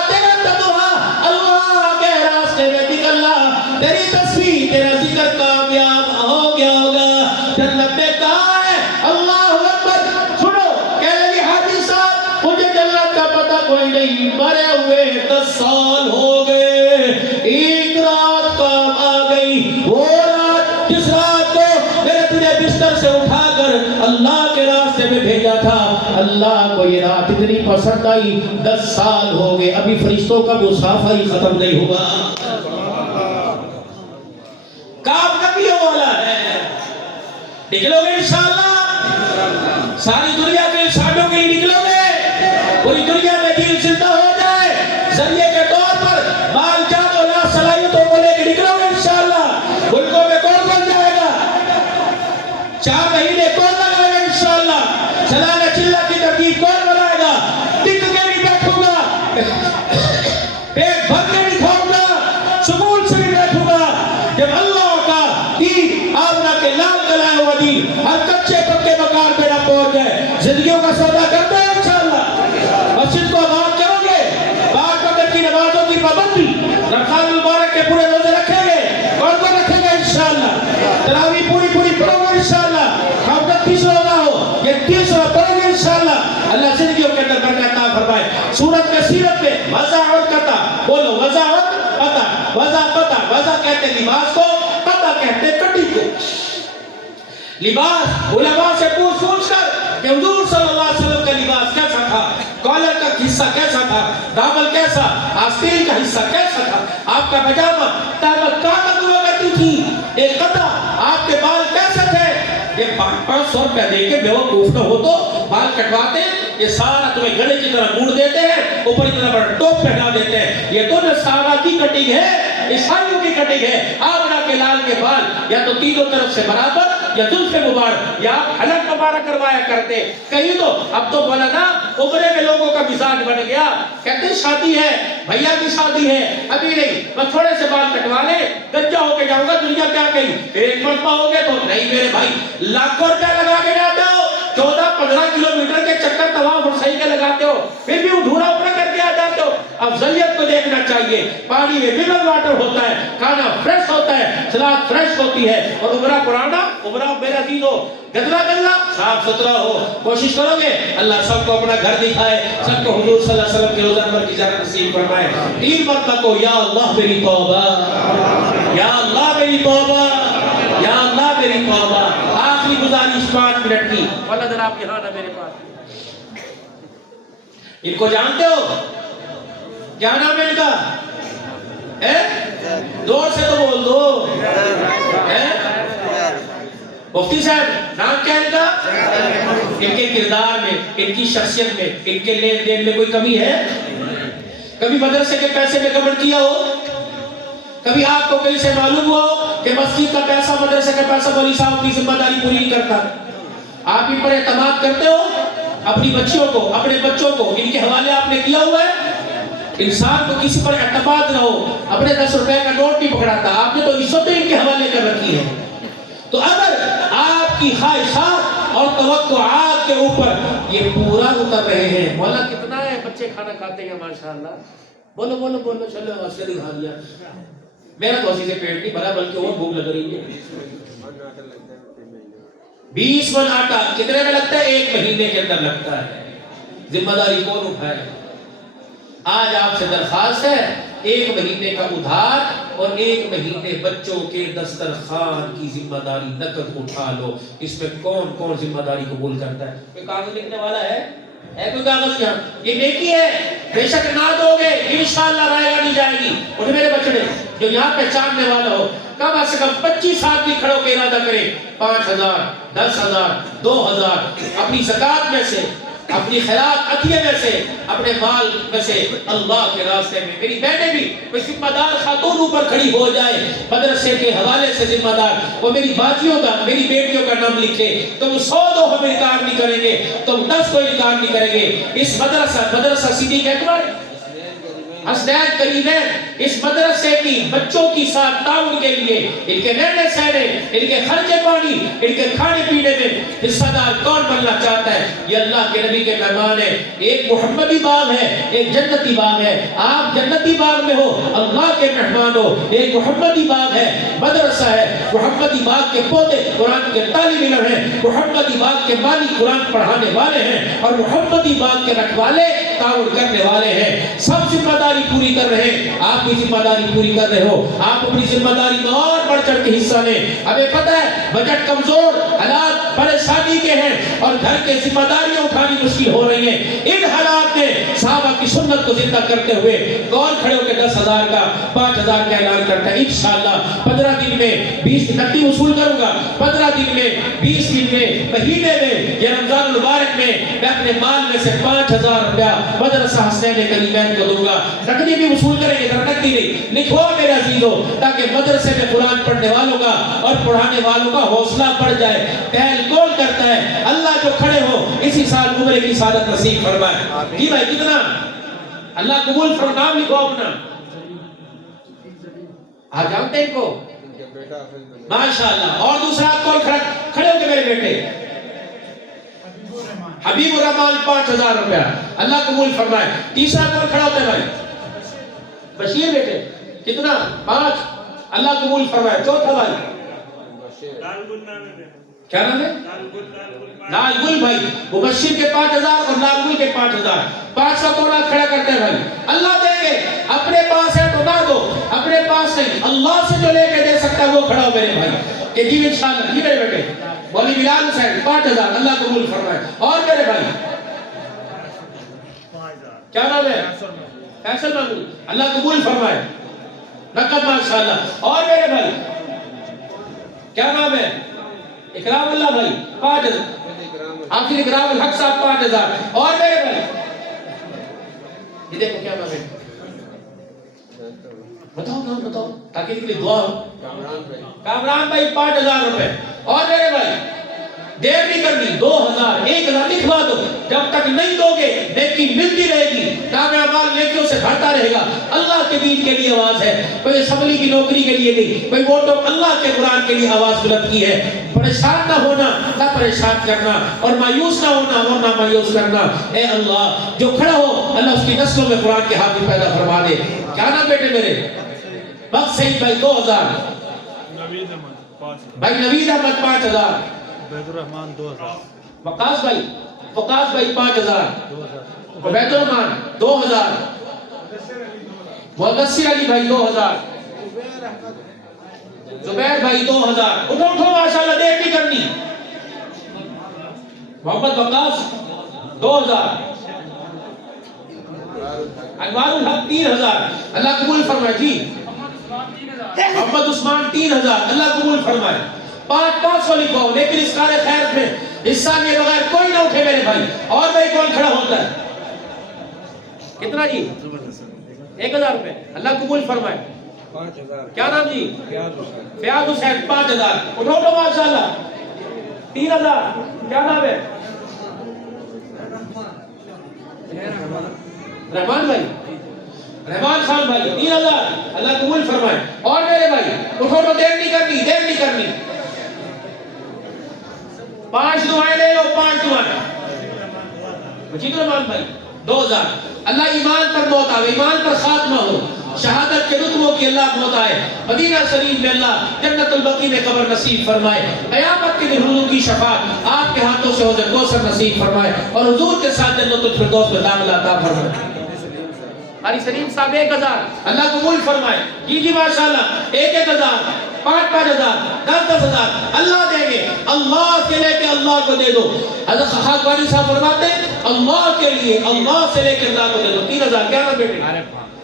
تیرا تقویٰ اللہ کے راستے میں نکلنا، تیری تسبیح تیرا ذکر کامیاب ہو گیا ہوگا، جنت میں کہاں ہے؟ اللہ اکبر۔ سنو، کہنے لگی حاجی صاحب مجھے جنت کا پتہ کوئی نہیں، مرے ہوئے 10 سال ہو گئے، ایک رات کام آ گئی، وہ رات جس رات کو میں نے تجھے بستر سے اٹھا کر اللہ کے راستے میں بھیجا تھا، اللہ کو یہ رات اتنی پسند آئی، 10 سال ہو گئے، ابھی فرشتوں کا مصافحہ ہی ختم نہیں ہوا۔ کام نبیوں والا نکلو گے انشاءاللہ؟ ساری دنیا کے انسانوں کے لیے نکلو گے؟ پوری دنیا میں دین زندہ ہو جائے ذریعے کے طور پر مال جان اور صلاحیتوں کو لے کے نکلو گے انشاءاللہ؟ ملکوں میں کون بن جائے گا؟ 4 مہینے کون لگائے گا انشاءاللہ؟ سلانہ چلہ کی ترتیب کون بنائے گا؟ ٹک کے نہیں بیٹھوں گا، پیٹ بھر کے نہیں کھاؤں گا، سکون سے بھی بیٹھوں گا جب اللہ کا دین آمنہ کے لال گلائے ہوا دین ہر کچے پکے مکان پہ نہ پہنچ جائے۔ زندگیوں کا سودا کرتے ہیں انشاءاللہ؟ مسجد کو آباد کرو گے؟ 5 وقت کی نمازوں کی پابندی، رمضان المبارک کے پورے روزے رکھیں گے؟ کون کون رکھیں گے انشاءاللہ؟ تراویح پوری پڑھو گے انشاءاللہ؟ ہم تک 30 روزہ ہو، یہ 30 روزہ پڑھو گے انشاءاللہ؟ اللہ زندگیوں کے اندر برکت عطا فرمائے۔ سورت میں سیرت میں وضاحت قطع، بولو وضاحت قطع، وضا کہتے ہیں لباس کو، قطع کہتے ہیں کٹی کو۔ لباس علماء سے پوچھ کر کہ حضور صلی اللہ علیہ وسلم کا لباس کیسا تھا، کالر کا حصہ کیسا تھا، دامن کیسا، آستین کا حصہ کیسا تھا، آپ کا پجامہ تہمت کہاں تک ہوا کرتی تھی، ایک قطع، آپ کے بال کیسے تھے؟ یہ 500 روپیہ دے کے بیوقوف نہ ہو تو بال کٹواتے ہیں، یہ سارا تمہیں گڑے کی طرح موڑ دیتے ہیں، اوپر اتنا بڑا ٹوپ پہنا دیتے ہیں۔ یہ تو نصارہ کی کٹنگ ہے، عیسائیوں کی کٹنگ ہے۔ آمنہ کے لال کے بال یا تو تینوں طرف سے برابر یا زلف مبارک یا حلق مبارک کروایا کرتے۔ کہیں تو اب تو مولانا عمرے میں لوگوں کا مزاج بن گیا، کہتے ہیں شادی ہے، بھیا کی شادی ہے، ابھی نہیں، میں تھوڑے سے بال کٹوا لے گجا ہو کے جاؤں گا، دنیا کیا کہی، ایک مرتبہ ہو گئے تو نہیں میرے بھائی، لاکھوں روپیہ لگا کے جاتے ہو، 14-15 کلومیٹر کے چکر طواف اور صحیح کے لگاتے ہو، پھر بھی ادھورا اوپر کر کے آ جاتے ہو۔ افضلیت کو دیکھنا چاہیے، پانی میں منرل واٹر ہوتا ہے، کھانا فریش ہوتا ہے، سلاد فریش ہوتی ہے، اور عمرہ پرانا، عمرہ میرا عزیز ہو، گدلا صاف ستھرا ہو۔ کوشش کرو گے اللہ سب کو اپنا گھر دکھائے، سب کو حضور صلی اللہ علیہ وسلم کے روزہ پر کی زیارت نصیب فرمائے۔ 3 مرتبہ کو یا اللہ میری توبہ، یا اللہ میری توبہ، یا اللہ میری توبہ۔ آخری گزارش 5 منٹ کی، والا ذرا آپ یہاں نا میرے پاس، ان کو جانتے ہو؟ کیا نام ہے ان کا؟ زور سے تو بول دو۔ مفتی صاحب نام کیا ہے ان کا؟ ان کے کردار میں، ان کی شخصیت میں، ان کے لین دین میں کوئی کمی ہے؟ کبھی مدرسے کے پیسے میں گڑبڑ کیا ہو؟ کبھی آپ کو کہیں سے معلوم ہو کہ مسجد کا پیسہ، مدرسے کا پیسہ مولوی صاحب اپنی ذمہ داری پوری نہیں کرتا؟ آپ ان پر اعتماد کرتے ہو؟ اپنی بچیوں کو، اپنے بچوں کو ان کے حوالے آپ نے کیا ہوا ہے؟ انسان کو کسی پر اعتماد نہ ہو، اپنے 10 روپے کا نوٹ نہیں پکڑاتا، آپ نے تو عزتیں ان کے حوالے کر رکھی ہے۔ تو اگر آپ کی خواہشات اور توقعات کے اوپر یہ پورا اتر رہے ہیں، مولا کتنا ہے بچے کھانا کھاتے ہیں ماشاءاللہ، بولو بولو بولو، چلو آسری کھا لیا، میرا تو اسی سے پیٹ نہیں بھرا بلکہ اور بھوک لگ رہی ہے۔ 20 من آٹا کتنے میں لگتا ہے؟ 1 مہینے کے اندر لگتا ہے۔ ذمہ داری کون اٹھائے؟ آج آپ سے درخواست ہے 1 مہینے کا ادھار اور 1 مہینے بچوں کے دسترخوان کی ذمہ داری نقد اٹھا لو۔ اس میں کون کون ذمہ داری قبول کرتا ہے؟ کوئی کاغذ لکھنے والا ہے کوئی کاغذ یہاں؟ یہ نیکی ہے، بے شک نہ دو گے انشاءاللہ رائے گانی جائے گی۔ اور میرے بچڑے جو یہاں پہچاننے والا ہو، کم از کم 25 آدمی کھڑوں کے ارادہ کرے، 5000 10,000 2,000 اپنی زکات میں سے، اپنی خیرات عطیہ میں سے، اپنے مال میں سے اللہ کے راستے میں۔ میری بہنیں بھی کوئی ذمہ دار خاتون اوپر کھڑی ہو جائے مدرسے کے حوالے سے ذمہ دار، وہ میری باجیوں کا، میری بیٹیوں کا نام لکھے، تم 100 دو ہم انکار نہیں کریں گے، تم 10 کو انکار نہیں کریں گے۔ اس مدرسہ صدیق اکبر حسنین کریمین، اس مدرسے کی بچوں کی ساتھ تعاون کے لیے ان کے رہنے سہنے، ان کے خرچے پانی، ان کے کھانے پینے میں حصہ دار کون بننا چاہتا ہے؟ یہ اللہ کے نبی کے مہمان ہیں۔ ایک محمدی باغ ہے، ایک جنتی باغ ہے۔ آپ جنتی باغ میں ہو، اللہ کے مہمان ہو۔ ایک محمدی باغ ہے، مدرسہ ہے، محمدی باغ کے پودے قرآن کے طالب علم ہیں، محمدی باغ کے مالی قرآن پڑھانے والے ہیں، اور محمدی باغ کے رکھوالے تعاون کرنے والے ہیں۔ سب ذمہ داری پوری کر رہے ہیں، آپ بھی ذمہ داری پوری کر رہے ہو۔ آپ اپنی ذمہ داری میں اور بڑھ چڑھ کے حصہ لیں۔ ہمیں پتہ ہے بجٹ کمزور، حالات پریشانی کے ہیں اور گھر کے ذمہ داریاں اٹھانی مشکل ہو رہی ہیں۔ ان حالات میں صحابہ کی سنت سنت کو زندہ کرتے ہوئے کون کھڑے ہو کے 10,000 کا 5,000 کا اعلان کرتا ہے؟ انشاءاللہ 15 دن میں 20 نقدی وصول کروں گا، 15 دن میں 20 دن میں مہینے میں یا رمضان المبارک میں میں اپنے مال میں سے 5,000 روپیہ مدرسہ حسنین کریمین کو دوں گا۔ نقدی بھی وصول کریں گے، نقدی نہیں لکھو میرے عزیزو، تاکہ مدرسے میں قرآن پڑھنے والوں کا اور پڑھانے والوں کا حوصلہ بڑھ جائے۔ پہل کون کرتا ہے؟ اللہ جو کھڑے ہو اسی سال عمر کی سعادت نصیب فرمائے۔ جی بھائی کتنا؟ اللہ قبول فرمائے۔ نام لکھو اپنا، آپ جانتے ہیں ان کو؟ ماشاءاللہ۔ اور دوسرا کون کھڑے ہو کے میرے بیٹے؟ حبیب الرحمان 5,000 روپیہ، اللہ قبول فرمائے۔ تیسرا کون کھڑا ہوتا ہے بھائی؟ بشیر بیٹے، کتنا؟ 5، اللہ قبول فرمائے۔ چوتھا بھائی کیا نام ہے؟ لال گل بھائی، مبشر کے 5,000 اور لال گل کے 5,000۔ 500 کون کھڑا کرتے ہیں بھائی؟ اللہ دیں گے، اپنے پاس ہے تو نہ دو، اپنے پاس نہیں، اللہ سے جو لے کے دے سکتا ہے وہ کھڑا ہو میرے بھائی کہ جی انشاءاللہ۔ جی میرے بیٹے مولی بلال حسین 5,000، اللہ قبول فرمائے۔ اور میرے بھائی کیا نام ہے؟ فیصل محمود، اللہ قبول فرمائے، نقد ماشاءاللہ۔ اور میرے بھائی کیا نام ہے؟ اکرام اللہ بھائی 5,000، آخر اکرام الحق صاحب 5,000۔ اور میرے بھائی یہ دیکھو کیا نام ہے؟ بتاؤ نام بتاؤ تاکہ ان کے لیے دعا ہو۔ کامران بھائی 5,000 روپے۔ اور میرے بھائی دیر نہیں کرنی، 2,000 1,000 لکھوا دو، جب تک نہیں دو گے نیکی ملتی رہے گی، نام اعمال نیکیوں سے بھرتا رہے گا۔ اللہ کے دین کے لیے آواز ہے، کوئی اسمبلی کی نوکری کے لیے نہیں، کوئی ووٹوں، اللہ کے قرآن کے لیے آواز بلند کی ہے۔ پریشان نہ ہونا، نہ پریشان کرنا، اور مایوس نہ ہونا اور نہ مایوس کرنا۔ اے اللہ جو کھڑا ہو اللہ اس کی نسلوں میں قرآن کے حافظ پیدا فرما دے۔ کیا نام بیٹے میرے؟ بخش سعید بھائی 2,000، بھائی نوید احمد 5,000، عبید الرحمان 2,000، وقاص بھائی 5,000، عبید الرحمان 2,000، مدثر علی بھائی 2,000، زبیر بھائی 2,000۔ اٹھو اٹھو ماشاءاللہ، دیر نہیں کرنی۔ محمد وقاص 2,000، انوار الحق 3,000، اللہ قبول فرمائے۔ جی محمد عثمان 3,000، اللہ قبول فرمائے۔ 500 لکھو، لیکن اس کار خیر میں حصہ لیے بغیر کوئی نہ اٹھے میرے بھائی۔ اور بھائی کون کھڑا ہوتا ہے؟ کتنا جی؟ 1,000 روپے، اللہ قبول فرمائے۔ 5,000۔ کیا نام جی؟ فیاض حسین 5,000، اٹھو تو ماشاءاللہ۔ 3,000، کیا نام ہے؟ رحمان بھائی، رحمان خان بھائی 3,000، اللہ قبول فرمائے۔ اور میرے بھائی اٹھو تو دیر نہیں کرنی، دیر نہیں کرنی۔ 5 دعائیں لے لو، 5 دعائیں۔ مجید الرحمان بھائی 2,000، اللہ ایمان پر موت آئے، ایمان پر خاتمہ ہو، شہادت کے رتبوں کی اللہ موت آئے، مدینہ شریف میں اللہ جنت البقیع میں قبر نصیب فرمائے، قیامت کے دن حضور کی شفاعت آپ کے ہاتھوں سے حوض کوثر نصیب فرمائے، اور حضور کے ساتھ جنت الفردوس میں داخلہ عطا فرمائے۔ قاری سلیم صاحب 1,000، اللہ قبول فرمائے۔ جی جی ماشاءاللہ، 1,000، 5,000، 10,000 اللہ دیں گے۔ اللہ کے لے کے اللہ کو دے دو۔ حضرت خاک بانی صاحب فرماتے ہیں اللہ کے لیے اللہ سے لے کے اللہ کو دے دو۔ 3,000، کیا نام بیٹے؟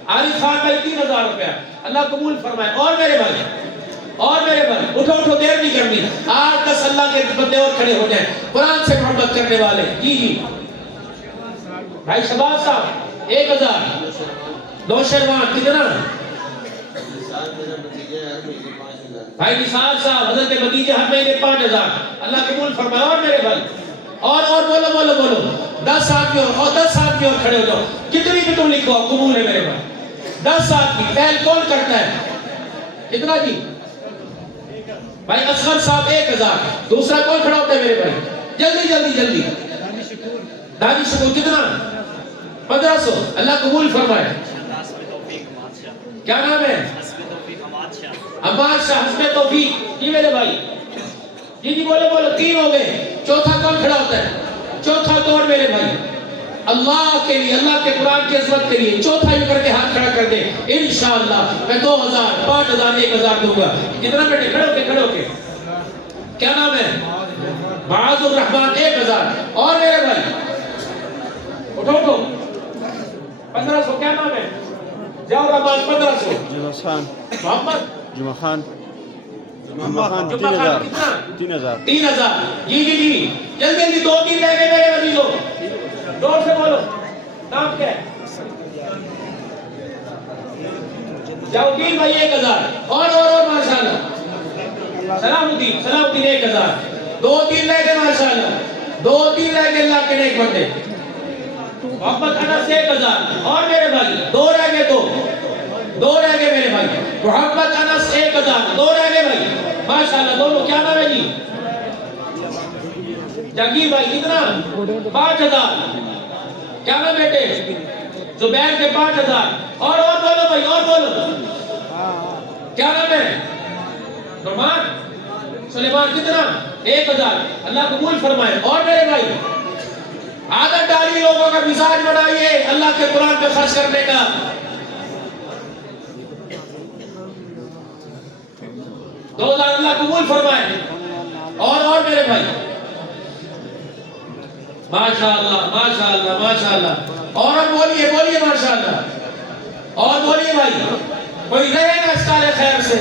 عارف خان بھائی 3,000 روپیہ، اللہ قبول فرمائے۔ اور میرے بھائی اٹھو اٹھو، دیر نہیں کرنی۔ 8-10 اللہ کے بندے اور کھڑے ہو جائیں قرآن سے محبت کرنے والے۔ جی جی بھائی شباز صاحب 1,000، نوشروان کتنا؟ بھائی نثار صاحب حضرت بھتیجے ہر مہینے 5,000، اللہ قبول فرمائے۔ اور میرے بھائی اور بولو 10 آدمی اور 10 آدمی اور کھڑے ہو جاؤ، کتنی بھی تم لکھو قبول ہے میرے بھائی۔ 10 آدمی پہل کون کرتا ہے؟ کتنا جی؟ بھائی اصغر صاحب 1,000، دوسرا کون کھڑا ہوتا ہے میرے بھائی؟ جلدی دانی شکور کتنا؟ 1,500، اللہ قبول فرمائے۔ کیا نام ہے؟ عباس شاہ حسب توفیق۔ جی میرے بھائی جی بولو 3 ہو گئے۔ چوتھا کون کھڑا ہوتا ہے؟ چوتھا کون میرے بھائی؟ اللہ کے لیے، اللہ کے قرآن کی عظمت کے لیے چوتھا بھی کر کے ہاتھ کھڑا کر دے۔ انشاءاللہ میں 2,000، 5,000، 1,000 دوں گا۔ کتنا بیٹے؟ کھڑے ہو کے کیا نام ہے؟ معاذ الرحمان 1,000۔ اور میرے بھائی اٹھو 1500 کیا نام ہے؟ ضیاء الرحمان 1500. جمعہ خان محمد جمعہ خان جمعہ خان کتنا؟ 3000 3000. جی جی جی جلدی جلدی 2-3 رہ گئے میرے عزیزوں. زور سے بولو. نام کیا ہے؟ جاؤدین بھائی 1000. اور ماشاءاللہ. سلام الدین 1000. 2-3 رہ گئے ماشاءاللہ. 2-3 رہ گئے اللہ کے نیک بندے. محمد انس 1000. اور میرے بھائی 2 رہ گئے. 2 رہ گئے میرے بھائی. محمد انس 1000. 2 رہ گئے بھائی ماشاءاللہ. دونوں کیا نام ہے جی؟ جنگیر بھائی کتنا؟ 5000. کیا نام بیٹے؟ زبیر کے 5000. اور بولو بھائی اور بولو. کیا نام ہے؟ نعمان سلیمان کتنا؟ 1000. اللہ قبول فرمائے. اور میرے بھائی عادت ڈالی لوگوں کا مزاج بنائیے اللہ کے قرآن پہ خرچ کرنے کا. 2000 اللہ قبول فرمائے. اور میرے بھائی ماشاءاللہ ماشاءاللہ ماشاءاللہ. اور بولیے ماشاءاللہ. اور بولیے بھائی کوئی رہے نا اس کالے خیر سے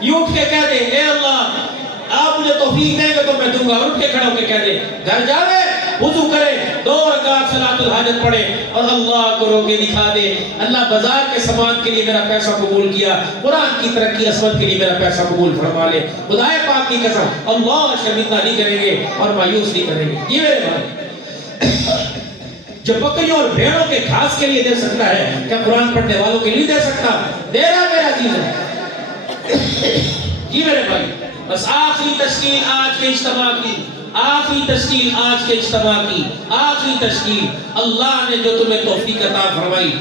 یہ اٹھ کے کہہ دے اے اللہ آپ مجھے توفیق دیں گے تو میں دوں گا. اور اٹھ کے کھڑا ہو کے کہہ دے گھر جاوے وضو کرے 2 رکعت صلاۃ الحاجت پڑھے اور اللہ کو رو کے دکھا دے اللہ بازار کے سامان کے لیے میرا پیسہ قبول کیا. قرآن کی ترقی عصمت کے لیے میرا پیسہ قبول فرما لے. خدائے پاک کی قسم اللہ شرمندہ نہیں کریں گے اور مایوس نہیں کریں گے. یہ میرے بھائی جو بکریوں اور بھیڑوں کے گھاس کے لیے دے سکتا ہے کیا قرآن پڑھنے والوں کے لیے دے سکتا؟ دے رہا میرا چیز ہے. یہ میرے بھائی بس آخری تشکیل آج کے اجتماع کی. آخری تشکیل اللہ نے جو تمہیں توفیق عطا فرمائی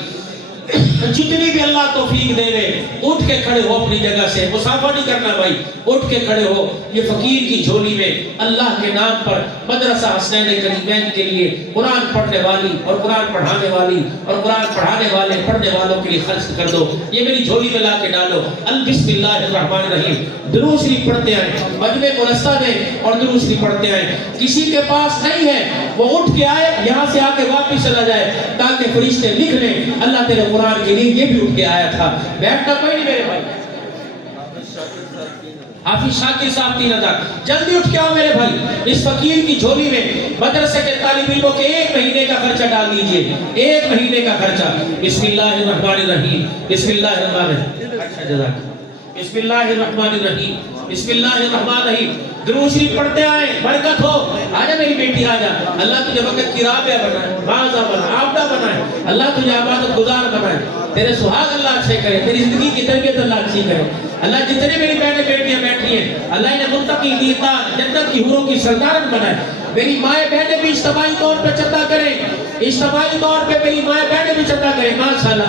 جتنی بھی اللہ توفیق دے رہے اٹھ کے کھڑے ہو اپنی جگہ سے. مسافہ نہیں کرنا بھائی. اٹھ کے کھڑے ہو. یہ فقیر کی جھولی میں اللہ کے نام پر مدرسہ حسنین کریمین کے لیے قرآن پڑھنے والی اور قرآن پڑھانے والی اور قرآن پڑھانے والے پڑھنے والوں کے لیے خرچ کر دو. یہ میری جھولی میں لا کے ڈالو. بسم اللہ الرحمن الرحیم. درود شریف پڑھتے آئے مجمع مرصد میں اور درود شریف پڑھتے آئے. کسی کے پاس نہیں ہے وہ اٹھ کے آئے یہاں سے آ کے واپس چلا جائے تاکہ فرشتے لکھ لیں اللہ تیرے قرآن کے لیے یہ بھی اٹھ کے آیا تھا. بیٹھنا کوئی نہیں میرے بھائی. حافظ شاکر صاحب 3000. جلدی اٹھ کے آؤ میرے بھائی. اس فقیر کی جھولی میں مدرسے کے طالب علموں کے 1 مہینے کا خرچہ ڈال دیجئے. 1 مہینے کا خرچہ. بسم اللہ الرحمن الرحیم. بسم اللہ الرحمن الرحیم. بسم اللہ الرحمن الرحیم. بسم اللہ الرحمن الرحیم. درود شریف پڑھتے آئیں برکت ہو. آجا میری بیٹی آجا. اللہ تجھے وقت کی رابعہ بنائے باذا بنائے عابدہ بنائے. اللہ تجھے عبادت گزار بنائے. تیرے سہاگ اللہ اچھے کرے. تیری زندگی کی تربیت اللہ اچھی کرے. اللہ جتنے میری بہنیں بیٹیاں بیٹھی ہیں اللہ انہیں متقی دیندار جنت کی حوروں کی سردارن بنائے. میری مائیں بہنیں بھی اجتماعی طور پہ چندہ کریں. اجتماعی طور پہ میری مائیں بہنیں بھی چندہ کریں. ماشاءاللہ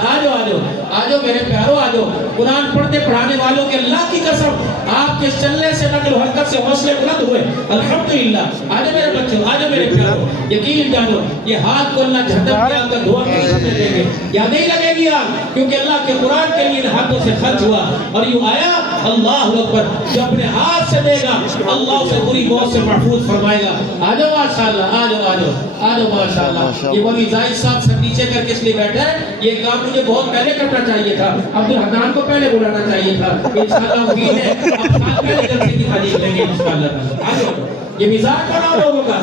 آجو میرے پیارو آجو. قرآن پڑھتے پڑھانے والوں کے اللہ کی قسم آپ کے چلنے سے نقل و حرکت سے حوصلے بلند ہوئے الحمدللہ. آجو میرے بچوں آجو میرے پیارو. یقین جانو یہ ہاتھ کو اللہ جھٹک کے آپ کا دعا نہیں دیں گے یا نہیں لگے گی آپ کیونکہ اللہ کے قرآن کے لیے ہاتھوں سے خرچ ہوا. اور یوں آیا اللہ اکبر جو اپنے ہاتھ سے دے گا اللہ اسے بری موت سے محفوظ فرمائے گا. آجو ماشاءاللہ آجو ماشاءاللہ. یہ ولی زاہد صاحب سب نیچے کر کے اس لیے بیٹھا ہے. یہ کام مجھے بہت پہلے کرنا چاہیے تھا. عبدالحنان کو پہلے بلانا چاہیے تھا. انشاءاللہ امید ہے اب سال پہلے جلسے کی تاریخ لیں گے انشاءاللہ. آجو یہ مزاج بنا لوگوں کا.